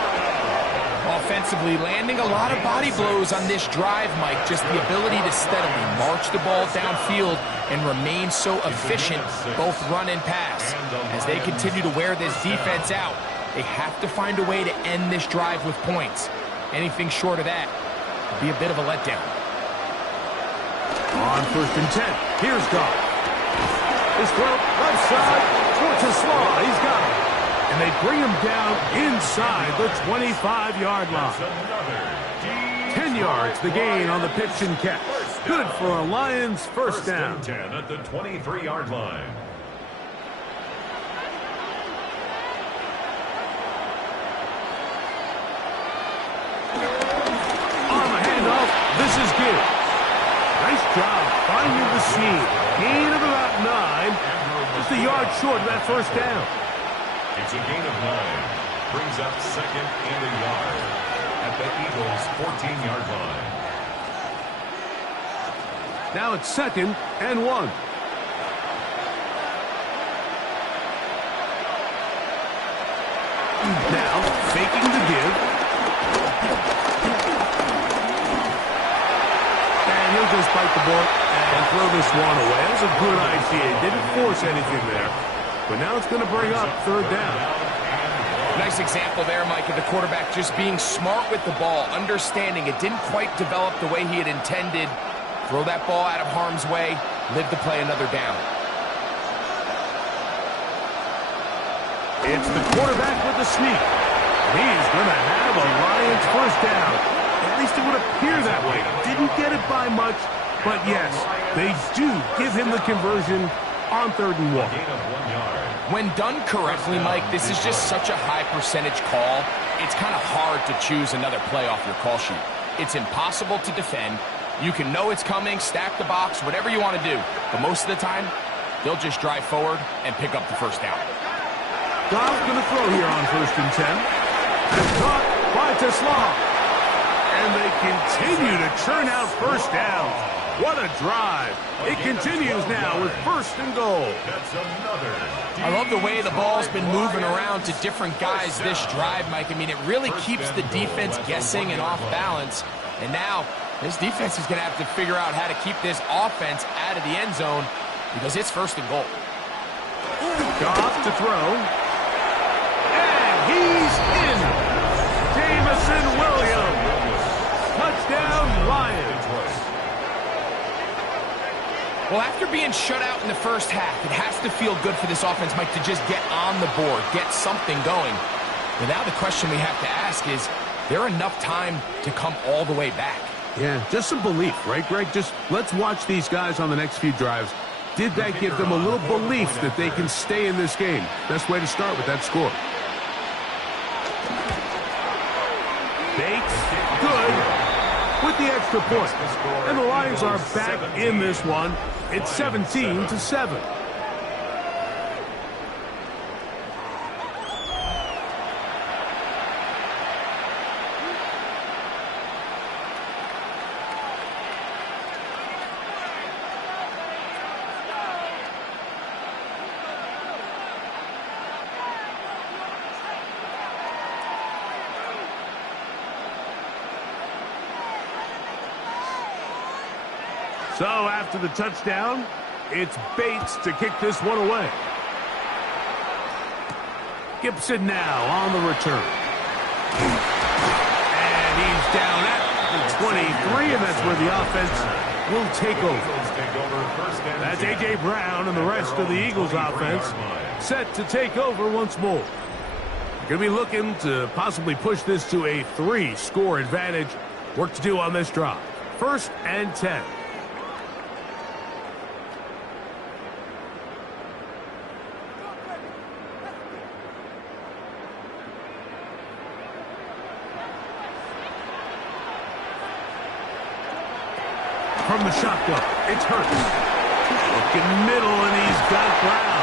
Offensively, landing a lot of body blows on this drive, Mike. Just the ability to steadily march the ball downfield and remain so efficient, both run and pass. As they continue to wear this defense out, they have to find a way to end this drive with points. Anything short of that would be a bit of a letdown. On first and 10, here's Goff. His throw, left side, to Slaw. He's got it. And they bring him down inside the 25-yard line. 10 yards, the gain on the pitch and catch. Good for a Lions first down. 10 at the 23-yard line. give. Nice job finding the seam. Gain of about 9. Just a yard short of that first down. It's a gain of 9. Brings up second and a yard at the Eagles' 14-yard line. Now it's second and 1. Now, faking the give. And he'll just bite the bullet and throw this one away. That was a good idea. Didn't force anything there. But now it's going to bring up third down. Nice example there, Mike, of the quarterback just being smart with the ball, understanding it didn't quite develop the way he had intended. Throw that ball out of harm's way, live to play another down. It's the quarterback with the sneak. He's going to have a Lions first down. At least it would appear that way. Didn't get it by much, but yes, they do give him the conversion on third and 1. When done correctly, Mike, this is just such a high percentage call. It's kind of hard to choose another play off your call sheet. It's impossible to defend. You can know it's coming, stack the box, whatever you want to do. But most of the time, they'll just drive forward and pick up the first down. Goff's going to throw here on first and 10. It's caught by Tesla. And they continue to churn out first downs. What a drive. It continues now with first and goal. I love the way the ball's been moving around to different guys this drive, Mike. I mean, it really keeps the defense guessing and off balance. And now, this defense is going to have to figure out how to keep this offense out of the end zone because it's first and goal. Goff to throw. And he's in. Jameson Williams. Touchdown, Lions. Well, after being shut out in the first half, it has to feel good for this offense, Mike, to just get on the board, get something going. But now the question we have to ask is there enough time to come all the way back? Yeah, just some belief, right, Greg? Just let's watch these guys on the next few drives. Did that give them a little belief that they can stay in this game? Best way to start with that score. Bates, good, with the extra point. And the Lions are back in this one. It's 17-7. So after the touchdown, it's Bates to kick this one away. Gibson now on the return. And he's down at the 23, and that's where the offense will take over. That's A.J. Brown and the rest of the Eagles offense set to take over once more. Going to be looking to possibly push this to a 3-score advantage. Work to do on this drive. First and 10. From the shotgun, it's Hurts. Looking middle, and he's got Brown.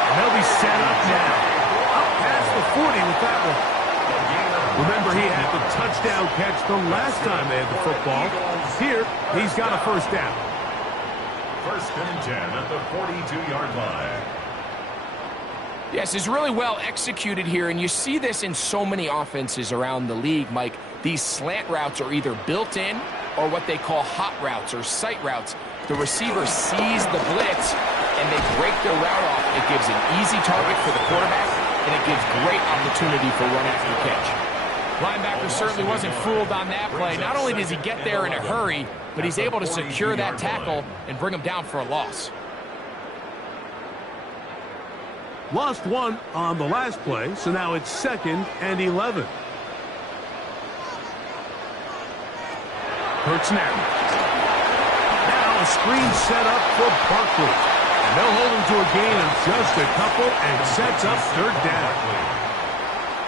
And they'll be set up now. Up past the 40 with that one. Remember, he had the touchdown catch the last time they had the football. Here, he's got a first down. First and 10 at the 42-yard line. Yes, it's really well executed here, and you see this in so many offenses around the league, Mike. These slant routes are either built in or what they call hot routes or sight routes. The receiver sees the blitz, and they break their route off. It gives an easy target for the quarterback, and it gives great opportunity for run after catch. Linebacker certainly wasn't fooled on that play. Not only does he get there in a hurry, but he's able to secure that tackle and bring him down for a loss. Lost one on the last play, so now it's second and 11. Hurts now. Now a screen set up for Barkley. And they'll hold him to a gain of just a couple and sets up third down.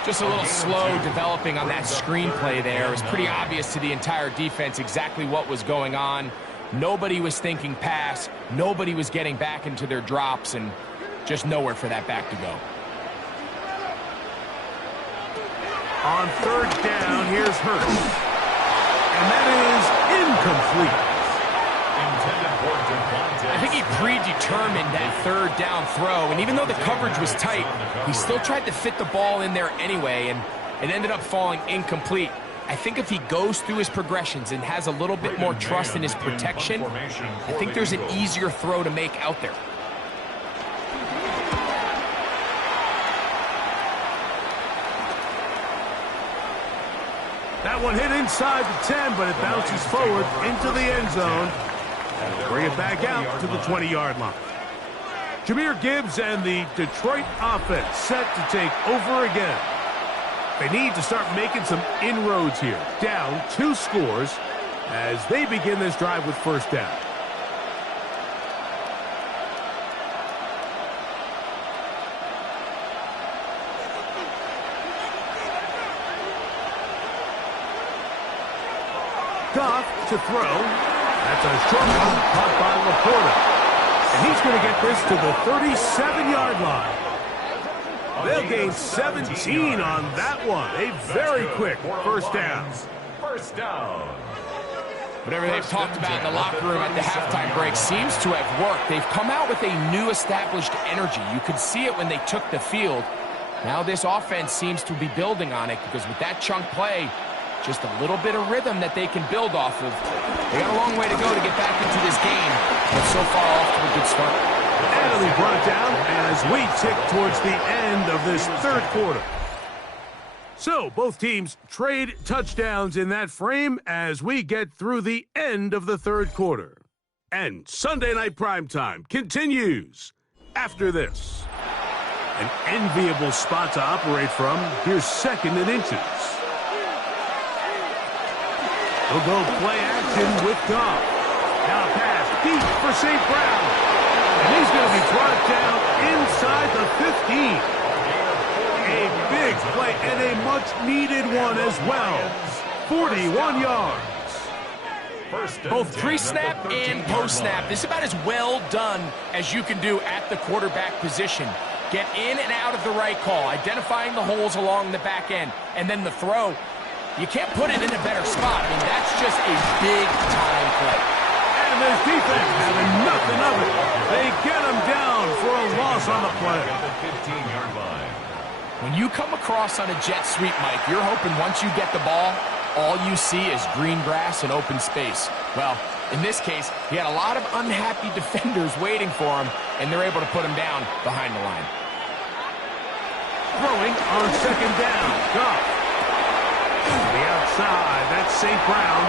Just a little slow developing on that screenplay there. It was pretty obvious to the entire defense exactly what was going on. Nobody was thinking pass. Nobody was getting back into their drops, and just nowhere for that back to go. On third down, here's Hurts. And that is incomplete. I think he predetermined that third down throw, and even though the coverage was tight, he still tried to fit the ball in there anyway, and it ended up falling incomplete. I think if he goes through his progressions and has a little bit more trust in his protection, I think there's an easier throw to make out there. That one hit inside the 10, but it bounces forward into the end zone. And will bring it back out to the 20-yard line. Jahmyr Gibbs and the Detroit offense set to take over again. They need to start making some inroads here. Down 2 scores as they begin this drive with first down. Goff to throw. That's a short one caught by Laporta. And he's going to get this to the 37-yard line. They'll gain 17 on that one. A very quick first down. First down. Whatever they've talked about in the locker room at the halftime break seems to have worked. They've come out with a new established energy. You could see it when they took the field. Now this offense seems to be building on it because with that chunk play, just a little bit of rhythm that they can build off of. They got a long way to go to get back into this game, but so far off to a good start. And it'll be brought down as we tick towards the end of this third quarter. So both teams trade touchdowns in that frame as we get through the end of the third quarter. And Sunday Night Primetime continues after this. An enviable spot to operate from. Here's second and inches. He'll go play action with Goff. Now a pass deep for St. Brown. And he's going to be brought down inside the 15. A big play and a much-needed one as well. 41 yards. Both pre-snap and post-snap, this is about as well done as you can do at the quarterback position. Get in and out of the right call, identifying the holes along the back end, and then the throw. You can't put it in a better spot. I mean, that's just a big-time play. And this defense having nothing of it. They get him down for a loss on the play. When you come across on a jet sweep, Mike, you're hoping once you get the ball, all you see is green grass and open space. Well, in this case, he had a lot of unhappy defenders waiting for him, and they're able to put him down behind the line. Throwing on second down. Goff. To the outside, that's St. Brown.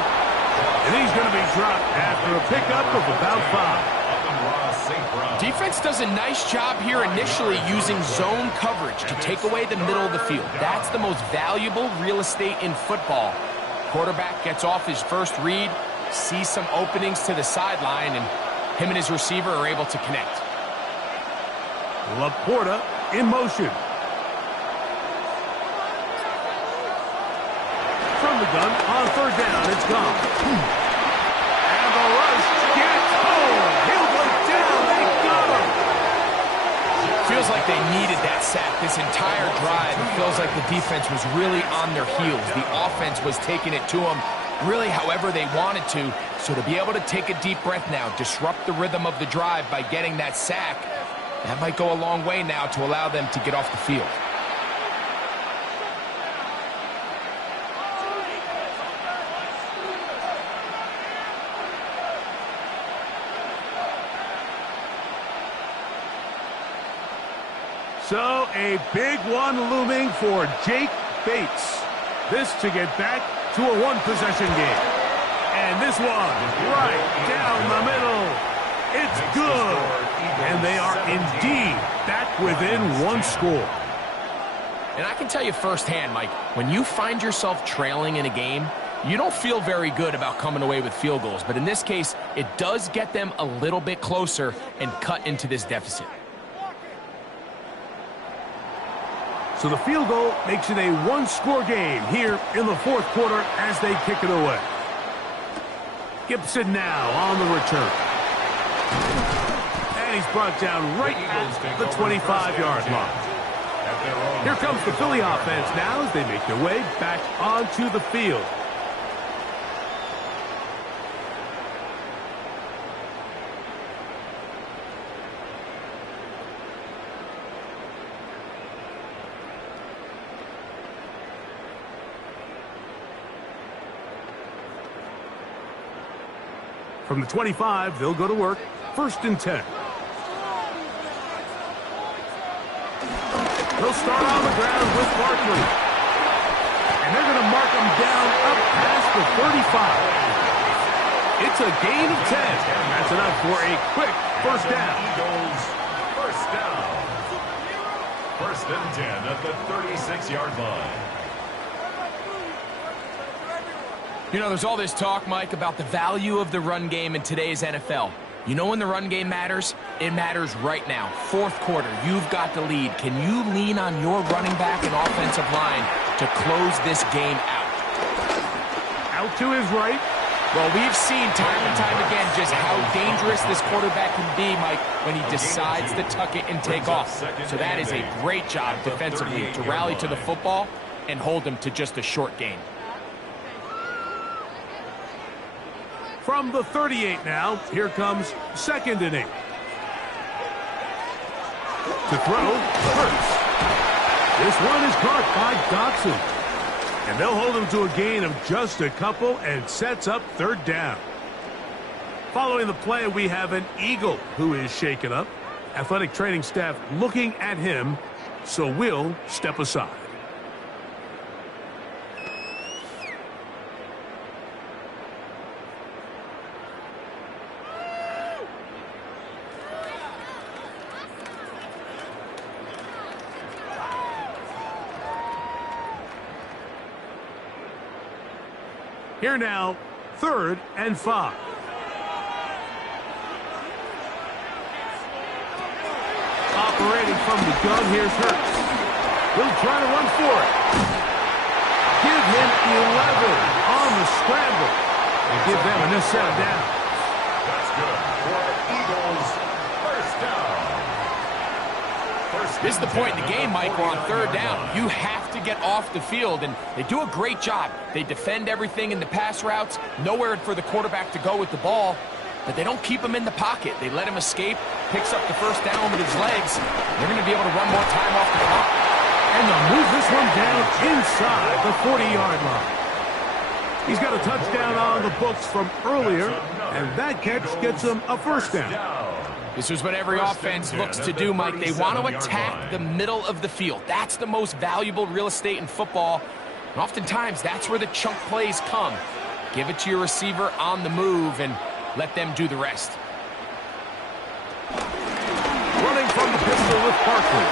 And he's going to be dropped after a pickup of about 5. Defense does a nice job here initially using zone coverage to take away the middle of the field. That's the most valuable real estate in football. Quarterback gets off his first read, sees some openings to the sideline, and him and his receiver are able to connect. Laporta in motion. From the gun on third down, it's gone. And the rush gets home. He'll go down. They got him. Feels like they needed that sack this entire drive. It feels like the defense was really on their heels. The offense was taking it to them really however they wanted to. So to be able to take a deep breath now, disrupt the rhythm of the drive by getting that sack, that might go a long way now to allow them to get off the field. So a big one looming for Jake Bates. This to get back to a one-possession game. And this one right down the middle. It's good. And they are indeed back within one score. And I can tell you firsthand, Mike, when you find yourself trailing in a game, you don't feel very good about coming away with field goals. But in this case, it does get them a little bit closer and cut into this deficit. So the field goal makes it a one-score game here in the fourth quarter as they kick it away. Gibson now on the return. And he's brought down right at the 25-yard line. Here comes the Philly offense now as they make their way back onto the field. From the 25, they'll go to work. 1st and 10. They'll start on the ground with Barkley. And they're going to mark him down up past the 35. It's a gain of 10. That's enough for a quick first down. Eagles, first down. 1st and 10 at the 36-yard line. You know, there's all this talk, Mike, about the value of the run game in today's NFL. You know when the run game matters? It matters right now. 4th quarter, you've got the lead. Can you lean on your running back and offensive line to close this game out? Out to his right. Well, we've seen time and time again just how dangerous this quarterback can be, Mike, when he decides to tuck it and take off. So that is a great job defensively to rally to the football and hold him to just a short gain. From the 38 now, here comes 2nd and 8. To throw, Hurts. This one is caught by Dotson. And they'll hold him to a gain of just a couple and sets up 3rd down. Following the play, we have an Eagle who is shaken up. Athletic training staff looking at him, so we'll step aside. Here now, 3rd and 5. Operating from the gun, here's Hurts. He'll try to run for it. Give him 11 on the scramble. And give them a set of downs. That's good for Eagles, first down. This is the point in the game, Mike. We're on 3rd down. You have to get off the field, and they do a great job. They defend everything in the pass routes, nowhere for the quarterback to go with the ball, but they don't keep him in the pocket. They let him escape, picks up the first down with his legs. They're going to be able to run more time off the clock. And they'll move this one down inside the 40-yard line. He's got a touchdown on the books from earlier, and that catch gets him a first down. This is what every offense looks to do, Mike. They want to attack the middle of the field. That's the most valuable real estate in football. And oftentimes, that's where the chunk plays come. Give it to your receiver on the move and let them do the rest. Running from the pistol with Barkley.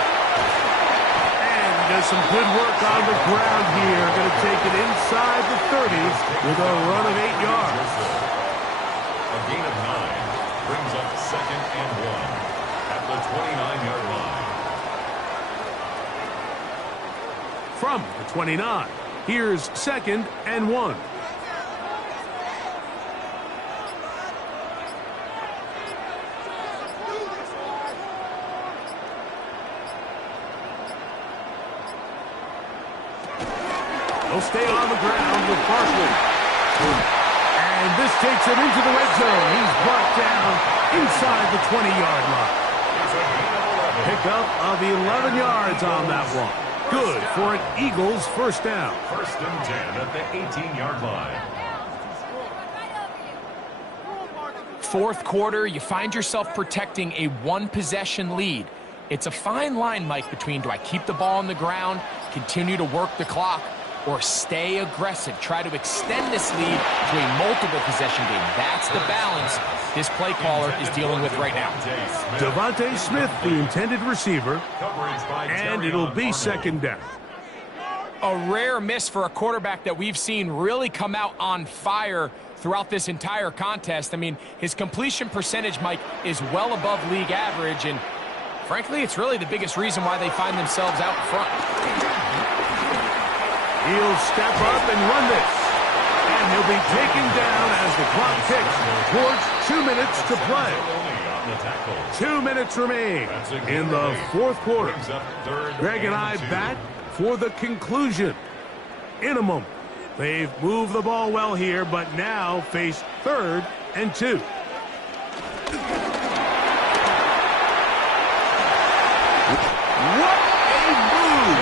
And he does some good work on the ground here. Going to take it inside the 30s with a run of 8 yards. A gain of 9 brings up 2nd and 1 at the 29-yard line. From the 29, here's 2nd and 1. They'll stay on the ground with Barkley. And this takes him into the red zone. He's brought down inside the 20-yard line. Pickup of 11 yards on that one. Good for an Eagles first down. 1st and 10 at the 18-yard line. 4th quarter, you find yourself protecting a one-possession lead. It's a fine line, Mike, between do I keep the ball on the ground, continue to work the clock, or stay aggressive, try to extend this lead to a multiple possession game. That's the balance this play caller is dealing with right now. Devontae Smith, the intended receiver, and it'll be 2nd down. A rare miss for a quarterback that we've seen really come out on fire throughout this entire contest. I mean, his completion percentage, Mike, is well above league average, and Frankly, it's really the biggest reason why they find themselves out front. He'll step up and run this. And he'll be taken down as the clock ticks towards 2 minutes to play. 2 minutes remain in the fourth quarter. Greg and I back for the conclusion in a moment. They've moved the ball well here, but now face 3rd and 2. What a move!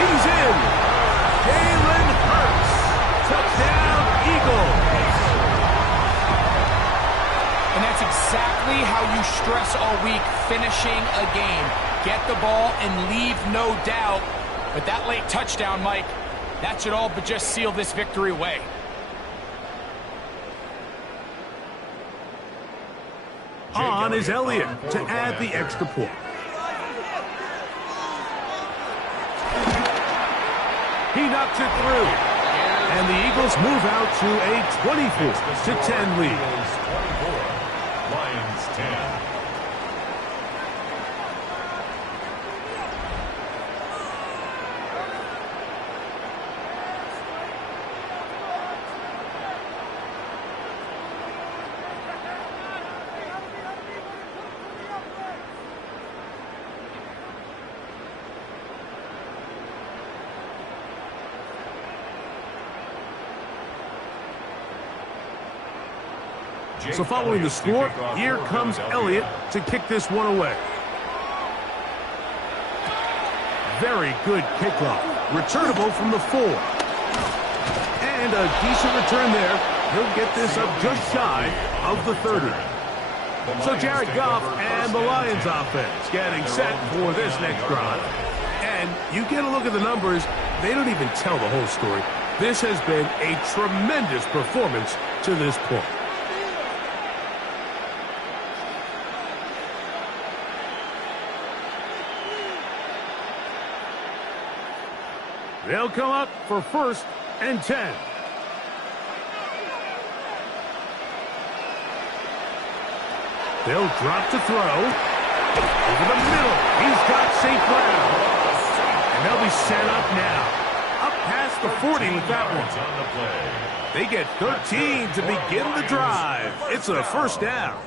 He's in! Jalen Hurts! Touchdown, Eagles! And that's exactly how you stress all week, finishing a game. Get the ball and leave no doubt. But that late touchdown, Mike, that should all but just seal this victory away. On is Elliott to add the extra point. He knocks it through. And the Eagles move out to a 24-10 lead. Lions 10. So following the score, here comes Elliott to kick this one away. Very good kickoff. Returnable from the 4. And a decent return there. He'll get this up just shy of the 30. So Jared Goff and the Lions offense getting set for this next drive. And you get a look at the numbers, they don't even tell the whole story. This has been a tremendous performance to this point. They'll come up for 1st and 10. They'll drop to throw. Over the middle. He's got St. Brown. And they'll be set up now. Up past the 40 with that one. They get 13 to begin the drive. It's a 1st down.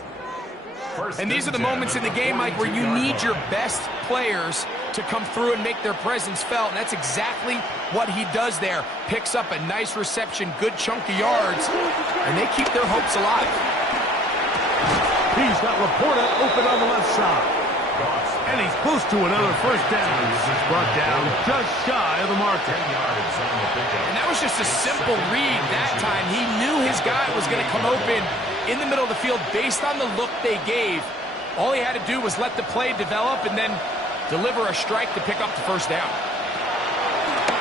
And these are the moments in the game, Mike, where you need your best players to come through and make their presence felt. And that's exactly what he does there. Picks up a nice reception, good chunk of yards, and they keep their hopes alive. He's got Laporta open on the left side. And he's close to another 1st down. This is brought down just shy of the marker. And that was just a simple read that time. He knew his guy was going to come open in the middle of the field based on the look they gave. All he had to do was let the play develop and then deliver a strike to pick up the 1st down.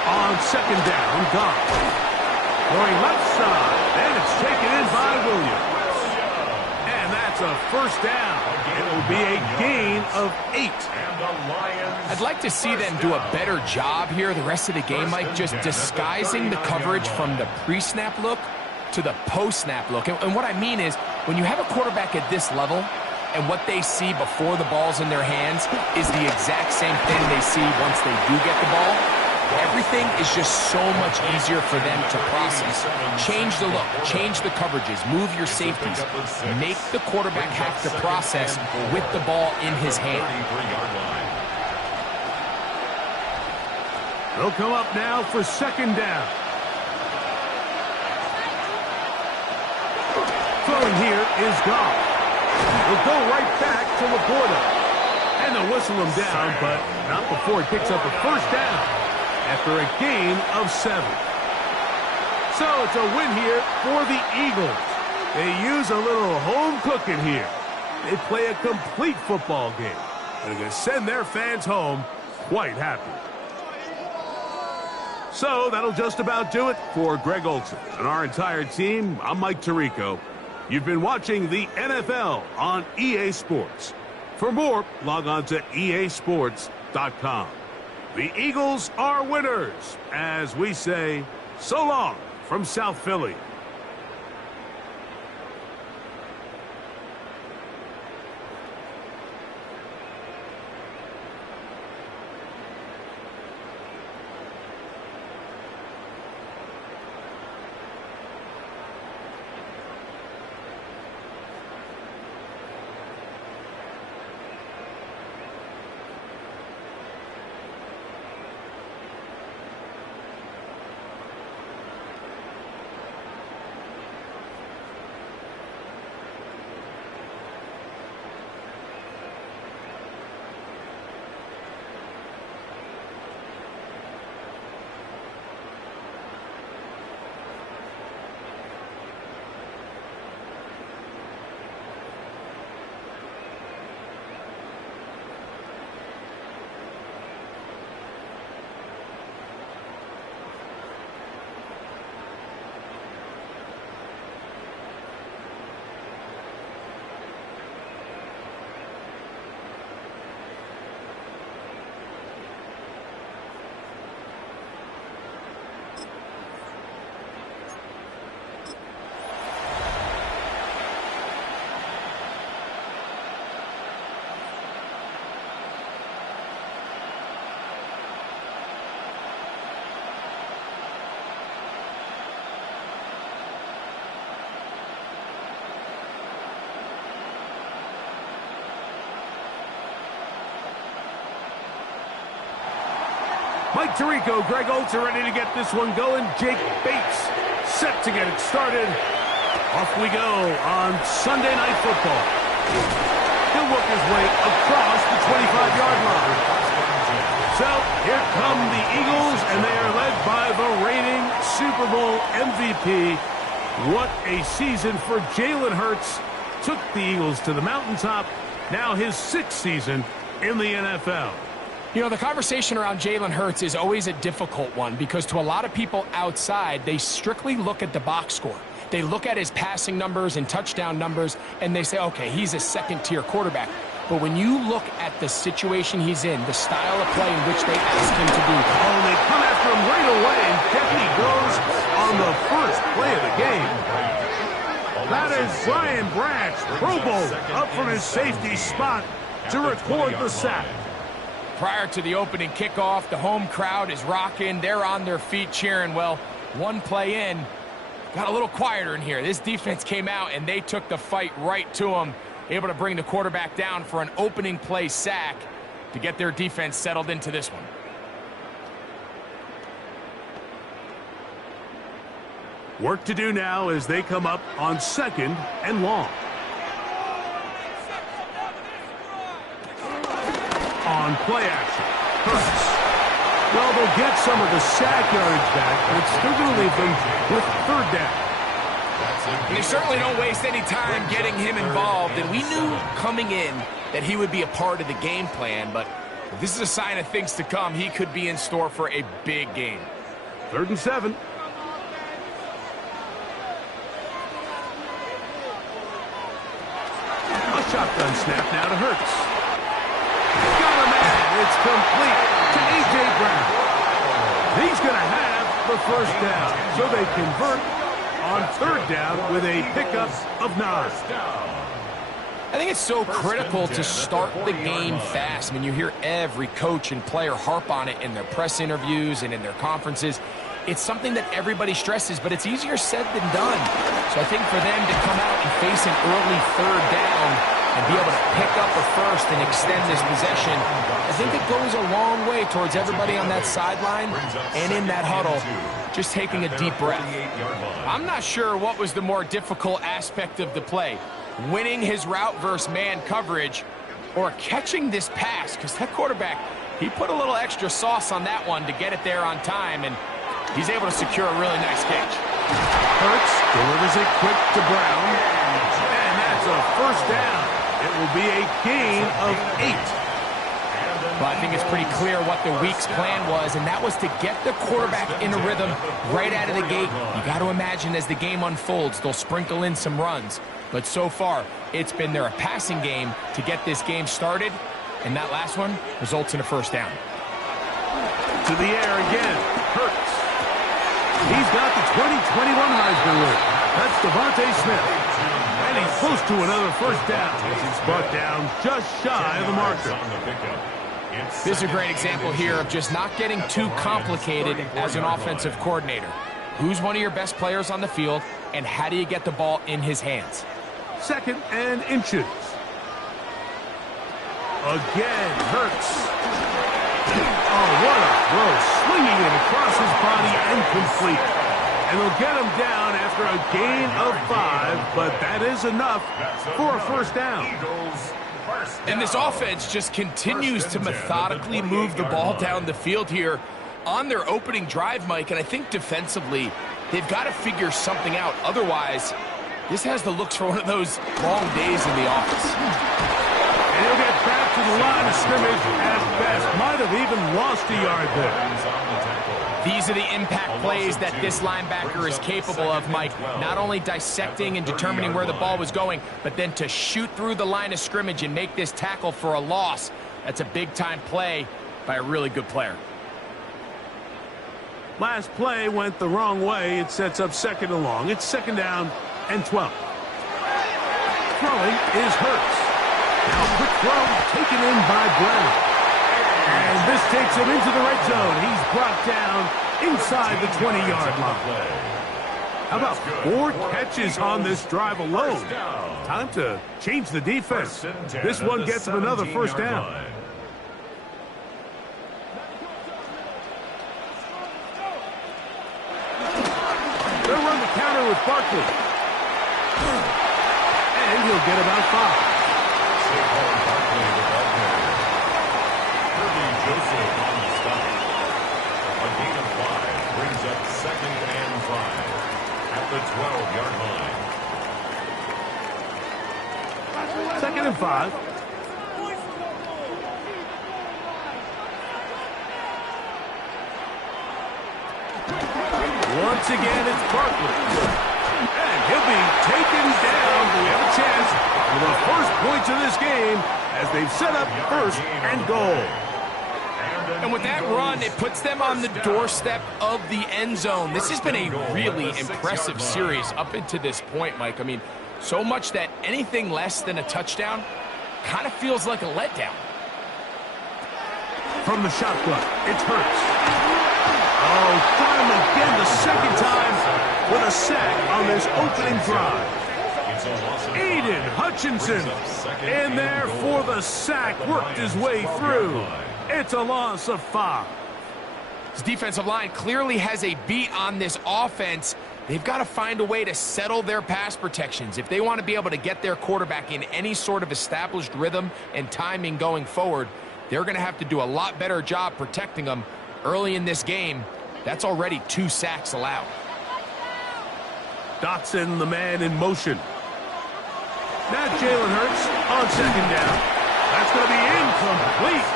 On 2nd down, Goff. Going left side, and it's taken in by Williams. And that's a 1st down. It will be a gain of 8. I'd like to see them do a better job here the rest of the game, Mike, just disguising the coverage from the pre-snap look to the post-snap look. And what I mean is, when you have a quarterback at this level, and what they see before the ball's in their hands is the exact same thing they see once they do get the ball, everything is just so much easier for them to process. Change the look, change the coverages, move your safeties. Make the quarterback have to process with the ball in his hand. They'll come up now for 2nd down. Throwing here is Goff. He'll go right back to Laporta. And they'll whistle him down, but not before he picks up a 1st down after a gain of 7. So it's a win here for the Eagles. They use a little home cooking here. They play a complete football game. And they're going to send their fans home quite happy. So that'll just about do it for Greg Olsen and our entire team. I'm Mike Tirico. You've been watching the NFL on EA Sports. For more, log on to easports.com. The Eagles are winners, as we say, so long from South Philly. Mike Tirico, Greg Olsen ready to get this one going. Jake Bates set to get it started. Off we go on Sunday Night Football. He'll work his way across the 25-yard line. So here come the Eagles, and they are led by the reigning Super Bowl MVP. What a season for Jalen Hurts. Took the Eagles to the mountaintop. Now his 6th season in the NFL. You know, the conversation around Jalen Hurts is always a difficult one because to a lot of people outside, they strictly look at the box score. They look at his passing numbers and touchdown numbers, and they say, okay, he's a second-tier quarterback. But when you look at the situation he's in, the style of play in which they ask him to do. Oh, they come after him right away, and Kefty goes on the first play of the game. That is Brian Branch, Pro Bowl, up from his safety spot to record the sack. Prior to the opening kickoff, the home crowd is rocking. They're on their feet cheering. Well, one play in, got a little quieter in here. This defense came out, and they took the fight right to him, able to bring the quarterback down for an opening play sack to get their defense settled into this one. Work to do now as they come up on 2nd and long. On play action, Hurts. Well, they'll get some of the sack yardage back, but it's still going to leave them with 3rd down. And they certainly don't waste any time getting him involved. And we knew coming in that he would be a part of the game plan, but if this is a sign of things to come, he could be in store for a big game. 3rd and 7. A shotgun snap now to Hurts. It's complete to A.J. Brown. He's going to have the 1st down. So they convert on 3rd down with a pickup of 9. I think it's so critical to start the game fast. I mean, you hear every coach and player harp on it in their press interviews and in their conferences. It's something that everybody stresses, but it's easier said than done. So I think for them to come out and face an early 3rd down and be able to pick up a 1st and extend this possession, I think it goes a long way towards everybody on that sideline and in that huddle just taking a deep breath. I'm not sure what was the more difficult aspect of the play, winning his route versus man coverage or catching this pass, because that quarterback, he put a little extra sauce on that one to get it there on time, and he's able to secure a really nice catch. Hurts delivers it quick to Brown, and that's a 1st down. It will be a gain of 8. Well, I think it's pretty clear what the week's plan was, and that was to get the quarterback in a rhythm right out of the gate. You got to imagine as the game unfolds, they'll sprinkle in some runs. But so far, it's been their passing game to get this game started, and that last one results in a 1st down. To the air again, Hurts. He's got the 2021 Heisman winner. That's Devontae Smith. And he's close to another 1st down. He's brought down just shy of the marker. This is a great example here of just not getting too complicated as an offensive coordinator. Who's one of your best players on the field, and how do you get the ball in his hands? 2nd and inches. Again, Hurts. Oh, what a throw. Swinging it across his body and complete. And they'll get him down after a gain of 5, but that is enough for a 1st down. And this offense just continues to methodically move the ball down the field here on their opening drive, Mike. And I think defensively, they've got to figure something out. Otherwise, this has the looks for one of those long days in the office. And he'll get back to the line of scrimmage at best. Might have even lost a yard there. These are the impact plays that this linebacker is capable of, Mike. Not only dissecting and determining where the ball was going, but then to shoot through the line of scrimmage and make this tackle for a loss. That's a big-time play by a really good player. Last play went the wrong way. It sets up 2nd and long. It's 2nd down and 12. Throwing is Hurts. Now a quick throw taken in by Brown. And this takes him into the red zone. He's brought down inside the 20-yard line. How about 4 catches on this drive alone? Time to change the defense. This one gets him another 1st down. counter with Barkley. And he'll get about 5. Saquon Barkley with ball carrier. Kirby Joseph on the stop. A gain of 5 brings up 2nd and 5 at the 12-yard line. 2nd and 5. Once again, it's Barkley. And he'll be taken down. We have a chance for the first points of this game as they've set up 1st and goal. And with that run, it puts them on the doorstep of the end zone. This has been a really impressive series up into this point, Mike. I mean, so much that anything less than a touchdown kind of feels like a letdown. From the shotgun, it's Hurts. Oh, got him again the 2nd time with a sack on this opening drive. Aiden Hutchinson in there for the sack, worked his way through. It's a loss of 5. This defensive line clearly has a beat on this offense. They've got to find a way to settle their pass protections. If they want to be able to get their quarterback in any sort of established rhythm and timing going forward, they're going to have to do a lot better job protecting them early in this game. That's already 2 sacks allowed. Dotson, the man in motion. Now Jalen Hurts on 2nd down. That's going to be incomplete.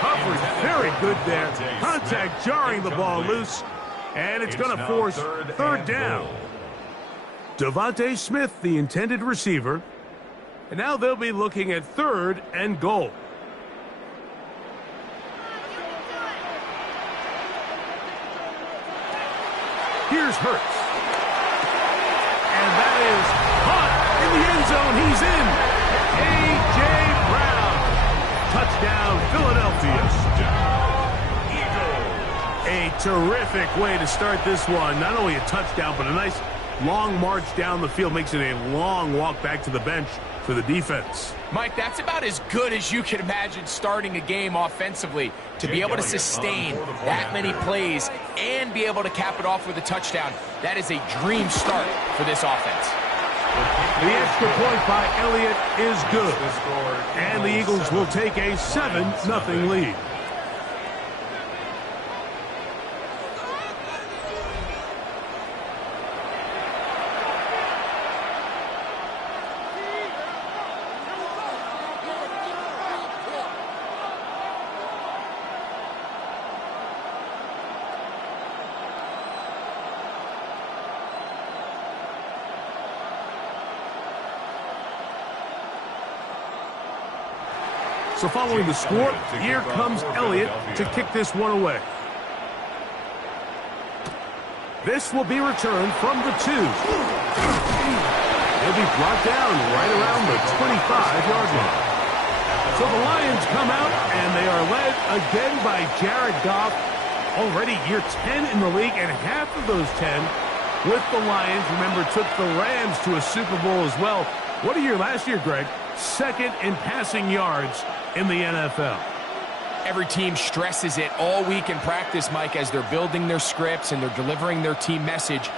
Coverage very good there. Contact jarring the ball loose. And it's going to force 3rd down. Devontae Smith, the intended receiver. And now they'll be looking at 3rd and goal. Here's Hurts. And that is caught in the end zone. He's in. A.J. Brown. Touchdown, Philadelphia. A terrific way to start this one. Not only a touchdown, but a nice long march down the field. Makes it a long walk back to the bench for the defense. Mike, that's about as good as you can imagine starting a game offensively. To be able to sustain that many plays and be able to cap it off with a touchdown, that is a dream start for this offense. The extra point by Elliott is good. And the Eagles will take a 7-0 lead. So following the score, here comes Elliott to kick this one away. This will be returned from the 2. He'll be brought down right around the 25-yard line. So the Lions come out, and they are led again by Jared Goff. Already year 10 in the league, and half of those 10 with the Lions. Remember, took the Rams to a Super Bowl as well. What a year last year, Greg. 2nd in passing yards in the NFL. Every team stresses it all week in practice, Mike, as they're building their scripts and they're delivering their team message.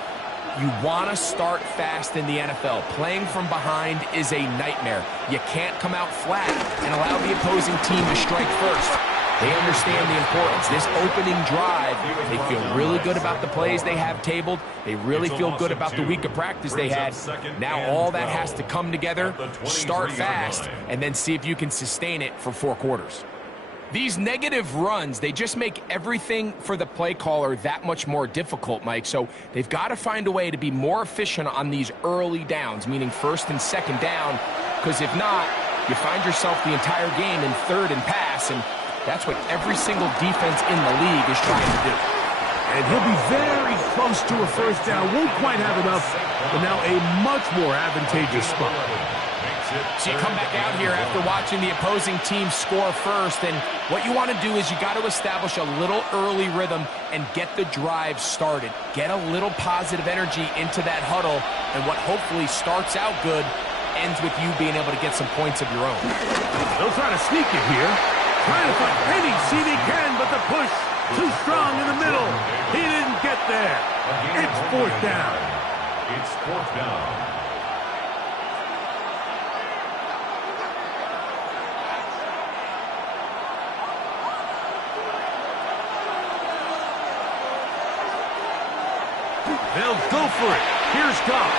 You want to start fast in the NFL. Playing from behind is a nightmare. You can't come out flat and allow the opposing team to strike first. They understand the importance. This opening drive, they feel really good about the plays they have tabled. They really feel good about the week of practice they had. Now all that has to come together, start fast, and then see if you can sustain it for 4 quarters. These negative runs, they just make everything for the play caller that much more difficult, Mike. So they've got to find a way to be more efficient on these early downs, meaning 1st and 2nd down, because if not, you find yourself the entire game in 3rd and pass, and that's what every single defense in the league is trying to do. And he'll be very close to a 1st down. Won't quite have enough, but now a much more advantageous spot. So you come back out here after watching the opposing team score first, and what you want to do is you got to establish a little early rhythm and get the drive started. Get a little positive energy into that huddle, and what hopefully starts out good ends with you being able to get some points of your own. They'll try to sneak it here. Trying to find any seat he can, but the push too strong in the middle. He didn't get there. It's 4th down. It's 4th down. They'll go for it. Here's Goff.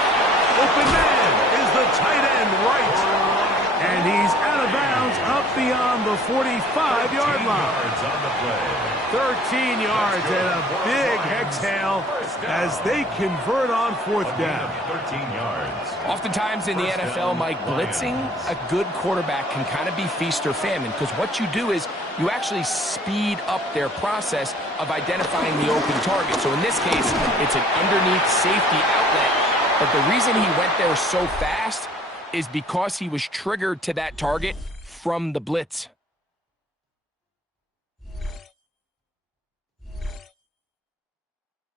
Open man is the tight end right. And he's out of bounds up beyond the 45-yard line. 13 yards and a big exhale as they convert on 4th down. 13 yards. Oftentimes in the NFL, Mike, blitzing a good quarterback can kind of be feast or famine, because what you do is you actually speed up their process of identifying the open target. So in this case, it's an underneath safety outlet. But the reason he went there so fast is because he was triggered to that target from the blitz.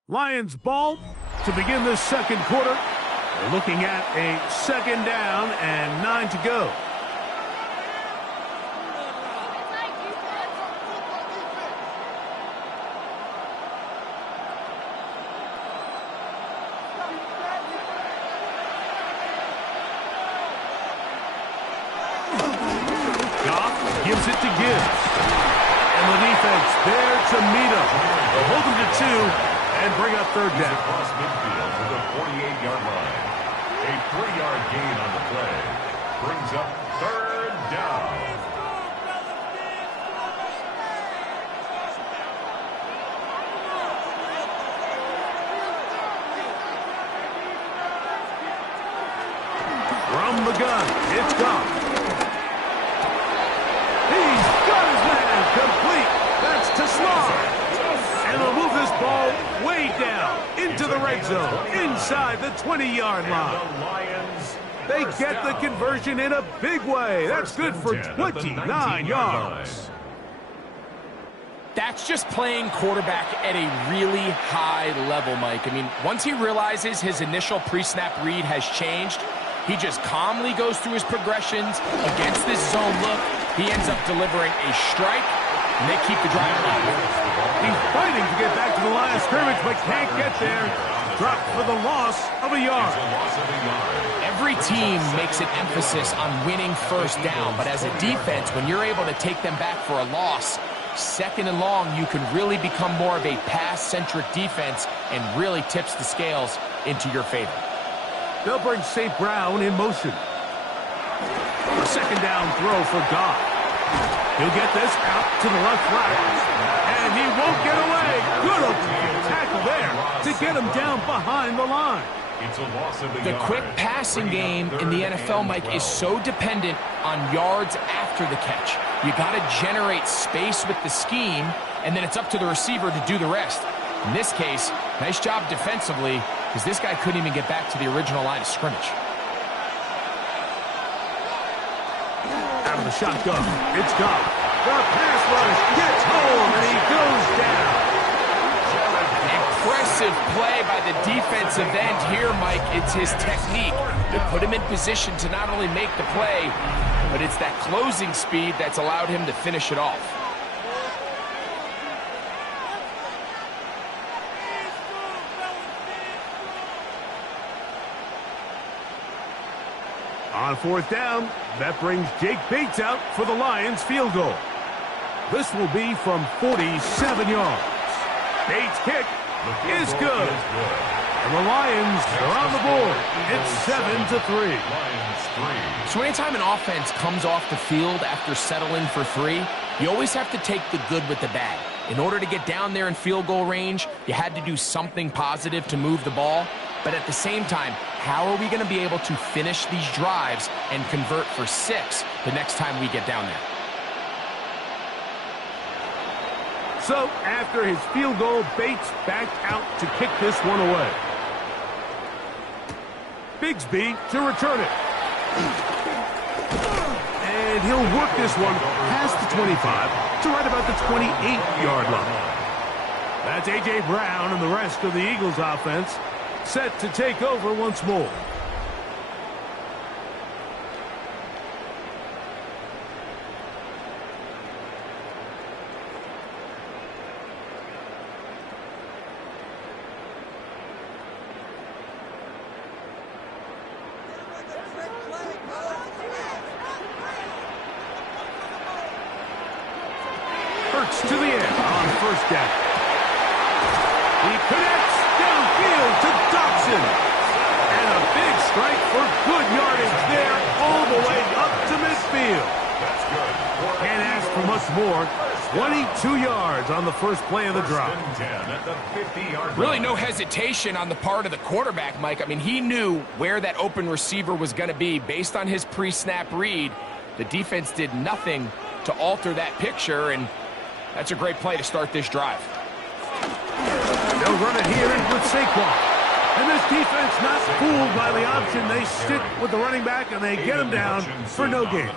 Lions ball to begin this second quarter. They're looking at a 2nd down and 9 to go. Goff gives it to Gibbs. And the defense there to meet him. They'll hold him to 2. And bring up 3rd down. Across midfield to the 48-yard line. A 3-yard gain on the play. Brings up 3rd down. From the gun, it's Goff. He's got his man complete. That's to Smart. And they'll move this ball way down into the red zone, inside the 20-yard line. They get the conversion in a big way. That's good for 29 yards. That's just playing quarterback at a really high level, Mike. I mean, once he realizes his initial pre-snap read has changed, he just calmly goes through his progressions against this zone look. He ends up delivering a strike, and they keep the drive alive. He's fighting to get back to the line of scrimmage, but can't get there. Dropped for the loss of a yard. Every team makes an emphasis on winning 1st down, but as a defense, when you're able to take them back for a loss, 2nd and long, you can really become more of a pass-centric defense and really tips the scales into your favor. They'll bring St. Brown in motion. A 2nd down throw for Goff. He'll get this out to the left flat. And he won't get away. Good tackle there to get him down behind the line. It's a loss of The quick passing game in the NFL, Mike, is so dependent on yards after the catch. You got to generate space with the scheme, and then it's up to the receiver to do the rest. In this case, nice job defensively, because this guy couldn't even get back to the original line of scrimmage. Out of the shotgun, it's Goff. The pass rush gets home, and he goes down. Impressive play by the defensive end here, Mike. It's his technique to put him in position to not only make the play, but it's that closing speed that's allowed him to finish it off. On 4th down, that brings Jake Bates out for the Lions field goal. This will be from 47 yards. Bates' kick is good. And the Lions are on the board. It's 7-3. So anytime an offense comes off the field after settling for 3, you always have to take the good with the bad. In order to get down there in field goal range, you had to do something positive to move the ball. But at the same time, how are we going to be able to finish these drives and convert for 6 the next time we get down there? So, after his field goal, Bates backed out to kick this one away. Bigsby to return it. And he'll work this one past the 25 to right about the 28-yard line. That's A.J. Brown and the rest of the Eagles offense set to take over once more. to the air on first down. He connects downfield to Dobson. And a big strike for good yardage there all the way up to midfield. That's good. Can't ask for much more. 22 yards on the first play of the drive. At the 50-yard Really line. no hesitation on the part of the quarterback, Mike. I mean, he knew where that open receiver was going to be based on his pre-snap read. The defense did nothing to alter that picture, and that's a great play to start this drive. They'll run it here with Saquon. And this defense not fooled by the option. They stick with the running back, and they get him down for no gain.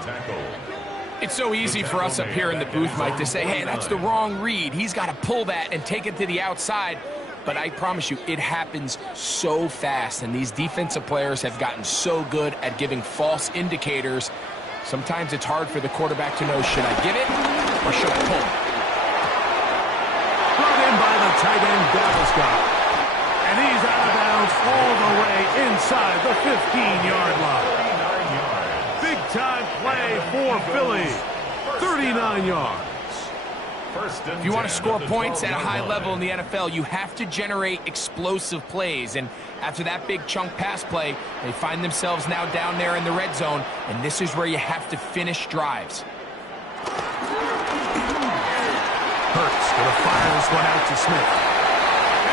It's so easy for us up here in the booth, Mike, to say, hey, that's the wrong read. He's got to pull that and take it to the outside. But I promise you, it happens so fast, and these defensive players have gotten so good at giving false indicators. Sometimes it's hard for the quarterback to know, should I give it or should I pull it? Brought in by the tight end, Gaviscon. And he's out of bounds all the way inside the 15-yard line. 39 yards. Big-time play for Philly. 39 yards. If you want to score points at a high level in the NFL, you have to generate explosive plays. And after that big chunk pass play, they find themselves now down there in the red zone. And this is where you have to finish drives. Hurts going to fire this one out to Smith.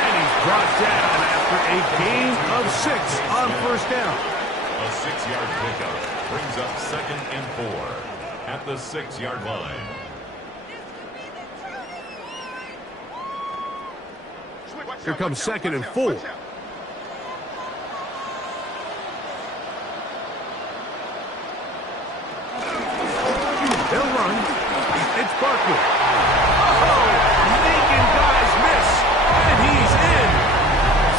And he's brought down after a gain of 6 on first down. A 6-yard pickup brings up 2nd and 4 at the 6-yard line. Here comes 2nd and 4. They'll run. It's Barkley. Oh, making guys miss. And he's in.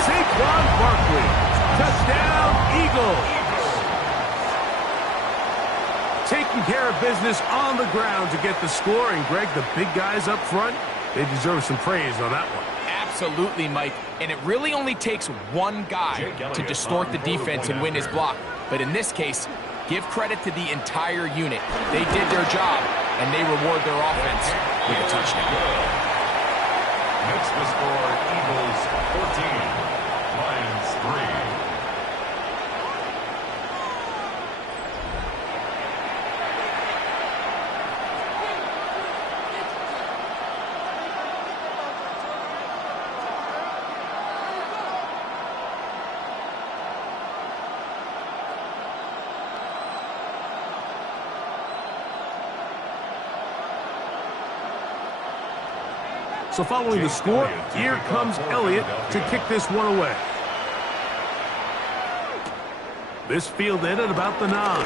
Saquon Barkley. Touchdown, Eagles. Taking care of business on the ground to get the score. And, Greg, the big guys up front, they deserve some praise on that one. Absolutely, Mike. And it really only takes one guy to distort the defense and win his block. But in this case, give credit to the entire unit. They did their job, and they reward their offense with a touchdown. Makes the score Eagles 14, Lions 3. So following the score, here comes Elliott to kick this one away. This fielded at about the 9.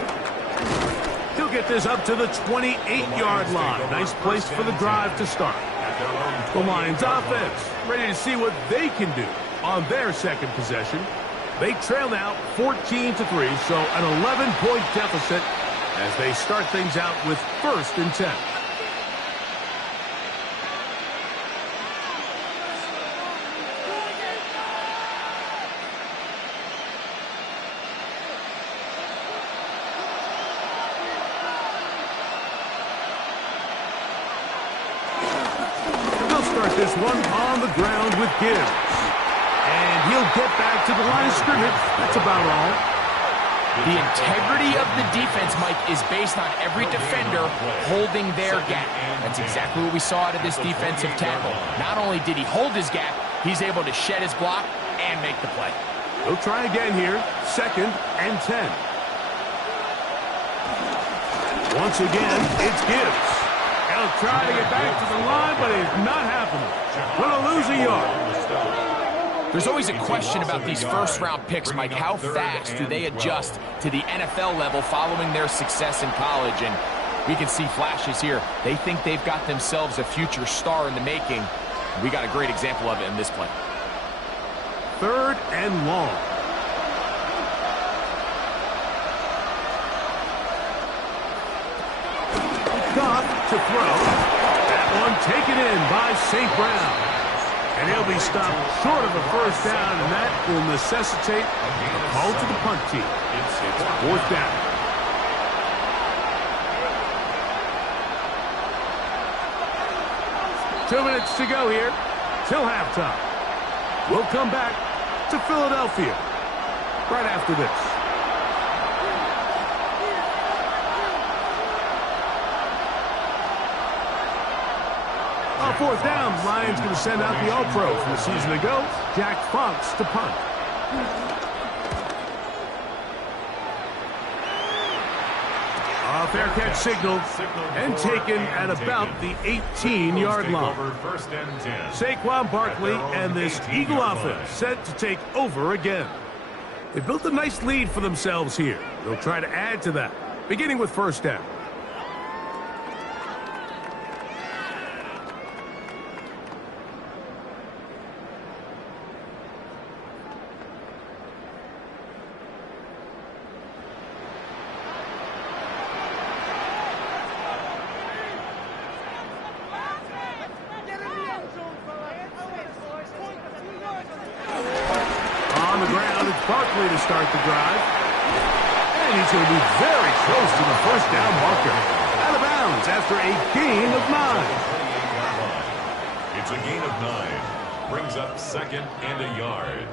He'll get this up to the 28-yard line. Nice place for the drive to start. The Lions offense ready to see what they can do on their second possession. They trail now 14-3, so an 11-point deficit as they start things out with 1st and 10. This one on the ground with Gibbs. And he'll get back to the line of scrimmage. That's about all. The integrity of the defense, Mike, is based on every defender holding their gap. That's exactly what we saw out of this defensive tackle. Not only did he hold his gap, he's able to shed his block and make the play. He'll try again here. 2nd and 10. Once again, it's Gibbs. He'll try to get back to the line, but it's not happening. Going to lose a yard. There's always a question about these first-round picks, Mike. How fast do they adjust to the NFL level following their success in college? And we can see flashes here. They think they've got themselves a future star in the making. We got a great example of it in this play. 3rd and long. Goff to throw. That one taken in by St. Brown. And he'll be stopped short of a first down, and that will necessitate a call to the punt team. It's 4th down. 2 minutes to go here till halftime. We'll come back to Philadelphia right after this. On fourth down, Lions going to send out the All-Pro from the season ago, Jack Fox, to punt. A fair catch signaled and taken at about the 18-yard line. Saquon Barkley and this Eagle offense set to take over again. They built a nice lead for themselves here. They'll try to add to that, beginning with first down. Barkley to start the drive. And he's going to be very close to the first down marker. Out of bounds after a gain of 9. It's a gain of 9. Brings up 2nd and a yard.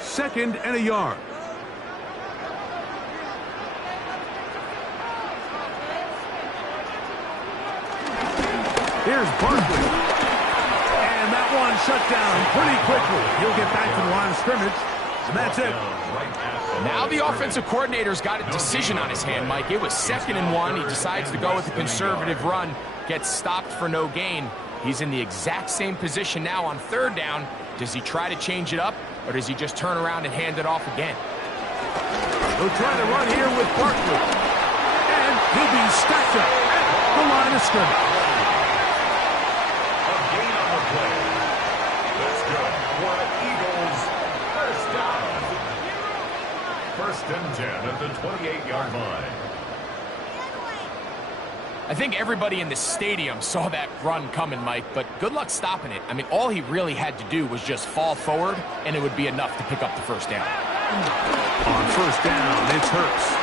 Second and a yard. Here's Barkley. And that one shut down pretty quickly. He'll get back to the line of scrimmage, and that's it. Now the offensive coordinator's got a decision on his hand, Mike. It was 2nd and 1. He decides to go with a conservative run, gets stopped for no gain. He's in the exact same position now on 3rd down. Does he try to change it up, or does he just turn around and hand it off again? He'll try to run here with Barkley. And he'll be stacked up at the line of scrimmage. That's good for Eagles. First down. 1st and 10 at the 28-yard line. I think everybody in the stadium saw that run coming, Mike, but good luck stopping it. I mean, all he really had to do was just fall forward, and it would be enough to pick up the first down. On first down, it's Hurts.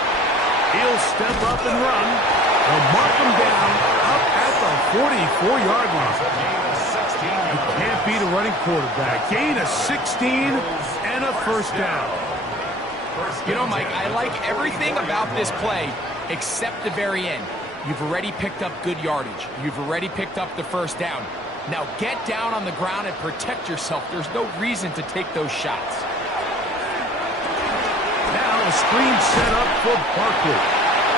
He'll step up and run. They'll mark him down up at the 44-yard line. You can't beat a running quarterback. Gain of 16 and a first down. You know, Mike, I like everything about this play except the very end. You've already picked up good yardage. You've already picked up the first down. Now get down on the ground and protect yourself. There's no reason to take those shots. Now a screen set up for Barkley.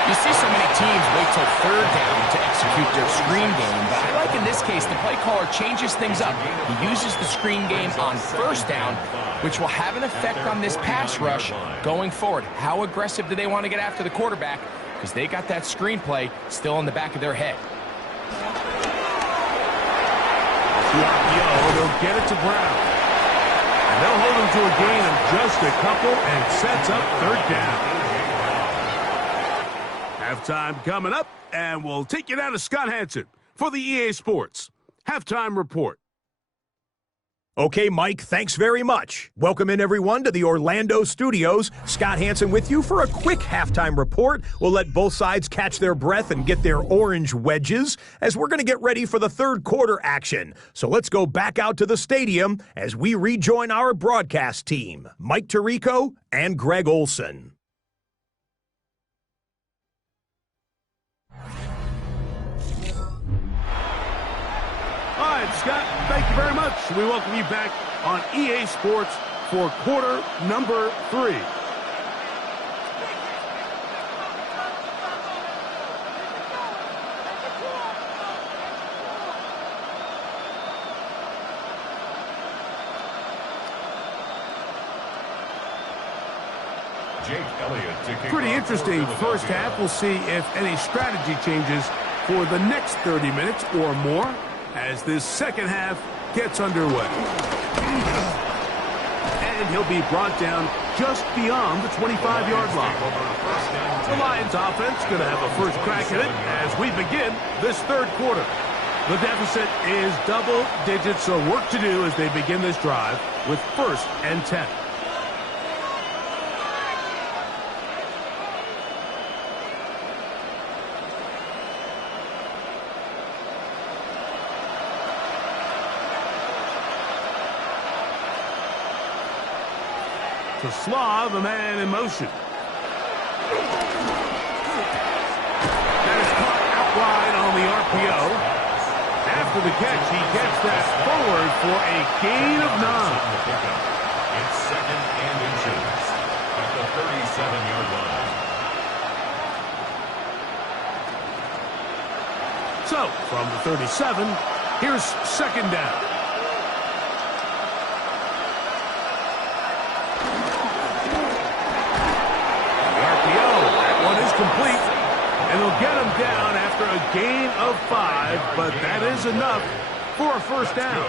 You see so many teams wait till 3rd down to execute their screen game, but I like in this case the play caller changes things up. He uses the screen game on 1st down, which will have an effect on this pass rush going forward. How aggressive do they want to get after the quarterback? Because they got that screen play still in the back of their head. They'll get it to Brown. And they'll hold him to a gain of just a couple and sets up 3rd down. Halftime coming up, and we'll take you down to Scott Hanson for the EA Sports Halftime Report. Okay, Mike, thanks very much. Welcome in, everyone, to the Orlando studios. Scott Hanson with you for a quick halftime report. We'll let both sides catch their breath and get their orange wedges as we're going to get ready for the 3rd quarter action. So let's go back out to the stadium as we rejoin our broadcast team, Mike Tirico and Greg Olson. All right, Scott, thank you very much. We welcome you back on EA Sports for quarter number 3. Jake Elliott to kick Pretty off interesting for first half. We'll see if any strategy changes for the next 30 minutes or more as this second half gets underway. And he'll be brought down just beyond the 25-yard line. The Lions offense going to have a first crack at it as we begin this 3rd quarter. The deficit is double digits, so work to do as they begin this drive with 1st and 10. to Slav, the man in motion. That is caught out wide on the RPO. After the catch, he gets that forward for a gain of 9. It's second and inches at the 37-yard line. So, from the 37, here's second down. The RPO, that one is complete. And they'll get him down after a gain of 5, but that is enough for a first down.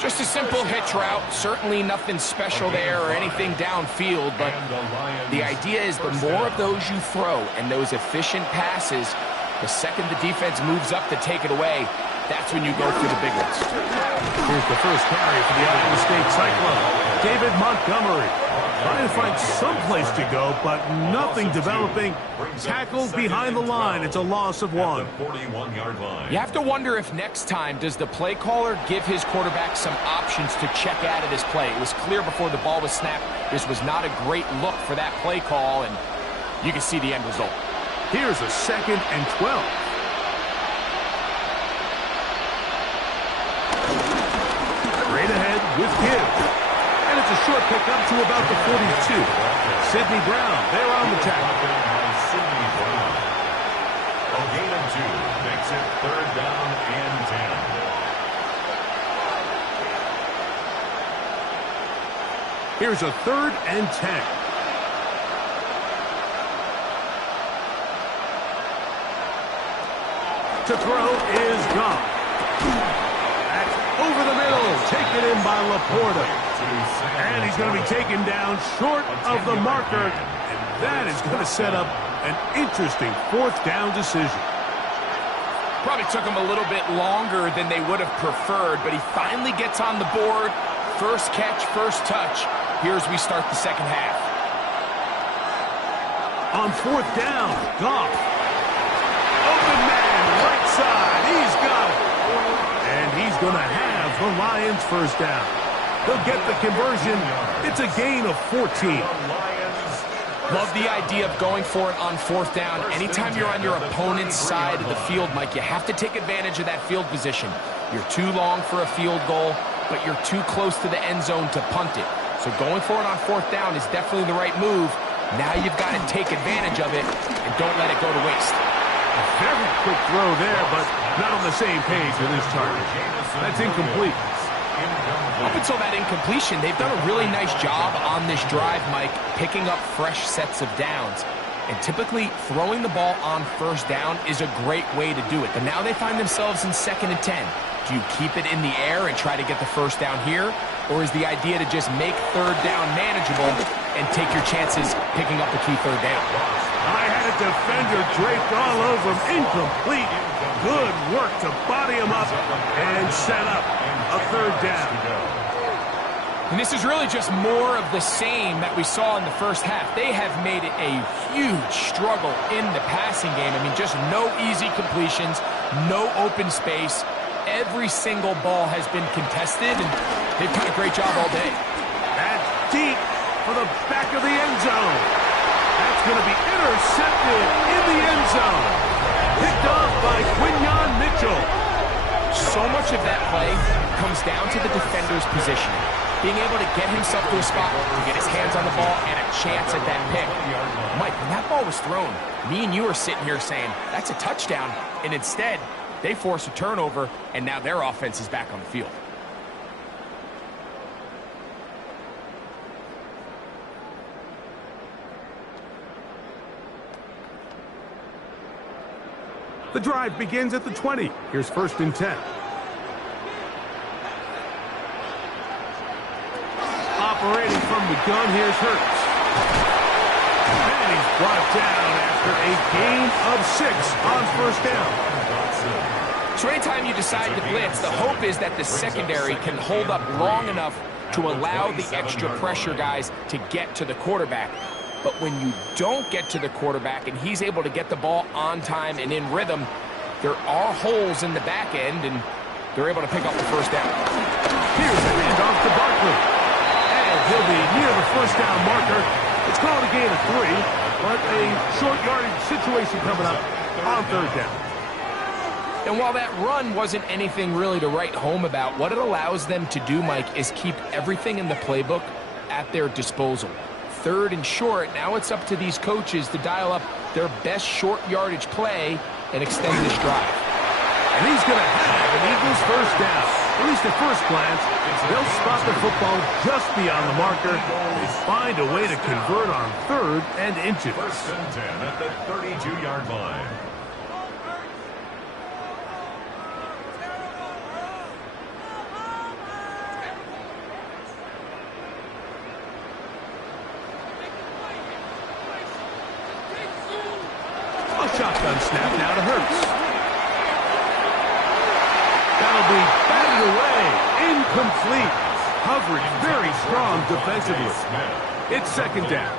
Just a simple hitch route. Certainly nothing special there or anything downfield, but the idea is the more of those you throw and those efficient passes, the second the defense moves up to take it away, that's when you go for the big ones. Here's the first carry for the Iowa State Cyclone. David Montgomery trying to find some place to go, but nothing developing. Tackled behind the line. It's a loss of 1. 41-yard line. You have to wonder if next time does the play caller give his quarterback some options to check out of this play. It was clear before the ball was snapped this was not a great look for that play call, and you can see the end result. Here's a 2nd and 12. Straight ahead with Gibbs. And it's a short pickup to about the 42. Sidney Brown, they're on the tackle. Sidney Brown. A gain of 2 makes it 3rd down and 10. Here's a 3rd and 10. To throw is gone. That's over the middle. Taken in by Laporta. And he's going to be taken down short of the marker. And that is going to set up an interesting 4th down decision. Probably took him a little bit longer than they would have preferred, but he finally gets on the board. First catch, first touch. Here's we start the second half. On 4th down, Goff. Open man, right side. He's got it. And he's going to have the Lions first down. They'll get the conversion. It's a gain of 14. Love the idea of going for it on 4th down. Anytime you're on your opponent's side of the field, Mike, you have to take advantage of that field position. You're too long for a field goal, but you're too close to the end zone to punt it. So going for it on 4th down is definitely the right move. Now you've got to take advantage of it and don't let it go to waste. A very quick throw there, but not on the same page with his target. That's incomplete. Up until that incompletion, they've done a really nice job on this drive, Mike, picking up fresh sets of downs. And typically, throwing the ball on 1st down is a great way to do it. But now they find themselves in 2nd and 10. Do you keep it in the air and try to get the first down here? Or is the idea to just make 3rd down manageable and take your chances picking up a key 3rd down? I had a defender draped all over him. Incomplete. Good work to body him up and set up a 3rd down. And this is really just more of the same that we saw in the first half. They have made it a huge struggle in the passing game. I mean, just no easy completions, no open space. Every single ball has been contested, and they've done a great job all day. That's deep for the back of the end zone. That's going to be intercepted in the end zone. Picked off by Quinyon Mitchell. So much of that play comes down to the defender's positioning. Being able to get himself to a spot, to get his hands on the ball, and a chance at that pick. Mike, when that ball was thrown, me and you are sitting here saying, that's a touchdown. And instead, they force a turnover, and now their offense is back on the field. The drive begins at the 20. Here's 1st and 10. Operating from the gun, here's Hurts. And he's brought down after a gain of 6 on 1st down. So anytime you decide to blitz, the hope is that the secondary can hold up long enough to allow the extra pressure guys to get to the quarterback. But when you don't get to the quarterback and he's able to get the ball on time and in rhythm, there are holes in the back end, and they're able to pick up the 1st down. Here's a handoff to Barkley. And He'll be near the first down marker. It's called a gain of 3, but a short yardage situation coming up on third down. And while that run wasn't anything really to write home about, what it allows them to do, Mike, is keep everything in the playbook at their disposal. Third and short, now it's up to these coaches to dial up their best short yardage play and extend this drive. And he's going to have an Eagles first down. At least at first glance, they'll spot the football just beyond the marker. They find a way to convert on third and inches. First and 10 at the 32-yard line. Shotgun snap now to Hurts. That'll be batted away. Incomplete. Coverage very strong defensively. It's second down.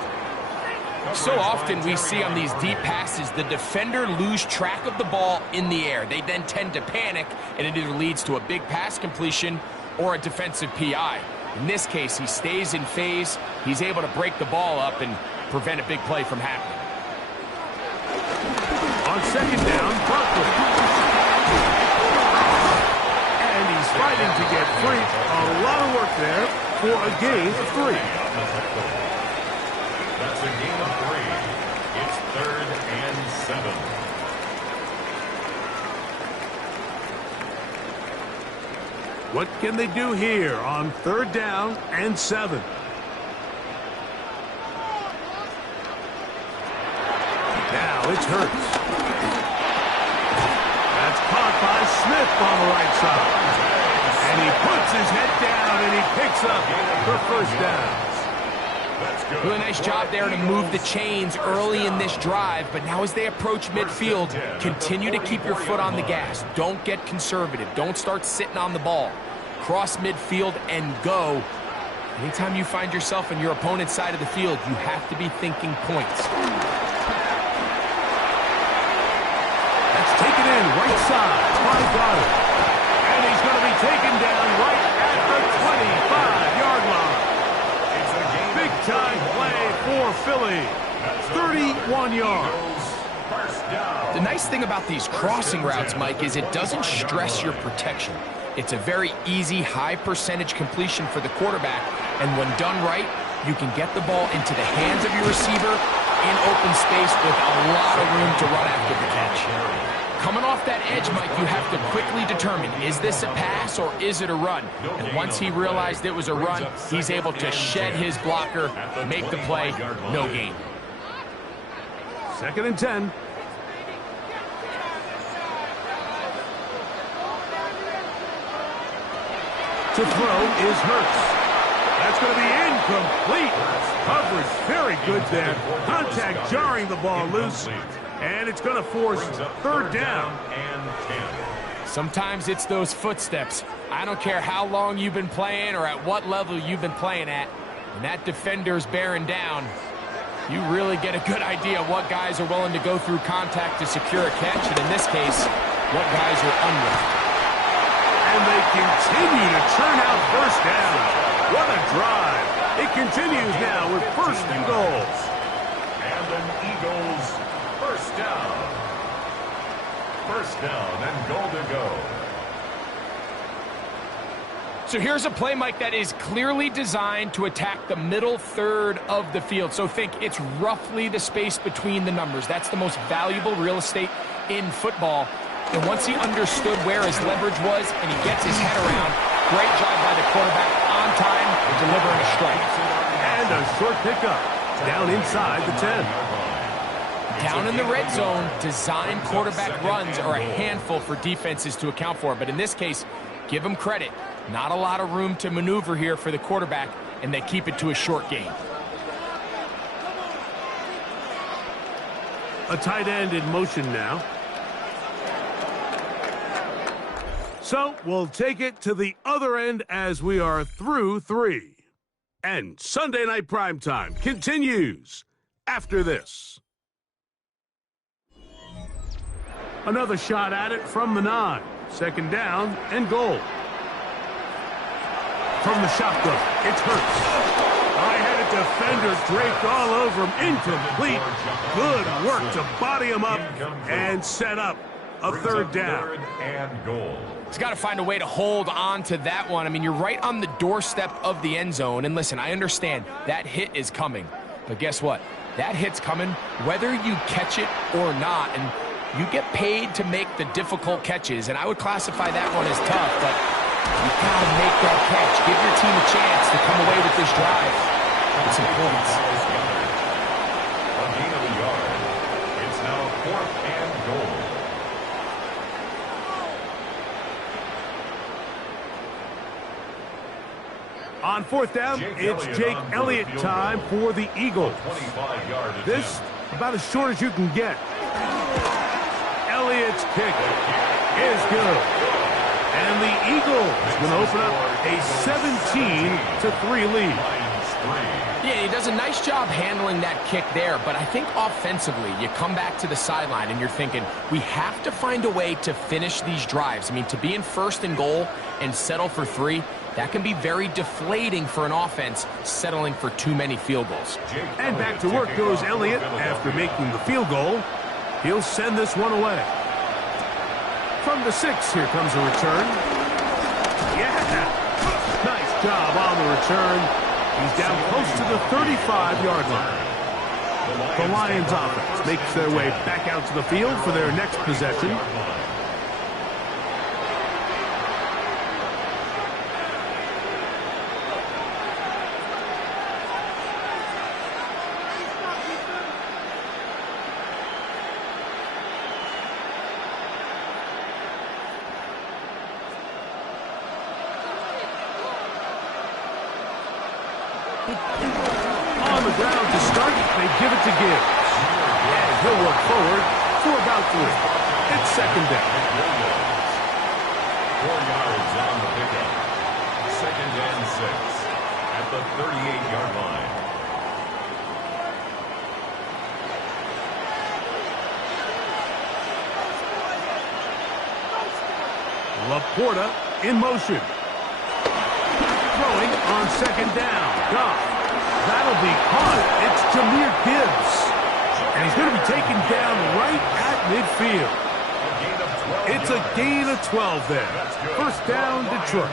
So often we see on these deep passes, the defender lose track of the ball in the air. They then tend to panic, and it either leads to a big pass completion or a defensive PI. In this case, he stays in phase. He's able to break the ball up and prevent a big play from happening. On second down, Barkley. And he's fighting to get free. A lot of work there for a gain of 3. That's a gain of 3. It's third and 7. What can they do here on third down and 7? Now it's Hurts. Caught by Smith on the right side. And he puts his head down and he picks up the first down. That's good. Do a nice job there to move the chains early in this drive, but now as they approach midfield, continue to keep your foot on the gas. Don't get conservative. Don't start sitting on the ball. Cross midfield and go. Anytime you find yourself on your opponent's side of the field, you have to be thinking points. Take it in, right side, by Goddard. And he's going to be taken down right at the 25-yard line. Big-time play for Philly. 31 yards. The nice thing about these crossing routes, Mike, is it doesn't stress your protection. It's a very easy, high-percentage completion for the quarterback, and when done right, you can get the ball into the hands of your receiver in open space with a lot of room to run after the catch. Coming off that edge, Mike, you have to quickly determine, is this a pass or is it a run? And once he realized it was a run, he's able to shed his blocker, make the play, no gain. Second and 10. To throw is Hurts. That's going to be incomplete. Coverage very good there. Contact jarring the ball loose. And it's going to force third down and 10. Sometimes it's those footsteps. I don't care how long you've been playing or at what level you've been playing at. When that defender's bearing down, you really get a good idea of what guys are willing to go through contact to secure a catch, and in this case, what guys are unwilling. And they continue to churn out first down. What a drive. It continues now with first and goal. And an Eagles first down. First down and goal to go. So here's a play, Mike, that is clearly designed to attack the middle third of the field. So think it's roughly the space between the numbers. That's the most valuable real estate in football. And once he understood where his leverage was and he gets his head around, great job by the quarterback on time delivering a strike. And a short pickup down inside the 10. Down in the red zone, design quarterback runs are a handful for defenses to account for. But in this case, give them credit. Not a lot of room to maneuver here for the quarterback, and they keep it to a short game. A tight end in motion now. So we'll take it to the other end as we are through 3. And Sunday Night Primetime continues after this. Another shot at it from the 9. Second down and goal. From the shotgun, it's Hurts. I had a defender draped all over him. Incomplete. Good work to body him up and set up a third down. Third and goal. He's got to find a way to hold on to that one. I mean, you're right on the doorstep of the end zone. And listen, I understand that hit is coming. But guess what? That hit's coming whether you catch it or not. And you get paid to make the difficult catches. And I would classify that one as tough. But you got to make that catch. Give your team a chance to come away with this drive with some points. A gain of a yard. It's now 4th and goal. On 4th down, it's Jake Elliott time for the Eagles. 25-yard attempt. This about as short as you can get. Elliott's kick is good. And the Eagles going to open up a 17-3 lead. Yeah, he does a nice job handling that kick there, but I think offensively, you come back to the sideline and you're thinking, we have to find a way to finish these drives. I mean, to be in 1st and goal and settle for 3, that can be very deflating for an offense settling for too many field goals. And back to work goes Elliott after making the field goal. He'll send this one away. From the 6, here comes a return. Yeah! Nice job on the return. He's down close to the 35-yard line. The Lions offense makes their way back out to the field for their next possession. On the ground to start, they give it to Gibbs. And he'll work forward for about 3. It's 2nd down. 4 yards on the pickup. 2nd and 6 at the 38-yard line. Laporta in motion. Throwing on 2nd down. Goff. That'll be caught. It's Jahmyr Gibbs. And he's going to be taken down right at midfield. It's a gain of 12 there. 1st down, Detroit.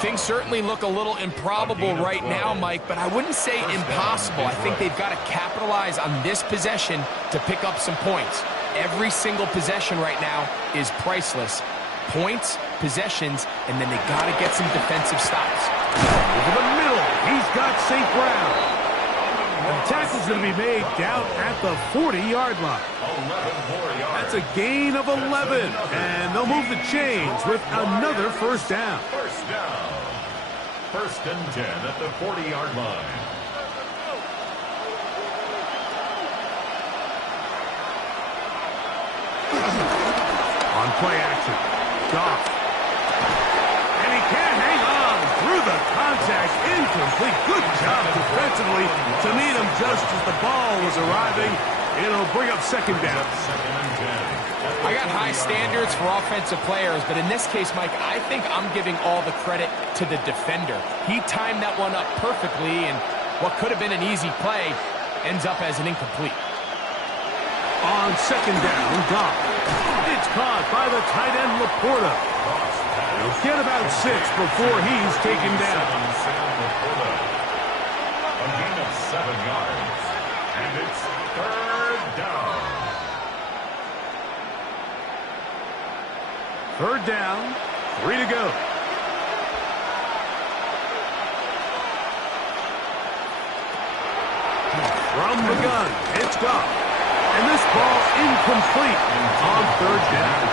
Things certainly look a little improbable right now, Mike, but I wouldn't say impossible. I think they've got to capitalize on this possession to pick up some points. Every single possession right now is priceless. Points, possessions, and then they got to get some defensive stops. Over the middle, he's got St. Brown. And the tackle's going to be made down at the 40-yard line. That's a gain of 11, and they'll move the chains with another 1st down. 1st down. 1st and 10 at the 40-yard line. On play action, Goff. And he can't hang on through the contact. Incomplete. Good job defensively to meet him just as the ball was arriving. It'll bring up 2nd down. 2nd and 10. I got high standards for offensive players, but in this case, Mike, I think I'm giving all the credit to the defender. He timed that one up perfectly, and what could have been an easy play ends up as an incomplete. On 2nd down, Goff. It's caught by the tight end, Laporta. He'll get about 6 before he's taken down. A gain of 7 yards. And it's 3rd down. 3rd down, 3 to go. From the gun, it's Goff. And this ball incomplete on 3rd down.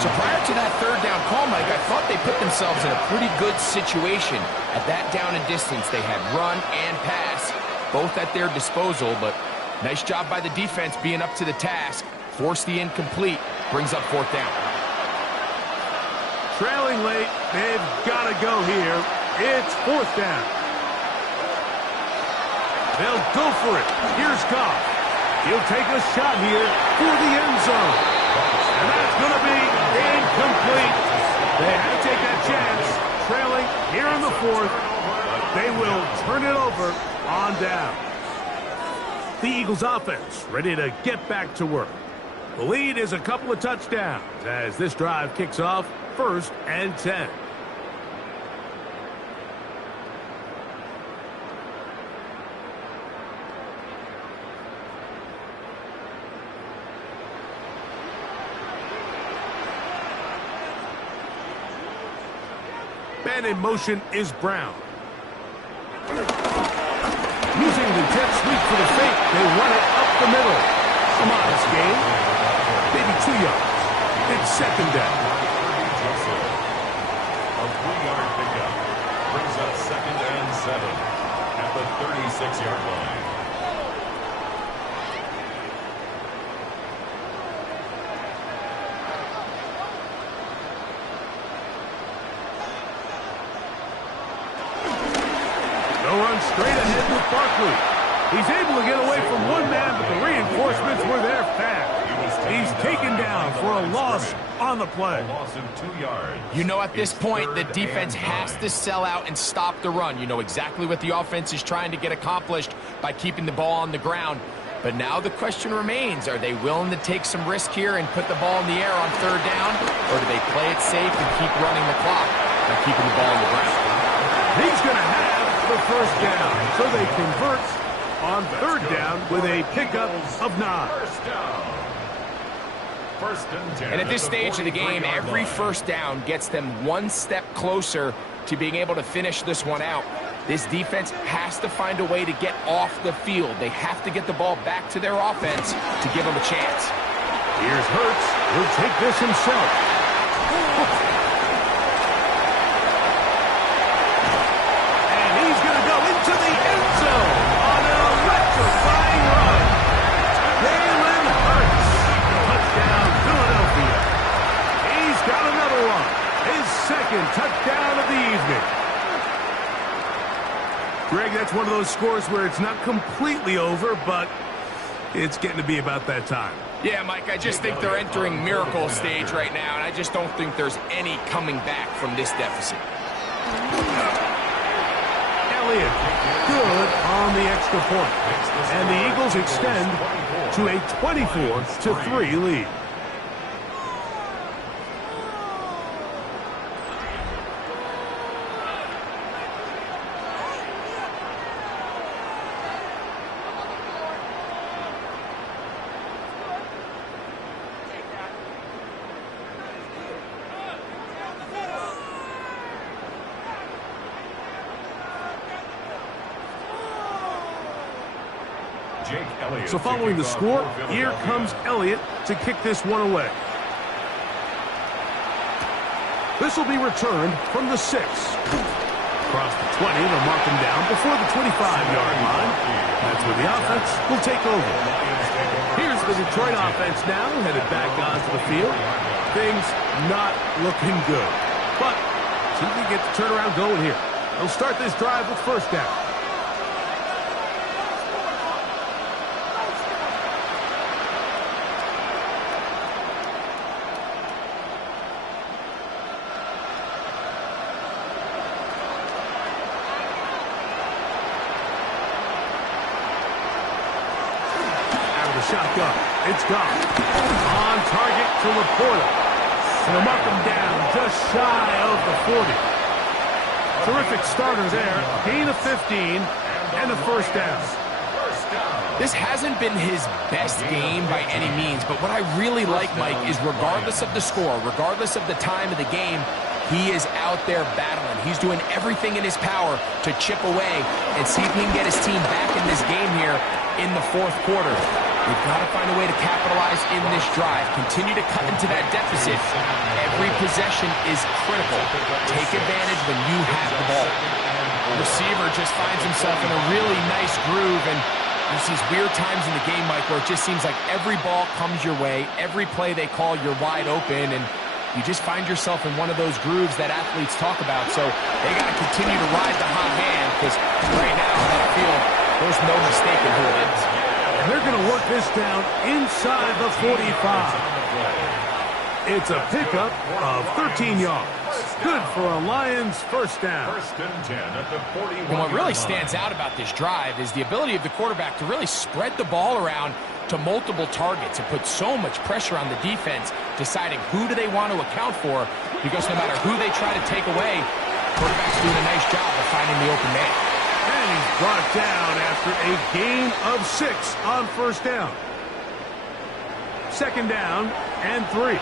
So prior to that 3rd down call, Mike, I thought they put themselves in a pretty good situation. At that down and distance, they had run and pass, both at their disposal, but nice job by the defense being up to the task. Force the incomplete, brings up 4th down. Trailing late, they've got to go here. It's 4th down. They'll go for it. Here's Goff. He'll take a shot here for the end zone. And that's going to be incomplete. They had to take that chance. Trailing here in the 4th. They will turn it over on down. The Eagles offense ready to get back to work. The lead is a couple of touchdowns as this drive kicks off 1st and 10. Man in motion is Brown. Using the jet sweep for the fake, they run it up the middle. A modest gain, maybe 2 yards. It's 2nd down. A 3-yard pickup brings up 2nd and 7 at the 36-yard line. Run straight ahead with Barkley. He's able to get away from one man, but the reinforcements were there fast. He's taken down for a loss on the play. A loss of 2 yards. You know, at this point, the defense has to sell out and stop the run. You know exactly what the offense is trying to get accomplished by keeping the ball on the ground. But now the question remains, are they willing to take some risk here and put the ball in the air on 3rd down? Or do they play it safe and keep running the clock by keeping the ball on the ground? He's going to have the 1st down. So they convert on 3rd down with a pickup of 9. 1st and 10. And at this stage of the game, every 1st down gets them one step closer to being able to finish this one out. This defense has to find a way to get off the field. They have to get the ball back to their offense to give them a chance. Here's Hurts. He'll take this himself. To the end zone on an electrifying run. Jalen Hurts. Touchdown, Philadelphia. He's got another one. His 2nd touchdown of the evening. Greg, that's one of those scores where it's not completely over, but it's getting to be about that time. Yeah, Mike, I just think they're entering miracle stage right now, and I just don't think there's any coming back from this deficit. Elliott, good on the extra point. And the Eagles extend to a 24-3 lead. So following the score, here comes Elliott to kick this one away. This will be returned from the 6. Across the 20, they'll mark him down before the 25-yard line. That's where the offense will take over. Here's the Detroit offense now, headed back onto the field. Things not looking good. But see if we get the turnaround going here. They'll start this drive with 1st down. Shotgun. It's gone. On target to Laporta. And they'll mark him down just shy of the 40. Terrific starter there. Gain of 15 and a 1st down. This hasn't been his best game by any means, but what I really like, Mike, is regardless of the score, regardless of the time of the game, he is out there battling. He's doing everything in his power to chip away and see if he can get his team back in this game here in the 4th quarter. We've got to find a way to capitalize in this drive. Continue to cut into that deficit. Every possession is critical. Take advantage when you have the ball. The receiver just finds himself in a really nice groove, and there's these weird times in the game, Mike, where it just seems like every ball comes your way. Every play they call, you're wide open, and you just find yourself in one of those grooves that athletes talk about. So they got to continue to ride the hot hand, because right now on that field, there's no mistaking who it is. And they're going to work this down inside the 45. It's a pickup of 13 yards. Good for a Lions first down. First and 10 at the 41. And what really stands out about this drive is the ability of the quarterback to really spread the ball around to multiple targets and put so much pressure on the defense, deciding who do they want to account for, because no matter who they try to take away, quarterback's doing a nice job of finding the open man. And he's brought down after a gain of 6 on first down. Second down and 3.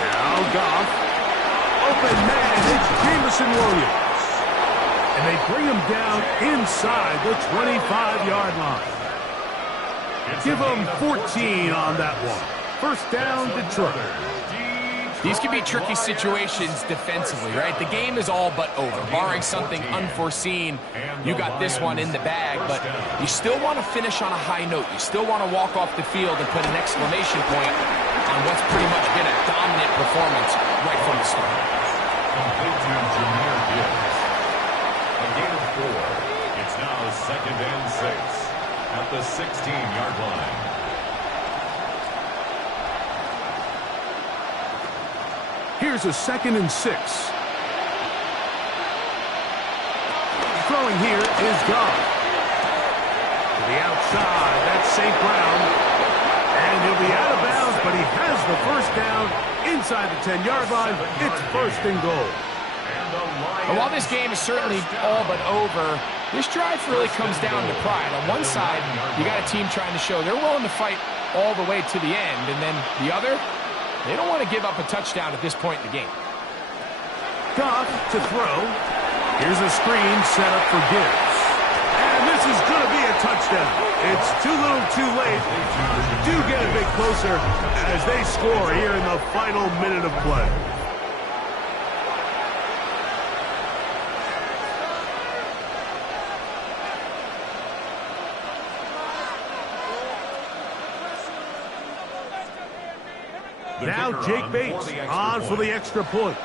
Now Goff. Open man, it's Jameson Williams. And they bring him down inside the 25-yard line. Give him 14 on that one. First down, Detroit. These can be tricky situations defensively, right? The game is all but over. Barring something unforeseen, you got this one in the bag, but you still want to finish on a high note. You still want to walk off the field and put an exclamation point on what's pretty much been a dominant performance right from the start. Complete to Jahmyr Gibbs. A gain of 4. It's now second and 6 at the 16-yard line. Here's a second and 6. Throwing here is Goff. To the outside, that's St. Brown. And he'll be out of bounds, but he has the first down inside the 10-yard line. It's first and goal. But while this game is certainly all but over, this drive really comes down to pride. On one side, you got a team trying to show they're willing to fight all the way to the end, and then the other, they don't want to give up a touchdown at this point in the game. Goff to throw. Here's a screen set up for Gibbs. And this is going to be a touchdown. It's too little too late. Do get a bit closer as they score here in the final minute of play. Now Jake Bates on for the extra point.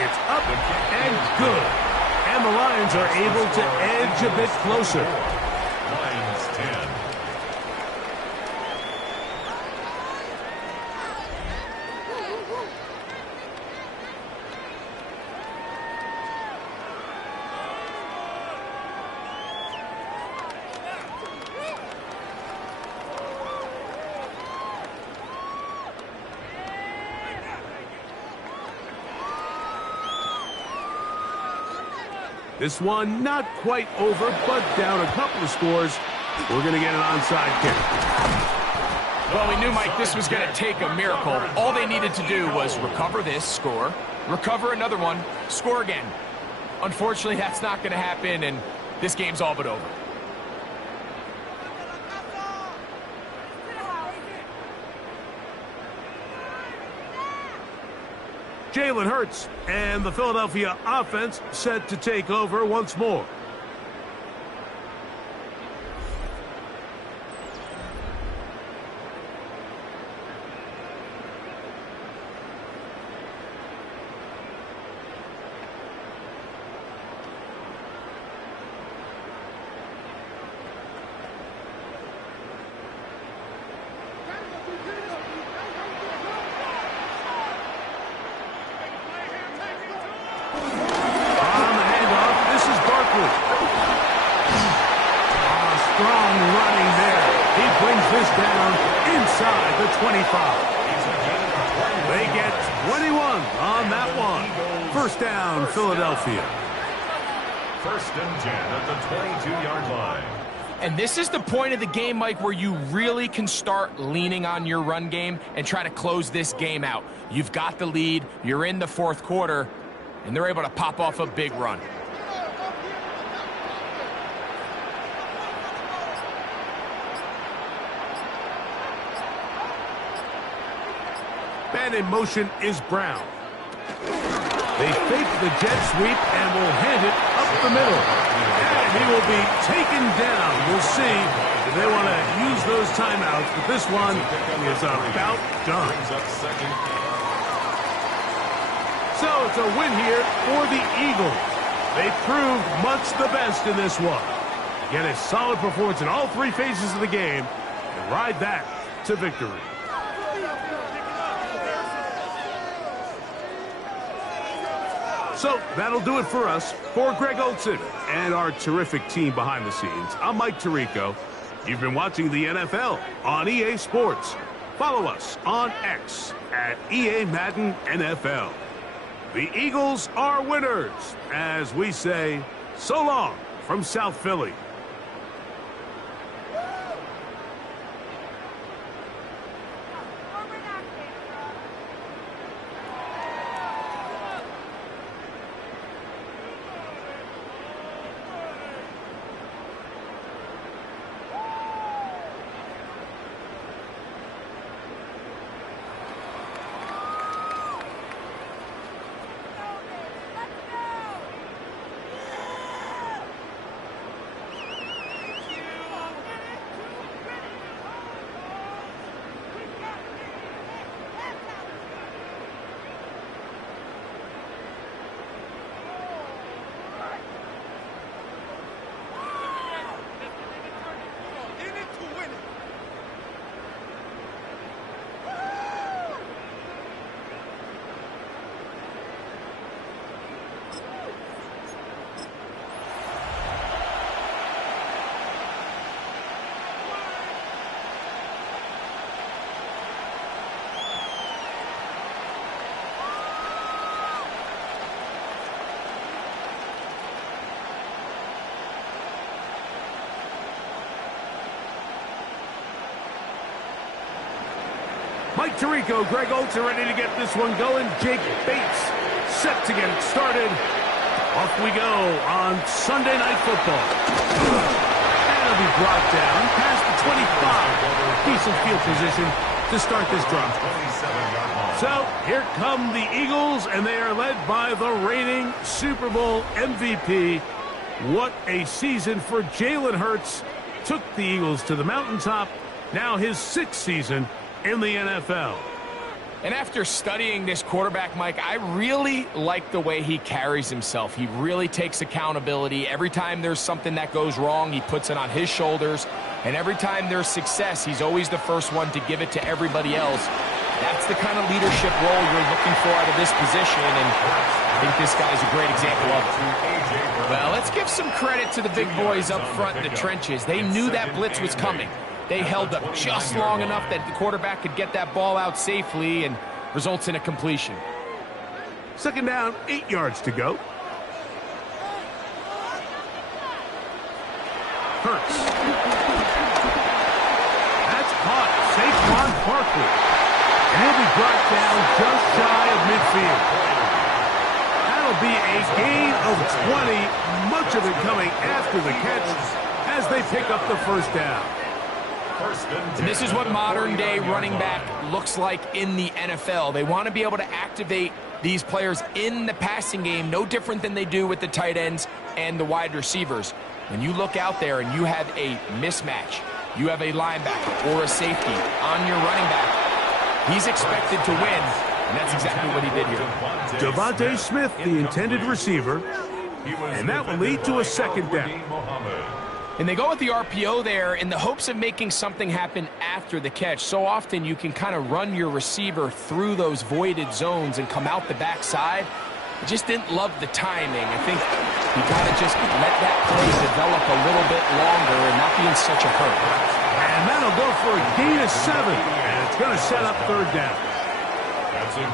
It's up and good. And the Lions are able to edge a bit closer. Lions 10. This one not quite over, but down a couple of scores. We're going to get an onside kick. Well, we knew, Mike, this was going to take a miracle. All they needed to do was recover this, score, recover another one, score again. Unfortunately, that's not going to happen, and this game's all but over. Jalen Hurts and the Philadelphia offense set to take over once more. Down inside the 25. They get 21 on that one. First down, Philadelphia. First and 10 at the 22-yard line. And this is the point of the game, Mike, where you really can start leaning on your run game and try to close this game out. You've got the lead, you're in the fourth quarter, and they're able to pop off a big run. Man in motion is Brown. They fake the jet sweep and will hand it up the middle. And he will be taken down. We'll see if they want to use those timeouts, but this one is about done. So it's a win here for the Eagles. They proved much the best in this one. get a solid performance in all three phases of the game and ride that to victory. So that'll do it for us. For Greg Olsen and our terrific team behind the scenes, I'm Mike Tirico. You've been watching the NFL on EA Sports. Follow us on X at EA Madden NFL. The Eagles are winners, as we say, so long from South Philly. Mike Tirico, Greg Olsen ready to get this one going. Jake Bates set to get it started. Off we go on Sunday Night Football. And it'll be brought down past the 25. Decent field position to start this drive. So here come the Eagles, and they are led by the reigning Super Bowl MVP. What a season for Jalen Hurts. Took the Eagles to the mountaintop. Now his sixth season in the NFL. And after studying this quarterback, Mike, I really like the way he carries himself. He really takes accountability. Every time there's something that goes wrong, he puts it on his shoulders. And every time there's success, he's always the first one to give it to everybody else. That's the kind of leadership role you're looking for out of this position, and I think this guy's a great example of it. Well, let's give some credit to the big boys up front in the trenches. They knew that blitz was coming. They held up just long enough that the quarterback could get that ball out safely and results in a completion. Second down, 8 yards to go. Hurts. That's caught. Saquon Barkley. And he'll be brought down just shy of midfield. That'll be a gain of 20, much of it coming after the catch as they pick up the first down. And this is what modern-day running back looks like in the NFL. They want to be able to activate these players in the passing game, no different than they do with the tight ends and the wide receivers. When you look out there and you have a mismatch, you have a linebacker or a safety on your running back, he's expected to win, and that's exactly what he did here. Devontae Smith, the intended receiver, and that will lead to a second down. And they go with the RPO there in the hopes of making something happen after the catch. So often you can kind of run your receiver through those voided zones and come out the backside. I just didn't love the timing. I think you got to just let that play develop a little bit longer and not be in such a hurry. And that'll go for a gain of 7. And it's going to set up third down.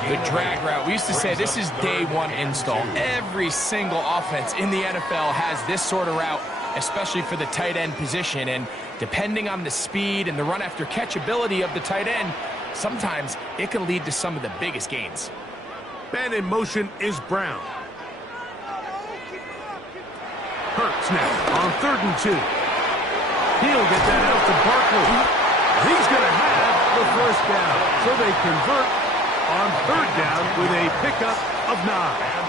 The drag route. We used to say this is day one install. Every single offense in the NFL has this sort of route, especially for the tight end position. And depending on the speed and the run after catch ability of the tight end, sometimes it can lead to some of the biggest gains. Man in motion is Brown. Hurts now on 3rd and 2. He'll get that out to Barkley. He's going to have the first down. So they convert on 3rd down with a pickup of 9.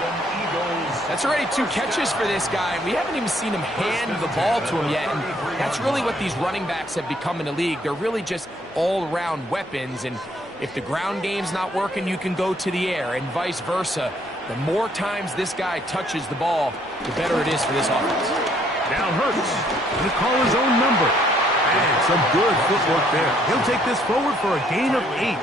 That's already 2 catches for this guy. We haven't even seen him hand the ball to him yet. And that's really what these running backs have become in the league. They're really just all-around weapons. And if the ground game's not working, you can go to the air and vice versa. The more times this guy touches the ball, the better it is for this offense. Now Hurts. Going to call his own number. And some good footwork there. He'll take this forward for a gain of 8.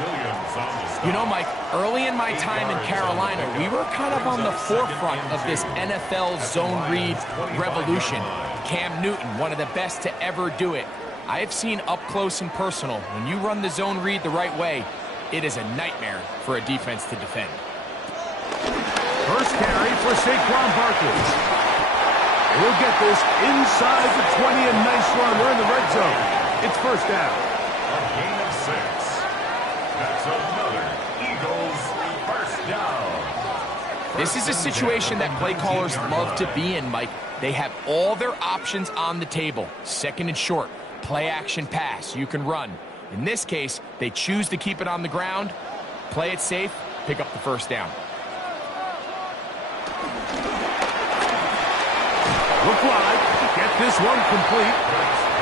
You know, Mike, early in my time in Carolina, we were kind of on the forefront of this NFL zone read revolution. Cam Newton, one of the best to ever do it. I have seen up close and personal, when you run the zone read the right way, it is a nightmare for a defense to defend. First carry for Saquon Barkley. We'll get this inside the 20, a nice run. We're in the red zone. It's first down. A gain of 6. That's another Eagles first down. This is a situation that play callers love to be in, Mike. They have all their options on the table. Second and short, play action pass. You can run. In this case, they choose to keep it on the ground, play it safe, pick up the first down. Look wide, get this one complete.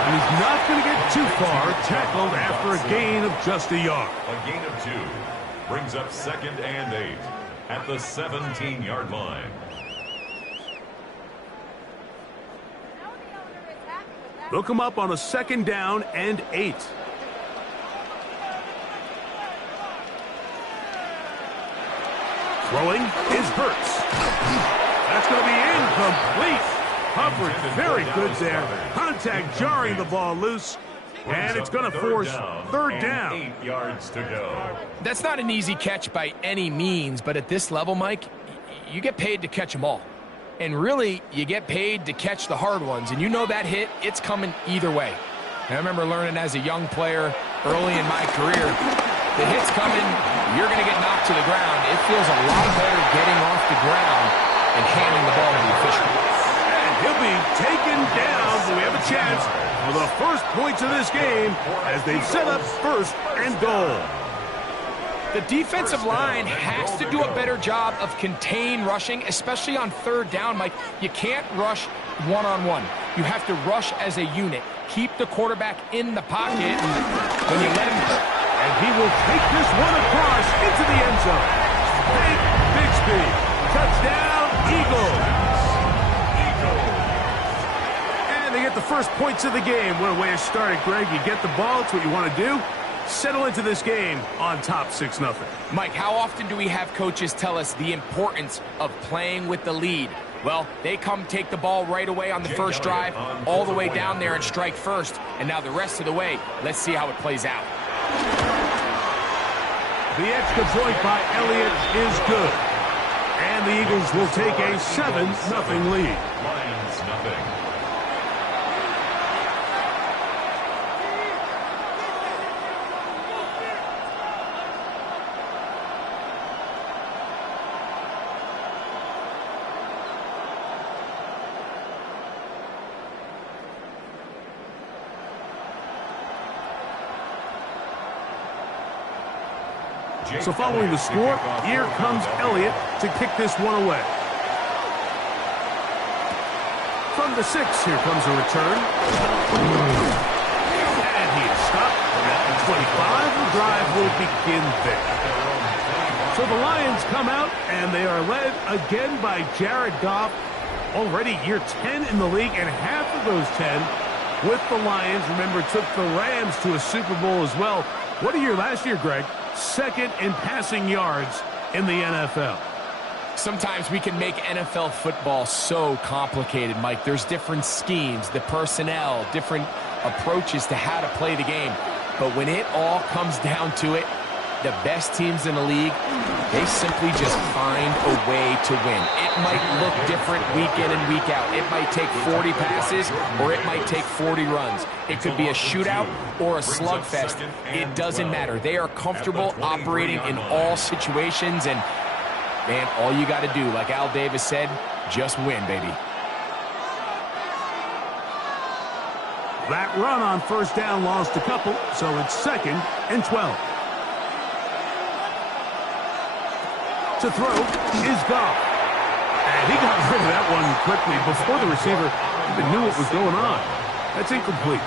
And he's not going to get too far, tackled after a gain of just a yard. A gain of 2 brings up 2nd and 8 at the 17-yard line. Look him up on a 2nd down and 8. Throwing is Hurts. That's going to be incomplete. Coverage very good there. Contact jarring the ball loose. And it's going to force third down. 8 yards to go. That's not an easy catch by any means, but at this level, Mike, you get paid to catch them all. And really, you get paid to catch the hard ones. And you know that hit, it's coming either way. And I remember learning as a young player early in my career, the hit's coming, you're going to get knocked to the ground. It feels a lot better getting off the ground and handing the ball to the official. He'll be taken down, so we have a chance for the first points of this game as they've set up first and goal. The defensive line has to do a better job of contain rushing, especially on third down, Mike. You can't rush one-on-one. You have to rush as a unit. Keep the quarterback in the pocket, and when you let him... And he will take this one across into the end zone. Hank Bixby, touchdown, Eagles. They get the first points of the game. What a way to start it, Greg. You get the ball. It's what you want to do. Settle into this game on top 6-0. Mike, how often do we have coaches tell us the importance of playing with the lead? Well, they come take the ball right away on the first drive, all the way down there and strike first. And now the rest of the way, let's see how it plays out. The extra point by Elliott is good. And the Eagles will take a 7-0 lead. Lions nothing. So following the score, here comes Elliott to kick this one away. From the 6, here comes a return. And he is stopped at the 25. The drive will begin there. So the Lions come out, and they are led again by Jared Goff. Already year 10 in the league, and half of those 10 with the Lions. Remember, took the Rams to a Super Bowl as well. What a year last year, Greg. Second in passing yards in the NFL. Sometimes we can make NFL football so complicated, Mike. There's different schemes, the personnel, different approaches to how to play the game. But when it all comes down to it, the best teams in the league, they simply just find a way to win. It might look different week in and week out. It might take 40 passes or it might take 40 runs. It could be a shootout or a slugfest. It doesn't matter. They are comfortable operating in all situations, and man, all you got to do, like Al Davis said, just win, baby. That run on first down lost a couple, so it's 2nd and 12. To throw is Goff. And he got rid of that one quickly before the receiver even knew what was going on. That's incomplete.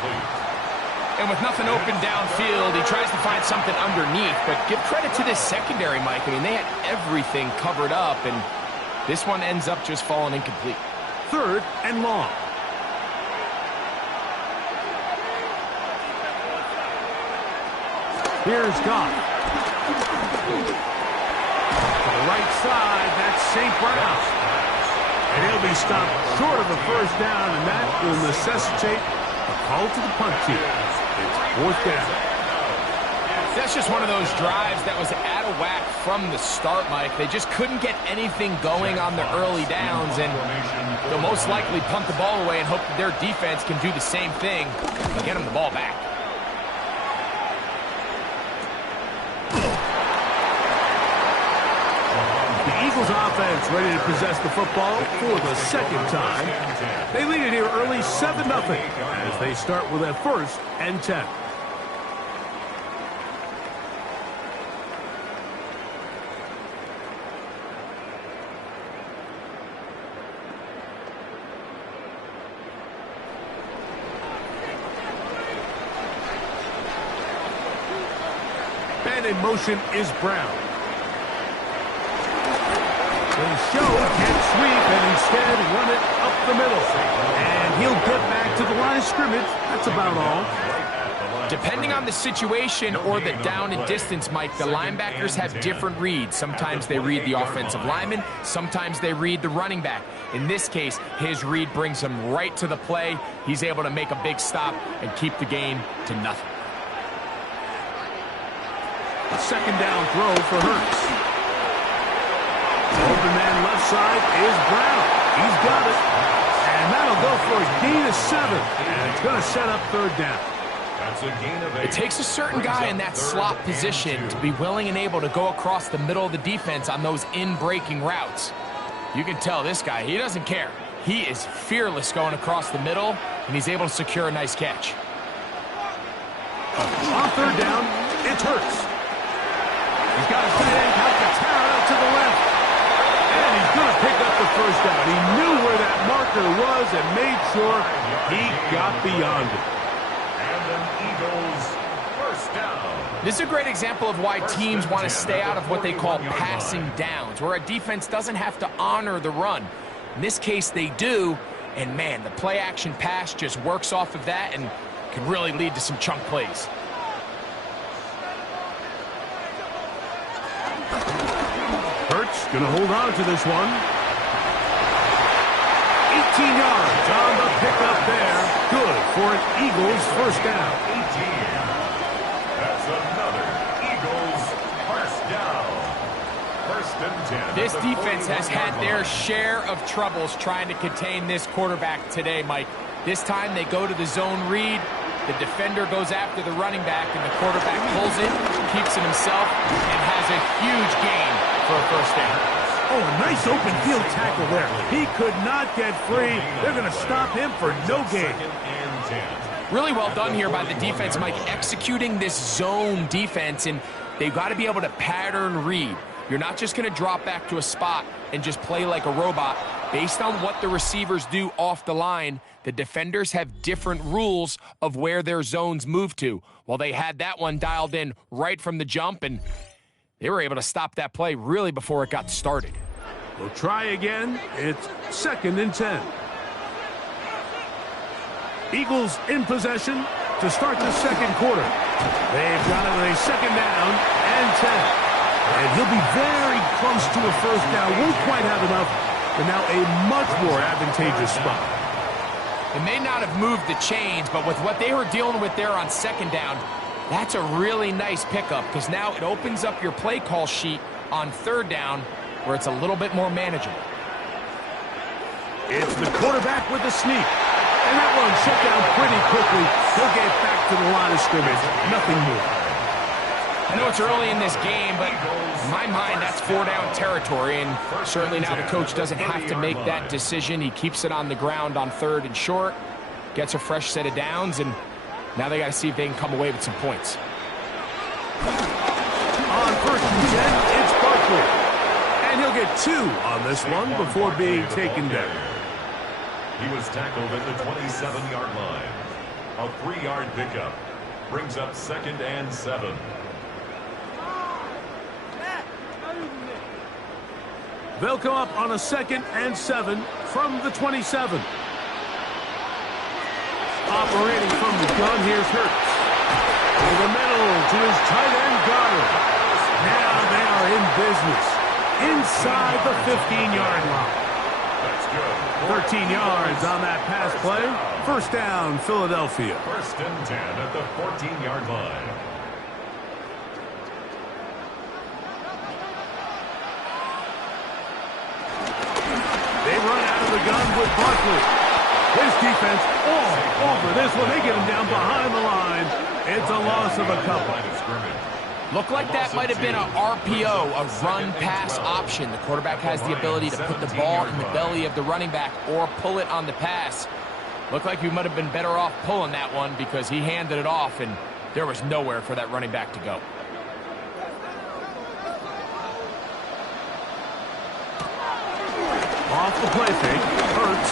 And with nothing open downfield, he tries to find something underneath. But give credit to this secondary, Mike. I mean, they had everything covered up, and this one ends up just falling incomplete. 3rd and long. Here's Goff. To the right side, that's St. Brown. And he'll be stopped short of a first down, and that will necessitate a call to the punt team. It's fourth down. That's just one of those drives that was out of whack from the start, Mike. They just couldn't get anything going on the early downs, and they'll most likely punt the ball away and hope that their defense can do the same thing and get them the ball back. The Eagles offense ready to possess the football for the second time. They lead it here early 7-0 as they start with a 1st and 10. And in motion is Brown. They show can't sweep and instead run it up the middle. And he'll get back to the line of scrimmage. That's about all. Depending on the situation or the down and distance, Mike, the linebackers have different reads. Sometimes they read the offensive lineman. Sometimes they read the running back. In this case, his read brings him right to the play. He's able to make a big stop and keep the game to nothing. A second down throw for Hurts. Open man left side is Brown. He's got it. And that'll go for a gain of 7. And it's going to set up third down. That's a gain of 8. It takes a certain guy in that slot position to be willing and able to go across the middle of the defense on those in-breaking routes. You can tell this guy, he doesn't care. He is fearless going across the middle, and he's able to secure a nice catch. On third down, it's Hurts. He's got his tight end, Calcaterra, to the left. And he's going to pick up the first down. He knew where that marker was and made sure he got beyond it. And an Eagles first down. This is a great example of why teams want to stay out of what they call passing downs, where a defense doesn't have to honor the run. In this case, they do. And, man, the play-action pass just works off of that and can really lead to some chunk plays. Hurts going to hold on to this one. 18 yards on the pickup there. Good for an Eagles first down. 18. That's another Eagles first down. First and 10. This defense has had their share of troubles trying to contain this quarterback today, Mike. This time they go to the zone read. The defender goes after the running back, and the quarterback pulls it, keeps it himself, and has a huge gain for a first down. Oh, a nice open field tackle there. He could not get free. They're going to stop him for no gain. Second and 10. Really well done here by the defense, Mike, executing this zone defense, and they've got to be able to pattern read. You're not just going to drop back to a spot and just play like a robot. Based on what the receivers do off the line, the defenders have different rules of where their zones move to. Well, they had that one dialed in right from the jump, and they were able to stop that play really before it got started. We'll try again. It's second and 10. Eagles in possession to start the second quarter. They've got it with a second down and 10. And he'll be very close to a first down. Won't quite have enough, but now a much more advantageous spot. It may not have moved the chains, but with what they were dealing with there on second down, that's a really nice pickup because now it opens up your play call sheet on third down where it's a little bit more manageable. It's the quarterback with the sneak. And that one shut down pretty quickly. He'll get back to the line of scrimmage. Nothing more. I know it's early in this game, but in my mind, that's four-down territory, and certainly now the coach doesn't have to make that decision. He keeps it on the ground on third and short, gets a fresh set of downs, and now they got to see if they can come away with some points. On first and 10, it's Barkley. And he'll get 2 on this one before being taken down. He was tackled at the 27-yard line. A 3-yard pickup brings up second and 7. They'll come up on a second and 7 from the 27. Operating from the gun, here's Hurts. To the middle, to his tight end Goddard. Now they are in business. Inside the 15-yard line. That's good. 13 yards on that pass play. First down, Philadelphia. First and 10 at the 14-yard line. They run out of the gun with Barkley. His defense all over this one. They get him down behind the line. It's a loss of a couple. Looked like that might have been a RPO, a run-pass option. The quarterback has the ability to put the ball in the belly of the running back or pull it on the pass. Looked like he might have been better off pulling that one because he handed it off, and there was nowhere for that running back to go. Off the play fake, Hurts.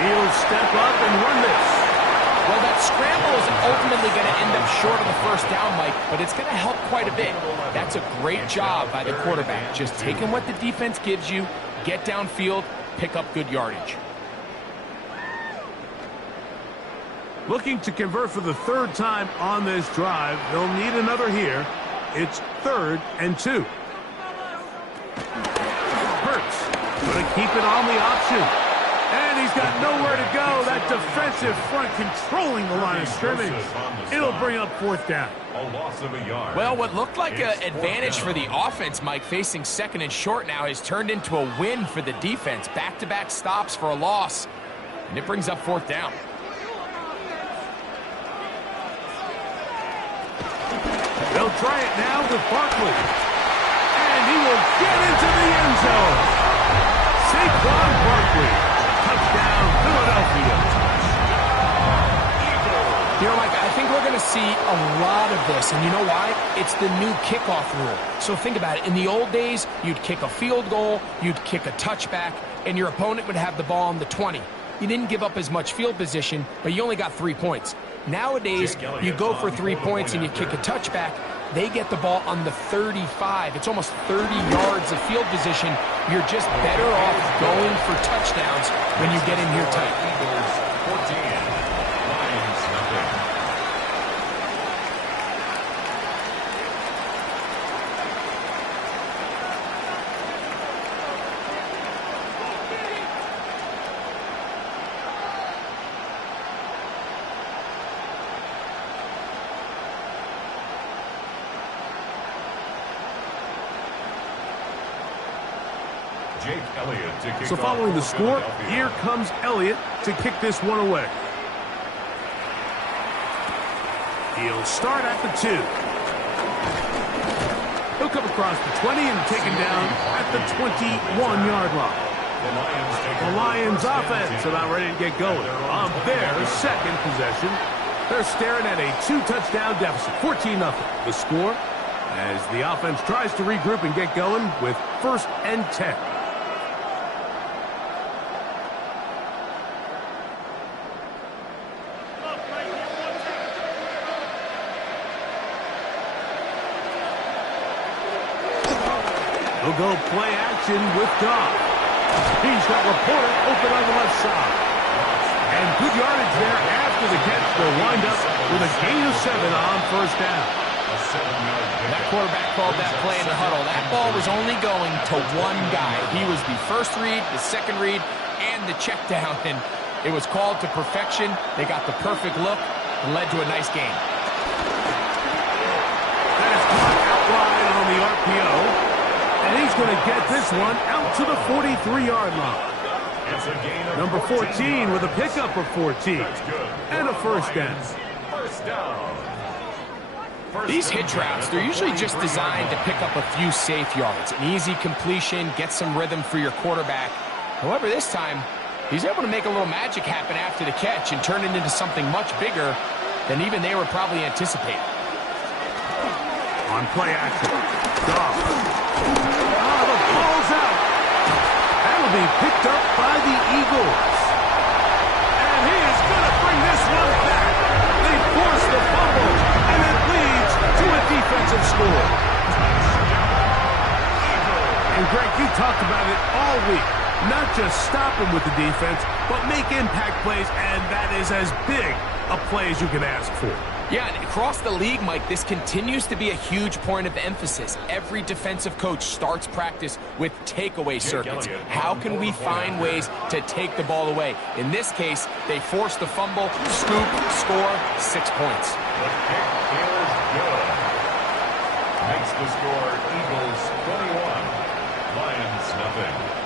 He'll step up and run this. Well, that scramble is ultimately going to end up short of the first down, Mike, but it's going to help quite a bit. That's a great job by the quarterback. Just taking what the defense gives you, get downfield, pick up good yardage. Looking to convert for the third time on this drive. They'll need another here. It's 3rd and 2. Hurts going to keep it on the option. And he's got nowhere to go. That defensive front controlling the line of scrimmage. It'll bring up 4th down. A loss of a yard. Well, what looked like an advantage for the offense, Mike, facing 2nd and short now, has turned into a win for the defense. Back-to-back stops for a loss. And it brings up 4th down. They'll try it now with Barkley. And he will get into the end zone. Saquon Barkley. Touchdown, Philadelphia. You know, Mike, I think we're going to see a lot of this, and you know why? It's the new kickoff rule. So think about it. In the old days, you'd kick a field goal, you'd kick a touchback, and your opponent would have the ball on the 20. You didn't give up as much field position, but you only got 3 points. Nowadays, you go for 3 points and you kick a touchback. They get the ball on the 35. It's almost 30 yards of field position. You're just better off going for touchdowns when you get in here tight. Eagles 14, Lions nothing. Jake Elliott to kick So following the score, here comes Elliott to kick this one away. He'll start at the 2. He'll come across the 20 and taken down at the 21-yard line. The Lions offense about ready to get going on their second possession. They're staring at a 2-touchdown deficit, 14-0. The score as the offense tries to regroup and get going with 1st and 10. He'll go play action with Goff. He's got Laporta open on the left side. And good yardage there after the catch. They'll wind up with a gain of 7 on 1st down. That quarterback called that play in the huddle. That ball was only going to one guy. He was the first read, the second read, and the check down. And it was called to perfection. They got the perfect look and led to a nice game. That is caught out wide on the RPO. And he's going to get this one out to the 43-yard line. Number 14 with a pickup of 14. And a 1st down. These hitch routes, they're usually just designed to pick up a few safe yards. An easy completion, get some rhythm for your quarterback. However, this time, he's able to make a little magic happen after the catch and turn it into something much bigger than even they were probably anticipating. On play action, Goff. The ball's out. That'll be picked up by the Eagles. And he is going to bring this one back. They force the fumble, and it leads to a defensive score. And Greg, you talked about it all week. Not just stop him with the defense, but make impact plays, and that is as big a play as you can ask for. Yeah, and across the league, Mike, this continues to be a huge point of emphasis. Every defensive coach starts practice with takeaway circuits. How can we find ways to take the ball away? In this case, they force the fumble, scoop, score, 6 points. The kick is good. Makes the score Eagles 21, Lions nothing.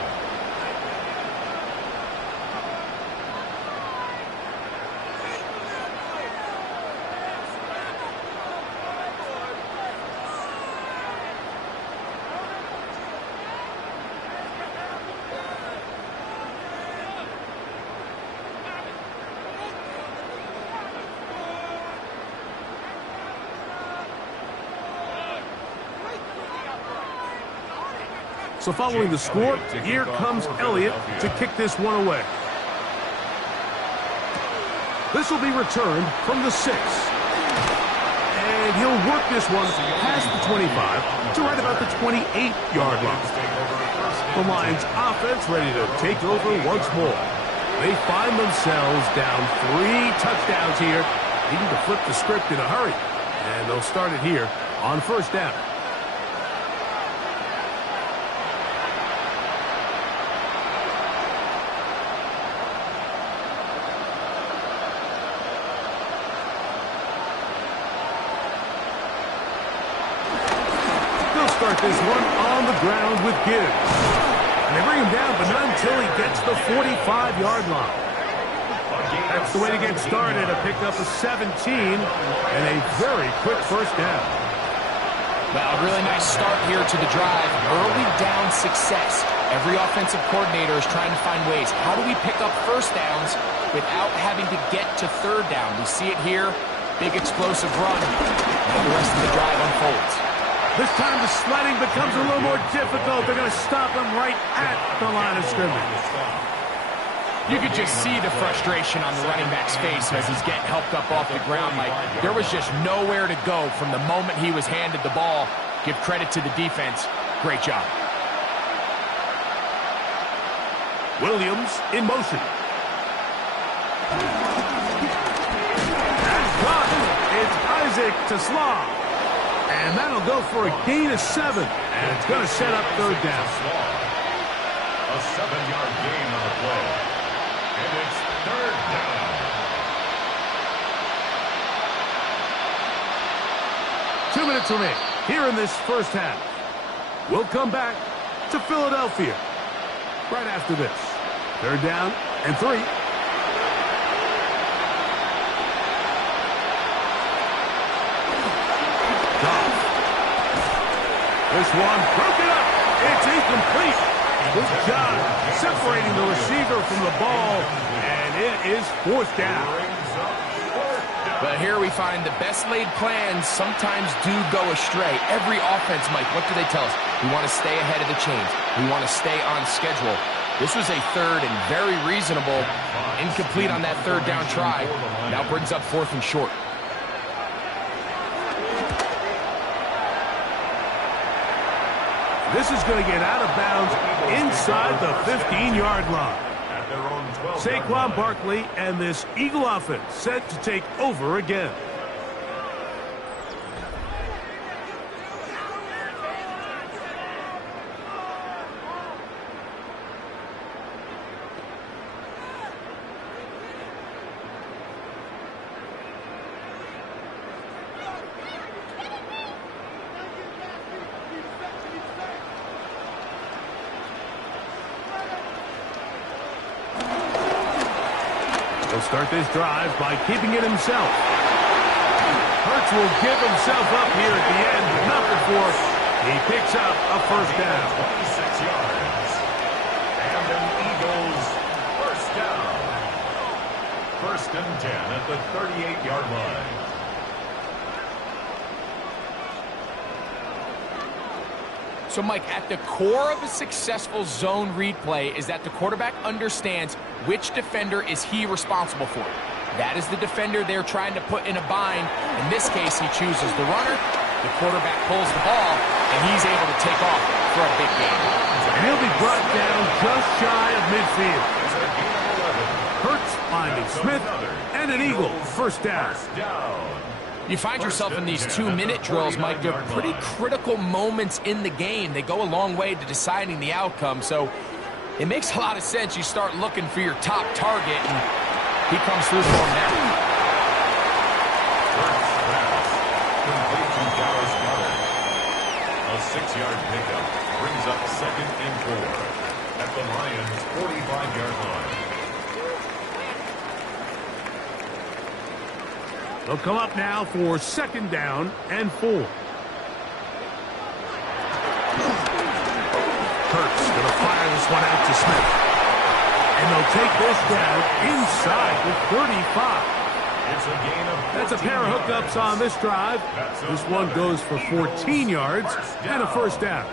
So following the score, here comes Elliott to kick this one away. This will be returned from the 6. And he'll work this one past the 25 to right about the 28-yard line. The Lions offense ready to take over once more. They find themselves down 3 touchdowns here, needing to flip the script in a hurry. And they'll start it here on first down. Start this one on the ground with Gibbs. And they bring him down, but not until he gets the 45-yard line. That's the way to get started. A pickup of 17 and a very quick first down. Well, a really nice start here to the drive. Early down success. Every offensive coordinator is trying to find ways. How do we pick up first downs without having to get to third down? We see it here. Big explosive run. Now the rest of the drive unfolds. This time the sledding becomes a little more difficult. They're going to stop him right at the line of scrimmage. You could just see the frustration on the running back's face as he's getting helped up off the ground. Like, there was just nowhere to go from the moment he was handed the ball. Give credit to the defense. Great job. Williams in motion. That's caught. It's Isaac to Slaw. And that'll go for a gain of 7. And it's going to set up third down. A 7-yard gain on the play. And it's third down. 2 minutes remain here in this first half. We'll come back to Philadelphia right after this. Third down and 3. This one broken up. It's incomplete. Good job separating the receiver from the ball, and it is fourth down. But here we find the best laid plans sometimes do go astray. Every offense, Mike, what do they tell us? We want to stay ahead of the chains. We want to stay on schedule. This was a third and very reasonable. Incomplete on that third down try. Now brings up 4th and short. This is going to get out of bounds inside the 15-yard line. Saquon Barkley and this Eagle offense set to take over again. He'll start this drive by keeping it himself. Hurts will give himself up here at the end, but not before he picks up a first down. 26 yards. And an Eagles first down. 1st and 10 at the 38-yard line. So, Mike, at the core of a successful zone read play is that the quarterback understands which defender is he responsible for. That is the defender they're trying to put in a bind. In this case, he chooses the runner. The quarterback pulls the ball, and he's able to take off for a big gain. And he'll be brought down just shy of midfield. Hurts finding Smith, and an Eagle first down. You find yourself in these 2-minute drills, Mike. They're pretty critical moments in the game. They go a long way to deciding the outcome, so it makes a lot of sense. You start looking for your top target, and he comes through for him now. Complete to Dallas Goedert. A 6-yard pickup brings up 2nd and 4 at the Lions' 45-yard line. They'll come up now for 2nd down and 4. Hurts going to fire this one out to Smith. And they'll take this down inside the 35. It's a gain of 14 That's a pair of hookups on this drive. This one goes for 14 yards and a 1st down.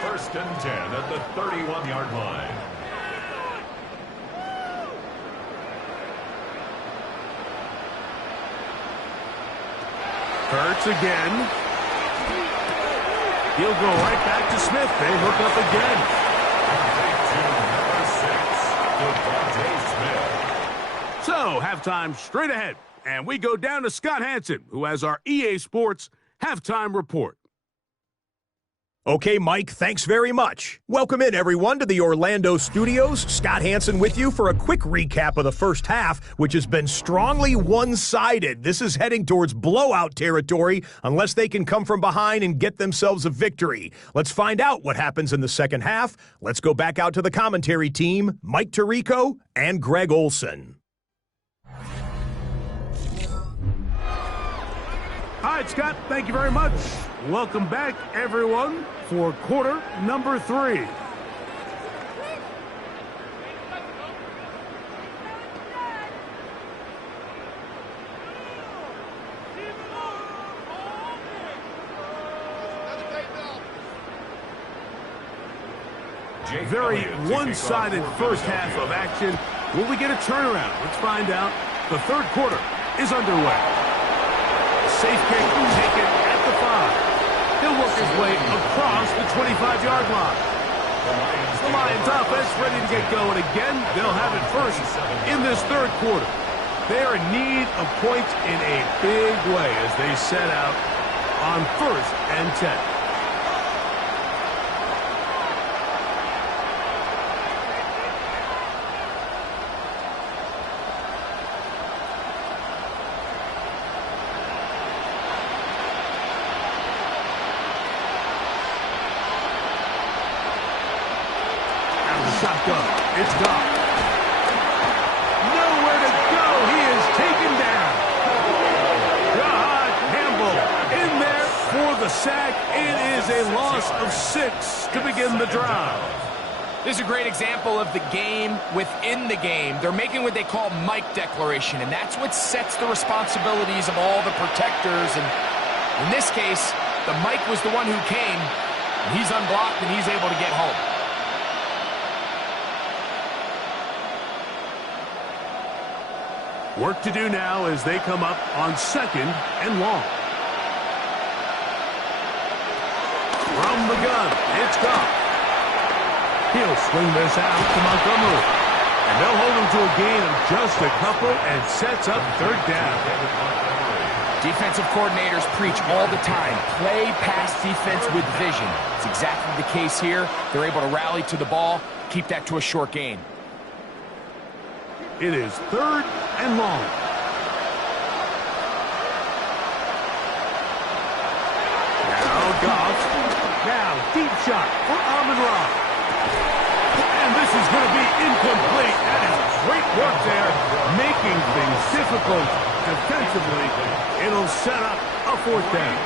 1st and 10 at the 31-yard line. Hurts again. He'll go right back to Smith. They hook up again. Number 6, Devontae Smith. So, halftime straight ahead. And we go down to Scott Hanson, who has our EA Sports halftime report. Okay, Mike, thanks very much. Welcome in, everyone, to the Orlando studios. Scott Hanson with you for a quick recap of the first half, which has been strongly one-sided. This is heading towards blowout territory unless they can come from behind and get themselves a victory. Let's find out what happens in the second half. Let's go back out to the commentary team, Mike Tirico and Greg Olson. All right, Scott, thank you very much. Welcome back, everyone, for quarter number 3. Very one-sided first half of action. Will we get a turnaround? Let's find out. The third quarter is underway. Safe kick taken at the 5. He'll work his way across the 25-yard line. The Lions offense ready to get going again. They'll have it first in this third quarter. They are in need of points in a big way as they set out on 1st and 10. Shotgun. It's gone. Nowhere to go. He is taken down. God Campbell in there for the sack. It is a loss of 6 to begin the drive. This is a great example of the game within the game. They're making what they call Mike declaration, and that's what sets the responsibilities of all the protectors. And in this case, the Mike was the one who came. And he's unblocked, and he's able to get home. Work to do now as they come up on 2nd and long. From the gun, it's gone. He'll swing this out to Montgomery. And they'll hold him to a gain of just a couple and sets up 3rd down. Defensive coordinators preach all the time, play pass defense with vision. It's exactly the case here. They're able to rally to the ball, keep that to a short gain. It is 3rd and long. Now Goff. Now deep shot for Amon-Ra. And this is going to be incomplete. That is great work there, making things difficult defensively. It'll set up a 4th down.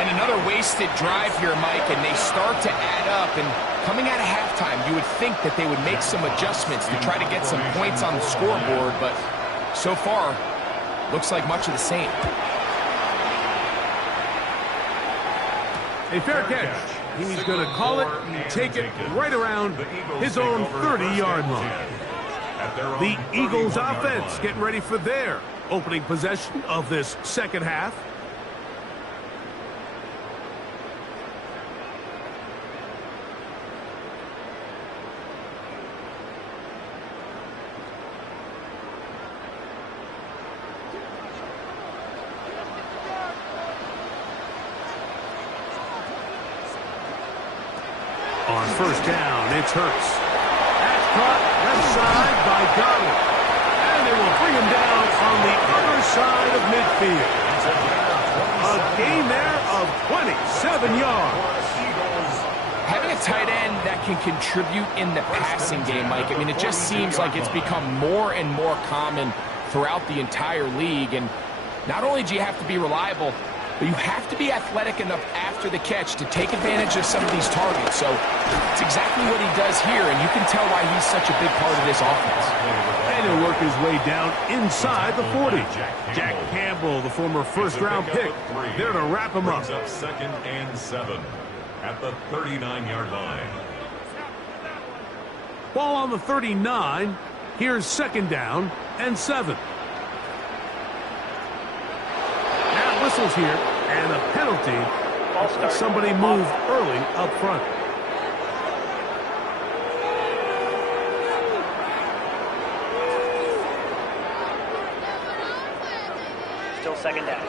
And another wasted drive here, Mike, and they start to add up. And coming out of halftime, you would think that they would make some adjustments to try to get some points on the scoreboard, but so far, looks like much of the same. A fair catch. He's going to call it and take it right around his own 30-yard line. The Eagles offense getting ready for their opening possession of this second half. on first down. It's Hurts. That's caught left side by Goddard. And they will bring him down on the other side of midfield. A gain there of 27 yards. Having a tight end that can contribute in the passing game, Mike, I mean, it just seems like it's become more and more common throughout the entire league. And not only do you have to be reliable, but you have to be athletic enough after the catch to take advantage of some of these targets. So it's exactly what he does here, and you can tell why he's such a big part of this offense. And he'll work his way down inside the 40. Jack Campbell, the former first-round pick, there to wrap him up. Second and 7 at the 39-yard line. Ball on the 39. Here's second down and 7. Now whistles here, and a penalty. Somebody moved early up front. Still second down.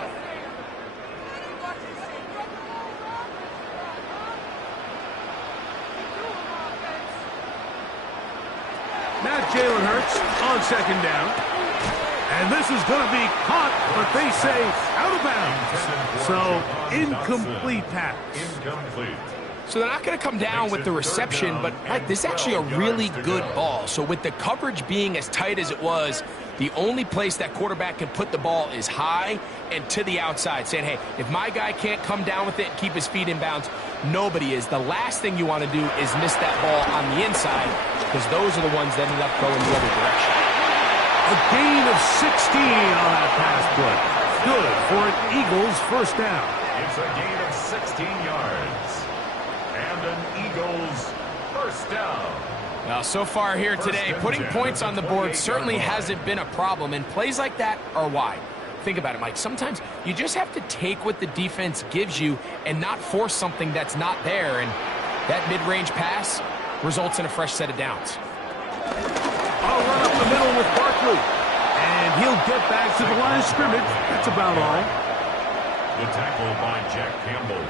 Now Jalen Hurts on second down. And this is going to be caught, but they say out of bounds. So incomplete pass. Incomplete. So they're not going to come down with the reception, but Mike, this is actually a really good ball. So with the coverage being as tight as it was, the only place that quarterback can put the ball is high and to the outside, saying, hey, if my guy can't come down with it and keep his feet in bounds, nobody is. The last thing you want to do is miss that ball on the inside, because those are the ones that end up going the other direction. A gain of 16 on that pass play. Good for an Eagles first down. It's a gain of 16 yards. And an Eagles first down. Now, so far here today, putting points on the board certainly hasn't been a problem, and plays like that are why. Think about it, Mike. Sometimes you just have to take what the defense gives you and not force something that's not there, and that mid-range pass results in a fresh set of downs. I'll run up the middle with Barkley, and he'll get back to the line of scrimmage. That's about all. The tackle by Jack Campbell.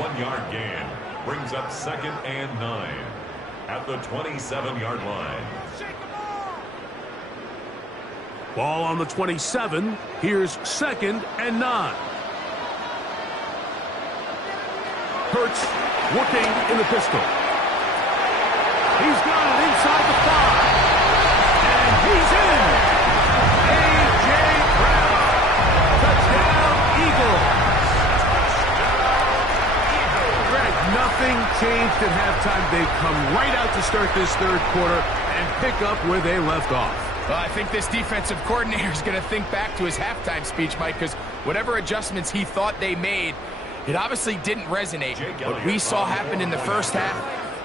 1 yard gain brings up second and 9 at the 27-yard line. Ball on the 27. Here's second and 9. Hurts working in the pistol. He's got it inside the 5. And he's in. A.J. Brown. Touchdown, Eagles. Greg, nothing changed at halftime. They come right out to start this third quarter and pick up where they left off. Well, I think this defensive coordinator is going to think back to his halftime speech, Mike, because whatever adjustments he thought they made, it obviously didn't resonate. What we saw happen in the first half,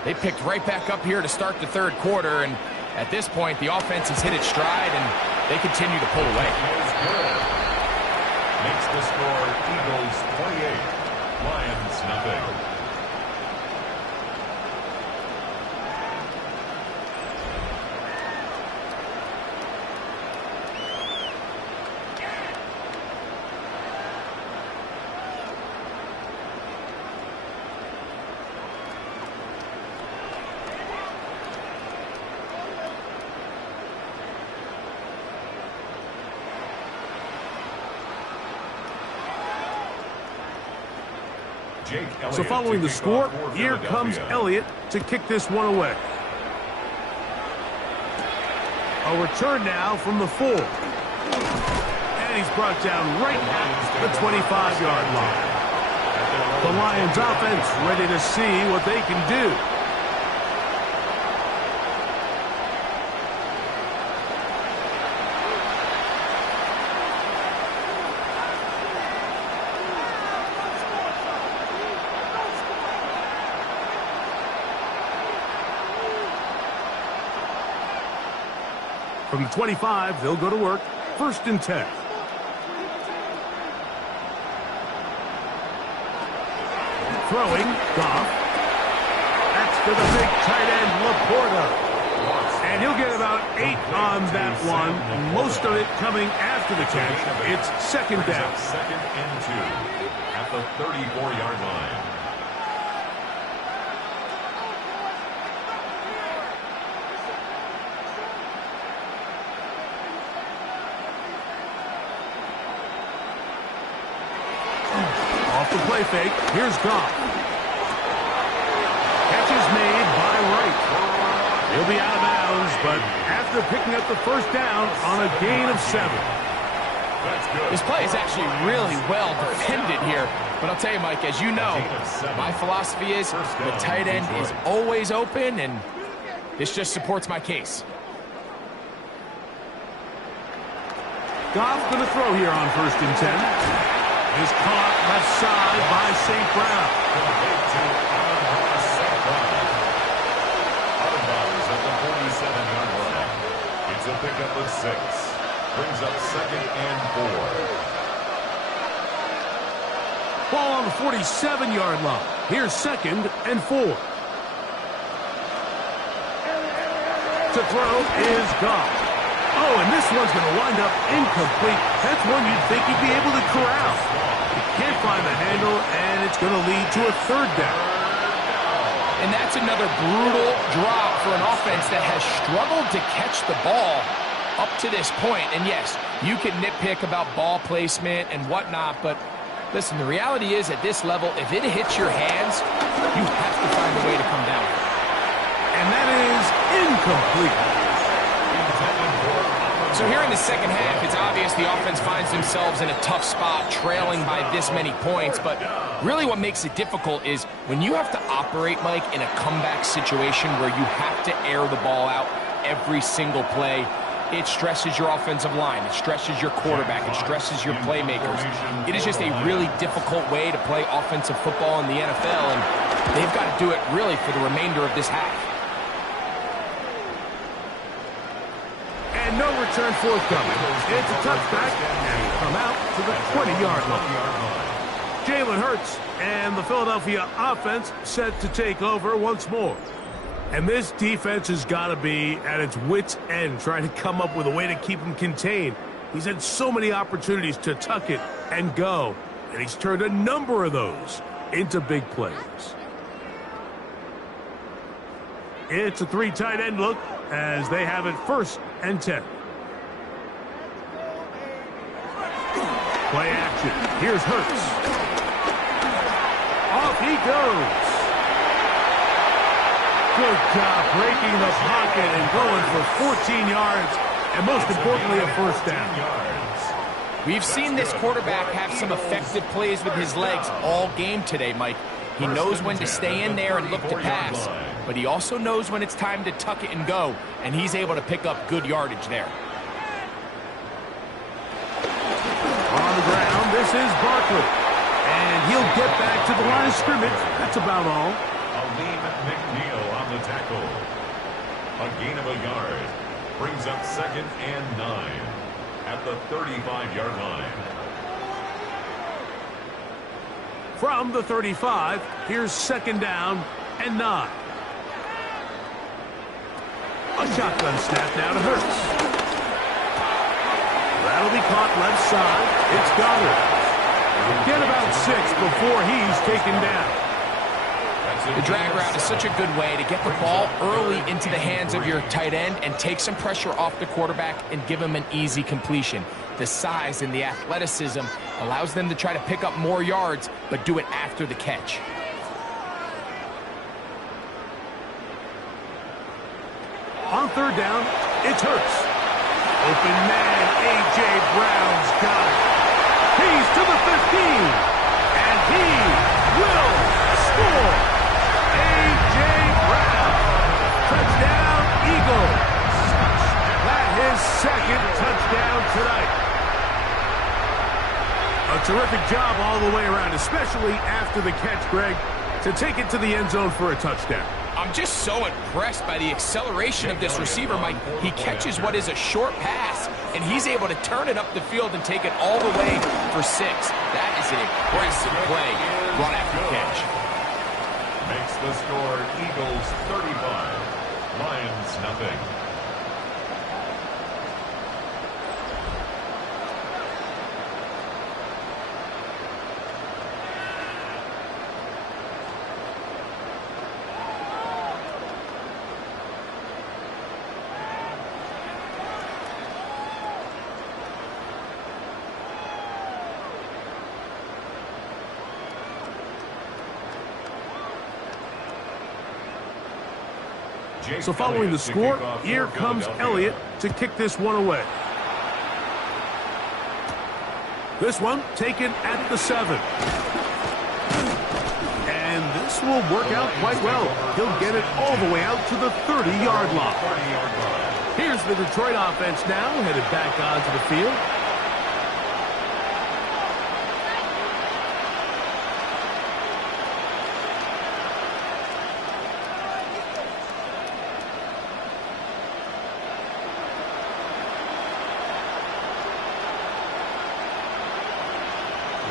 they picked right back up here to start the third quarter, and at this point, the offense has hit its stride, and they continue to pull away. Makes the score Eagles 28, Lions nothing. So following the score, here comes Elliott to kick this one away. A return now from the 4. And he's brought down right at the 25-yard line. The Lions offense ready to see what they can do. From the 25, they'll go to work. First and 10. Throwing, Goff. That's to the big tight end, Laporta. And he'll get about 8 on that one. Most of it coming after the catch. It's second down. Second and 2 at the 34-yard line. the play fake. Here's Goff. Catch is made by Wright. He'll be out of bounds, but after picking up the first down on a gain of 7. This play is actually really well defended here. But I'll tell you, Mike, as you know, my philosophy is the tight end is always open, and this just supports my case. Goff's going to throw here on 1st and 10. Is caught left side by St. Brown. Out of bounds at the 47-yard line. It's a pickup of 6. Brings up 2nd and 4. Ball on the 47-yard line. Here's 2nd and 4. To throw is Goff. Oh, and this one's going to wind up incomplete. That's one you'd think you'd be able to corral. You can't find the handle, and it's going to lead to a 3rd down. And that's another brutal drop for an offense that has struggled to catch the ball up to this point. And yes, you can nitpick about ball placement and whatnot, but listen, the reality is at this level, if it hits your hands, you have to find a way to come down. And that is incomplete. So here in the second half, it's obvious the offense finds themselves in a tough spot, trailing by this many points. But really what makes it difficult is when you have to operate, Mike, in a comeback situation where you have to air the ball out every single play, it stresses your offensive line, it stresses your quarterback, it stresses your playmakers. It is just a really difficult way to play offensive football in the NFL, and they've got to do it really for the remainder of this half. And no return forthcoming. It's a touchback, and come out to the 20-yard line. Jalen Hurts and the Philadelphia offense set to take over once more. And this defense has got to be at its wits' end, trying to come up with a way to keep him contained. He's had so many opportunities to tuck it and go, and he's turned a number of those into big plays. It's a 3 tight end look as they have it 1st and 10. Play action. Here's Hurts. Off he goes. Good job breaking the pocket and going for 14 yards, and most importantly, a 1st down. We've seen this quarterback have some effective plays with his legs all game today, Mike. He knows when to stay in there and look to pass, but he also knows when it's time to tuck it and go, and he's able to pick up good yardage there. On the ground, this is Barkley, and he'll get back to the line of scrimmage. That's about all. Aleem McNeil on the tackle. A gain of a yard. Brings up 2nd and 9 at the 35-yard line. From the 35, here's 2nd down and 9. A shotgun snap now to Hurts. That'll be caught left side. It's Goddard. Get about 6 before he's taken down. The drag route is such a good way to get the ball early into the hands of your tight end and take some pressure off the quarterback and give him an easy completion. The size and the athleticism allows them to try to pick up more yards, but do it after the catch. On 3rd down, it's Hurts. Open man, A.J. Brown's got it. He's to the 15, and he will score. A.J. Brown, touchdown Eagles. That his 2nd touchdown tonight. A terrific job all the way around, especially after the catch, Greg, to take it to the end zone for a touchdown. I'm just so impressed by the acceleration of this receiver, Mike. He catches what is a short pass, and he's able to turn it up the field and take it all the way for 6. That is an impressive play run after catch. Makes the score Eagles 35, Lions nothing. So following the score, here comes Elliott to kick this one away. This one taken at the 7. And this will work out quite well. He'll get it all the way out to the 30-yard line. Here's the Detroit offense now, headed back onto the field.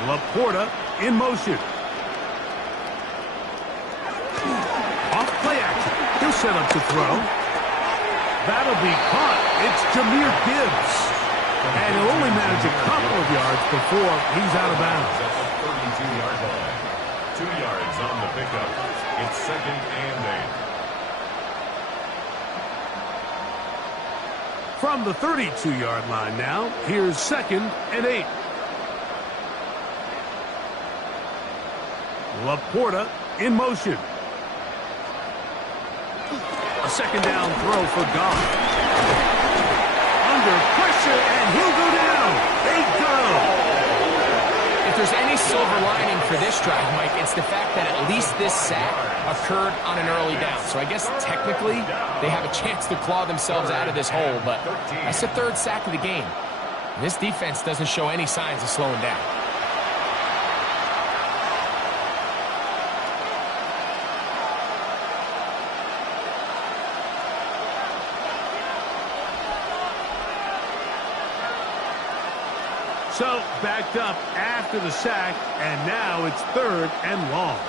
Laporta in motion. Off play action. He'll set up to throw. That'll be caught. It's Jahmyr Gibbs. And he'll only manage a couple of yards before he's out of bounds. At the 32-yard line. 2 yards on the pickup. It's 2nd and 8. From the 32-yard line now, here's 2nd and 8. Laporta in motion. A 2nd down throw for Goff. Under pressure, and he'll go down. They go. If there's any silver lining for this drive, Mike, it's the fact that at least this sack occurred on an early down. So I guess technically they have a chance to claw themselves out of this hole, but that's the 3rd sack of the game. This defense doesn't show any signs of slowing down. So, backed up after the sack, and now it's 3rd and long.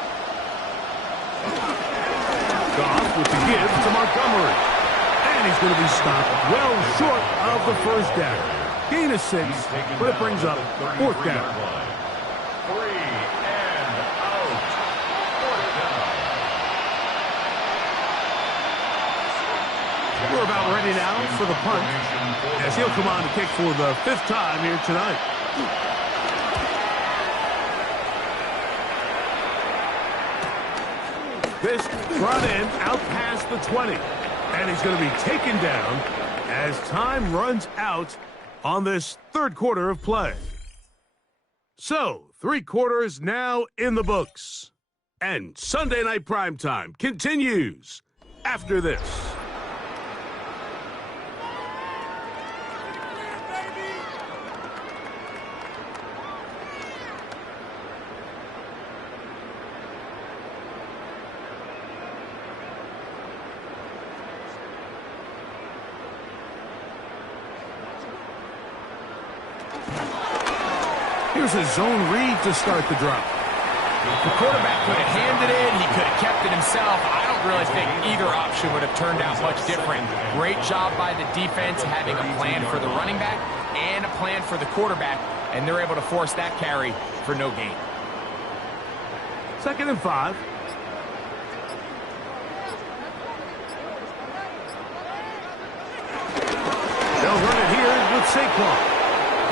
Goff with the give to Montgomery. And he's going to be stopped well short of the 1st down. Gain of 6, but it brings up 4th down. 3 and out. 4th down. We're about ready now for the punt, as he'll come on to kick for the 5th time here tonight. This brought in out past the 20. And he's going to be taken down as time runs out on this 3rd quarter of play. So, 3 quarters now in the books. And Sunday Night Primetime continues after this. Here's a zone read to start the drive. The quarterback could have handed it. He could have kept it himself. I don't really think either option would have turned out much different. Great job by the defense having a plan for the running back and a plan for the quarterback, and they're able to force that carry for no gain. 2nd and 5. They'll run it here with Saquon.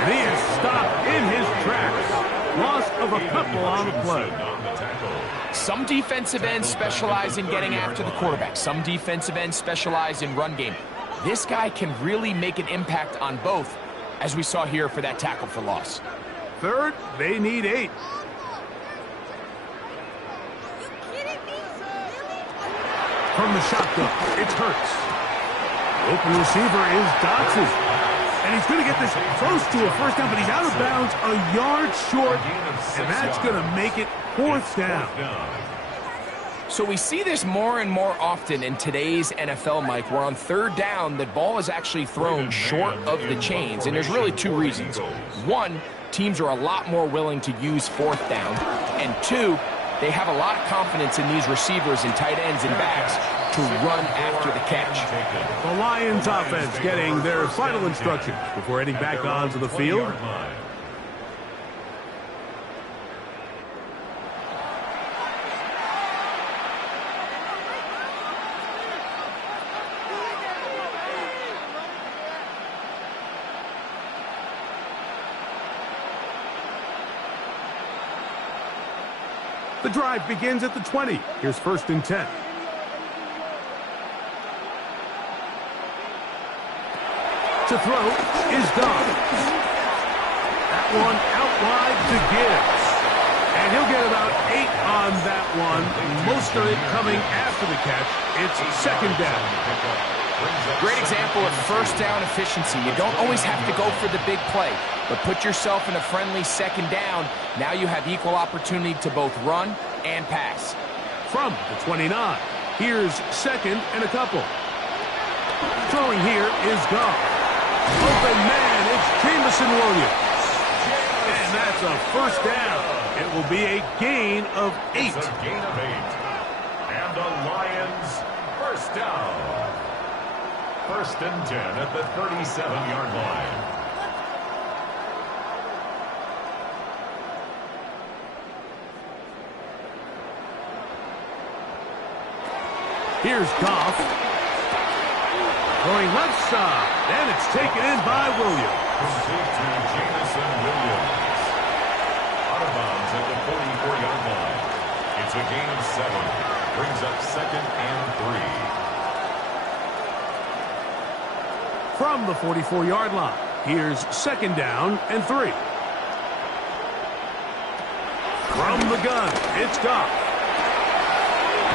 And he is stopped in his tracks. Loss of a couple on the play. Some defensive ends specialize in getting after the quarterback. Some defensive ends specialize in run game. This guy can really make an impact on both, as we saw here for that tackle for loss. 3rd, they need 8. From the shotgun, it's Hurts. Open receiver is Dotson. And he's going to get this close to a 1st down, but he's out of bounds a yard short, and that's going to make it 4th down. So we see this more and more often in today's NFL, Mike, where on 3rd down, the ball is actually thrown short of the chains, and there's really 2 reasons. 1, teams are a lot more willing to use 4th down, and 2, they have a lot of confidence in these receivers and tight ends and backs to run after the catch. The Lions offense getting their final instructions before heading back onto the field. The drive begins at the 20. Here's 1st and 10. to throw is gone. That one out wide to Gibbs. And he'll get about 8 on that one. Most of it coming after the catch. It's second down. Great example of first down efficiency. You don't always have to go for the big play, but put yourself in a friendly second down. Now you have equal opportunity to both run and pass. From the 29, here's second and a couple. Throwing here is Goff. Open man, it's Jameson Williams. And that's a first down. It will be a gain of 8. It's a gain of 8. And the Lions first down. First and 10 at the 37-yard line. Here's Goff. Going left side. And it's taken in by Williams. Complete to Jameson Williams. Out of bounds at the 44-yard line. It's a gain of 7. Brings up second and 3. From the 44-yard line, here's second down and 3. From the gun, it's Goff.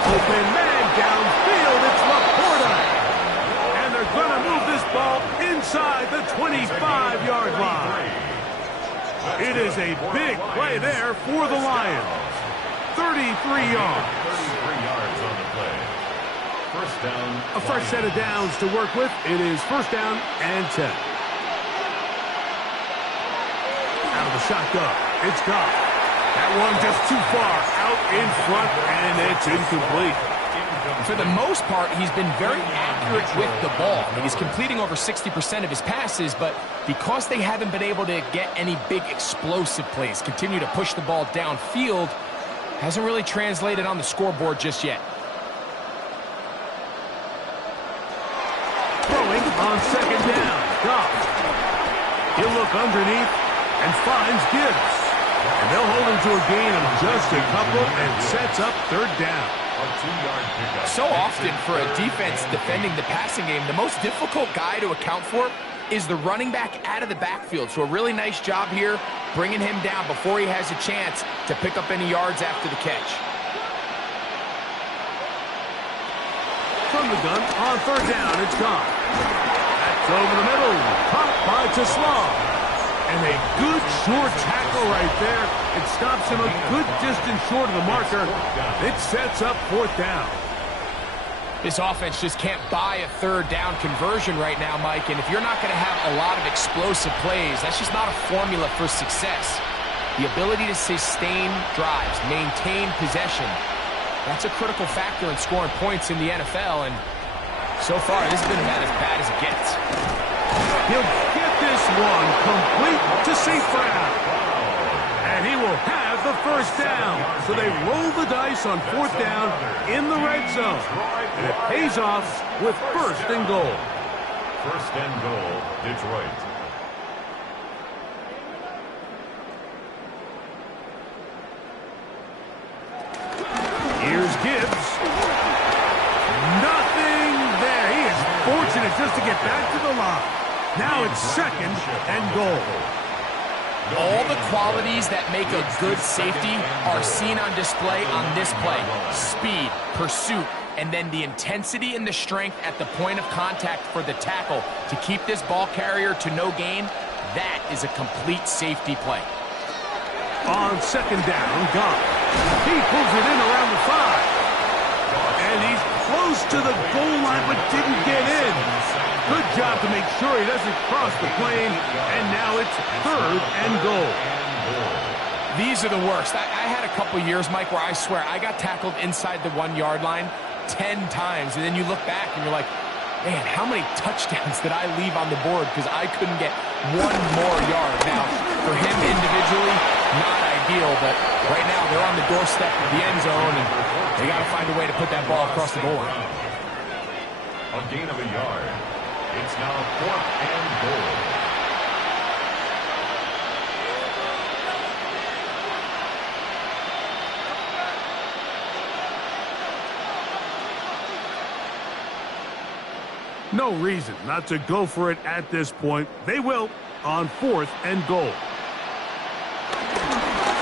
Open man downfield, it's Laporta. And they're going to move this ball inside the 25-yard line. It is a big play there for the Lions. 33 yards. 33 yards on the play. First down. A fresh set of downs to work with. It is first down and 10. Out of the shotgun, it's Goff. That one just too far out in front, and it's incomplete. For the most part, he's been very accurate with the ball. I mean, he's completing over 60% of his passes, but because they haven't been able to get any big explosive plays, continue to push the ball downfield, hasn't really translated on the scoreboard just yet. Throwing on second down, Goff. He'll look underneath and finds Gibbs. And they'll hold him to a gain of just a couple and sets up third down. A 2-yard pickup. So often for a defense defending the passing game, the most difficult guy to account for is the running back out of the backfield. So a really nice job here bringing him down before he has a chance to pick up any yards after the catch. From the gun on third down, it's gone. That's over the middle, caught by Tesla. And a good short tackle right there. It stops him a good distance short of the marker. It sets up fourth down. This offense just can't buy a third down conversion right now, Mike. And if you're not going to have a lot of explosive plays, that's just not a formula for success. The ability to sustain drives, maintain possession, that's a critical factor in scoring points in the NFL. And so far, this has been about as bad as it gets. He'll get this one complete to St. Brown. And he will have the first down. So they roll the dice on fourth down in the red zone. And it pays off with first and goal. First and goal, Detroit. Here's Gibbs. Nothing there. He is fortunate just to get back to the line. Now it's second and goal. All the qualities that make a good safety are seen on display on this play. Speed, pursuit, and then the intensity and the strength at the point of contact for the tackle to keep this ball carrier to no gain. That is a complete safety play. On second down, Goff. He pulls it in around the 5. And he's close to the goal line but didn't get in. Good job to make sure he doesn't cross the plane. And now it's third and goal. These are the worst. I had a couple years, Mike, where I swear I got tackled inside the 1-yard line 10 times. And then you look back and you're like, man, how many touchdowns did I leave on the board because I couldn't get one more yard? Now, for him individually, not ideal, but right now they're on the doorstep of the end zone, and they got to find a way to put that ball across the goal line. A gain of a yard. It's now fourth and goal. No reason not to go for it at this point. They will on 4th and goal.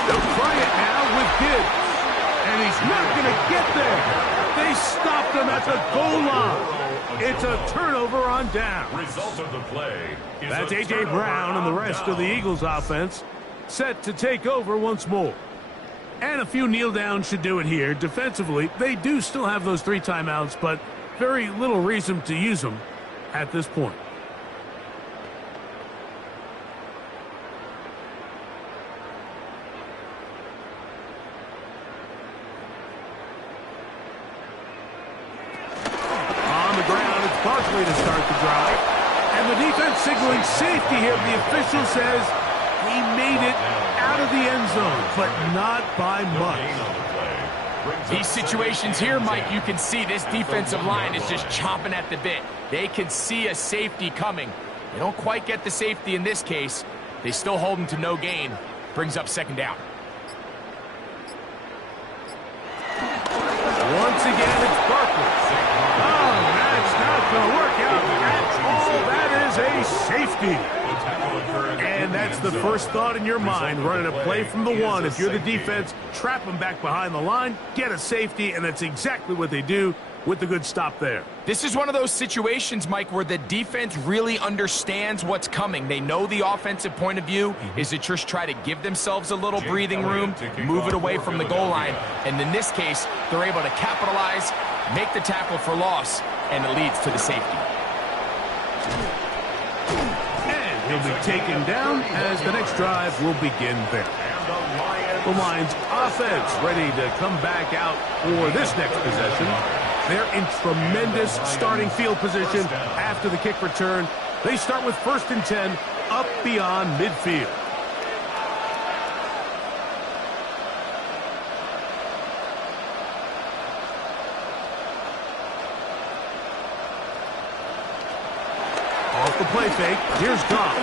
They'll try it now with Gibbs. And he's not going to get there. They stopped him at the goal line. It's a turnover on down. Result of the play. That's A.J. Brown and the rest of the Eagles offense set to take over once more. And a few kneel downs should do it here. Defensively, they do still have those 3 timeouts, but very little reason to use them at this point. On the ground, it's Barkley to start the drive. And the defense signaling safety here. The official says he made it out of the end zone, but not by much. These situations here, Mike, you can see this defensive line is just chomping at the bit. They can see a safety coming. They don't quite get the safety in this case. They still hold him to no gain. Brings up 2nd down. Once again, it's Barkley. Oh, that's not going to work out at all. That is a safety. And that's the first thought in your mind, running a play from the 1. If you're the defense, trap them back behind the line, get a safety, and that's exactly what they do with the good stop there. This is one of those situations, Mike, where the defense really understands what's coming. They know the offensive point of view is to just try to give themselves a little breathing room, move it away from the goal line, and in this case, they're able to capitalize, make the tackle for loss, and it leads to the safety. He'll be taken down as the next drive will begin there. The Lions offense ready to come back out for this next possession. They're in tremendous starting field position after the kick return. They start with 1st and 10 up beyond midfield. Off the play fake, here's Goff.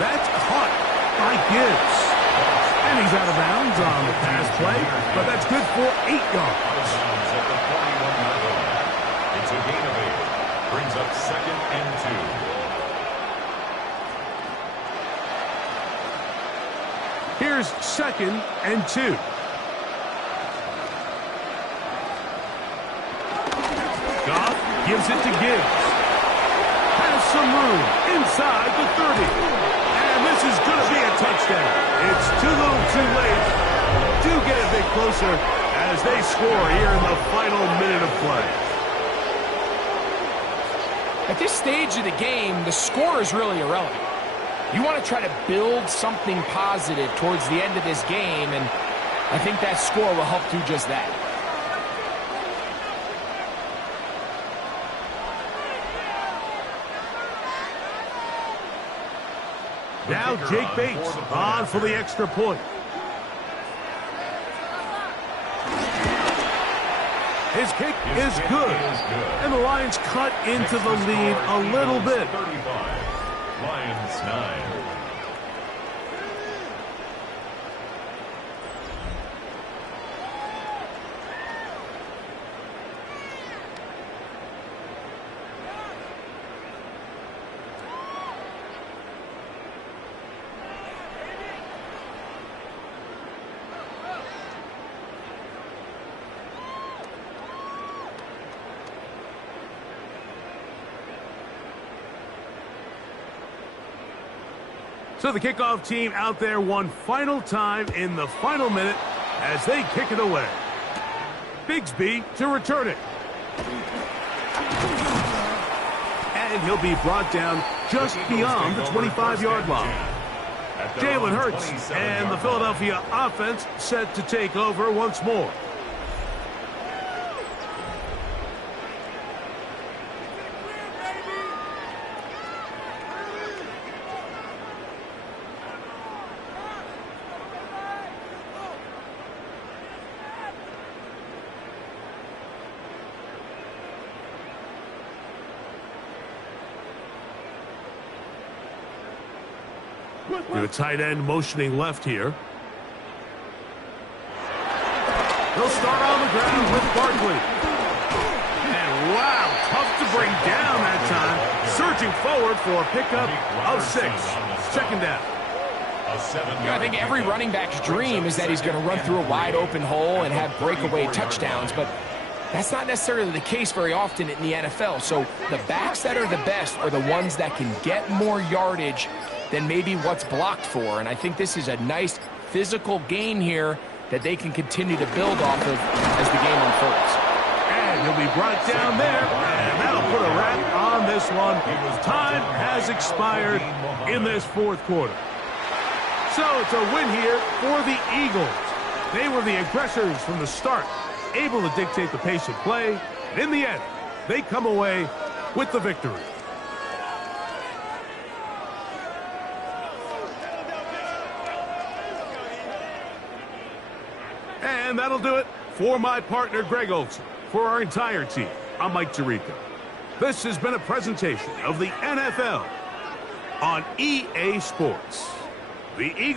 That's caught by Gibbs. And he's out of bounds on the pass play, but that's good for 8 yards. It's a gain of 8. Brings up 2nd and 2. Here's 2nd and 2. Goff gives it to Gibbs. Has some room inside the 30. And this is going to be a touchdown. It's too little too late. Do get a bit closer as they score here in the final minute of play. At this stage of the game, the score is really irrelevant. You want to try to build something positive towards the end of this game, and I think that score will help do just that. Now Jake Bates on for the extra point. His kick is good. And the Lions cut into the lead a little bit. 35. Lions 9. So the kickoff team out there one final time in the final minute as they kick it away. Bigsby to return it. And he'll be brought down just beyond the 25-yard line. Jalen Hurts and the Philadelphia offense set to take over once more. The tight end motioning left here. They'll start on the ground with Barkley. And wow, tough to bring down that time. Surging forward for a pickup of 6. Second down. I think every running back's dream is that he's going to run through a wide open hole and have breakaway touchdowns, but that's not necessarily the case very often in the NFL. So the backs that are the best are the ones that can get more yardage than maybe what's blocked for. And I think this is a nice physical gain here that they can continue to build off of as the game unfolds. And he'll be brought down there, and that'll put a wrap on this one. Time has expired in this fourth quarter. So it's a win here for the Eagles. They were the aggressors from the start, able to dictate the pace of play, and in the end, they come away with the victory. And that'll do it for my partner, Greg Olsen. For our entire team, I'm Mike Tirico. This has been a presentation of the NFL on EA Sports. The Eagles